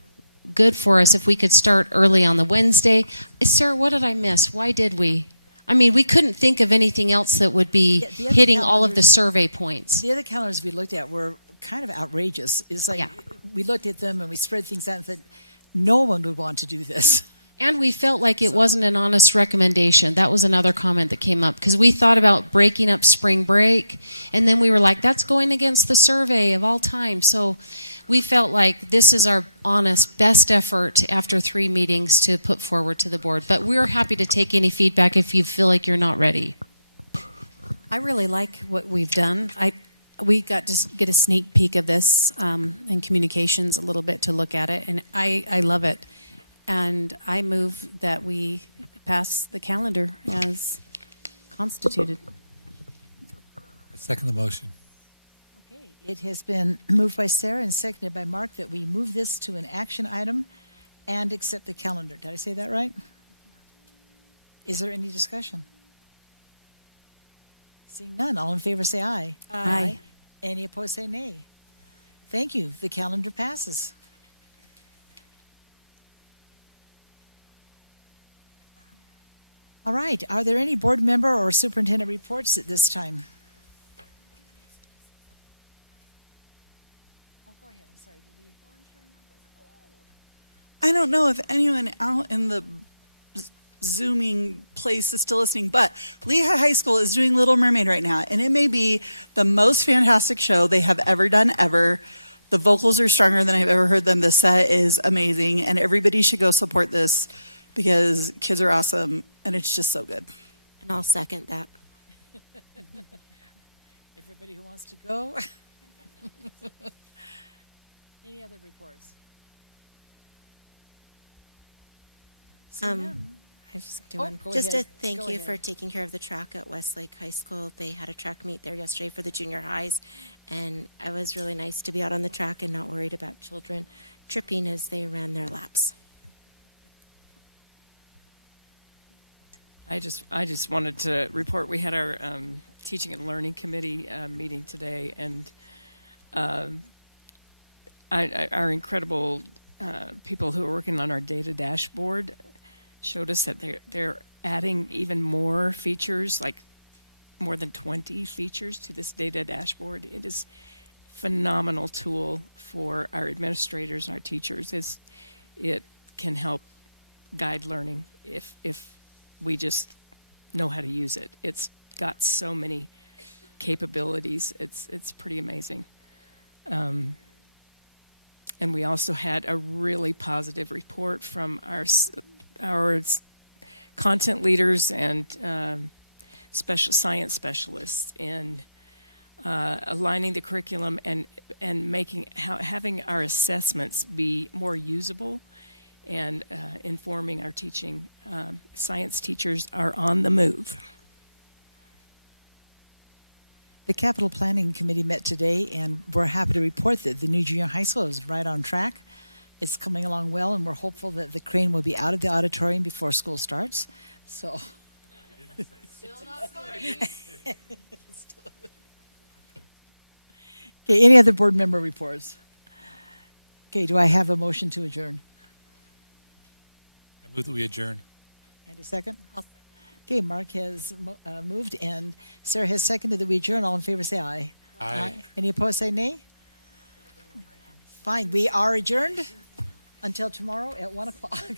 good for us if we could start early on the Wednesday. Sarah, what did I miss? Why did we? I mean, we couldn't think of anything else that would be hitting all of the survey points. The other calendars we looked at were kind of outrageous. It's like we looked at them and we spread things out and said, no one would want to do this. And we felt like it wasn't an honest recommendation. That was another comment that came up because we thought about breaking up spring break, and then we were like, that's going against the survey of all time. So we felt like this is our honest, best effort after 3 meetings to put forward to the board. But we're happy to take any feedback if you feel like you're not ready. I really like what we've done. We got to get a sneak peek of this in communications a little bit to look at it, and I love it. And I move that we pass the calendar as constituted. Second the motion. Okay, it has been moved by Sarah and seconded by Mark that we move this to an action item and accept the calendar. Did I say that right? Is there any discussion? Seeing none, all in favor say aye. Aye. Any opposed say nay. Thank you. The calendar passes. All right. Are there any board member or superintendent reports at this time? Oh, go ahead. I'm sorry. I don't know if anyone out in the Zooming place is still listening, but Lehigh High School is doing Little Mermaid right now, and it may be the most fantastic show they have ever done ever. The vocals are stronger than I've ever heard them. The set is amazing, and everybody should go support this because kids are awesome, and it's just so good. And I'll second that. Everybody who wants to go? Any other reports? Seeing none. I just do Oh, one. go Just ahead. to thank Go you ahead. for taking care of the track at Westlake High School. They had a track meet there yesterday for the junior highs, and it was really nice to be out on the track and not worried about children tripping as they ran their laps. I just wanted to report we had our teaching and learning committee meeting today, and our incredible people who are working on our data dashboard showed us that they're adding even more features, like more than 20 features to this data dashboard. It is a phenomenal tool for our administrators and our teachers. It can help guide learning if we just know how to use it. It's got so many capabilities. It's pretty amazing. And we also had a really positive report from our content leaders and special science specialists in aligning the curriculum and having our assessments be more usable and informing our teaching. Science teachers are on the move. The Capital Planning Committee met today, and we're happy to report that the new junior high school is right on track. It's coming along well, and we're hopeful that the crane will be out of the auditorium before school starts. So, Still not starting. okay, any other board member reports? Okay, do I have a motion to adjourn? I move that we adjourn. And a second? Okay, Mark has moved, and Sarah has seconded that we adjourn. All in favor say aye. Aye. Any opposed say nay? Fine, we are adjourned until tomorrow at 1 o'clock.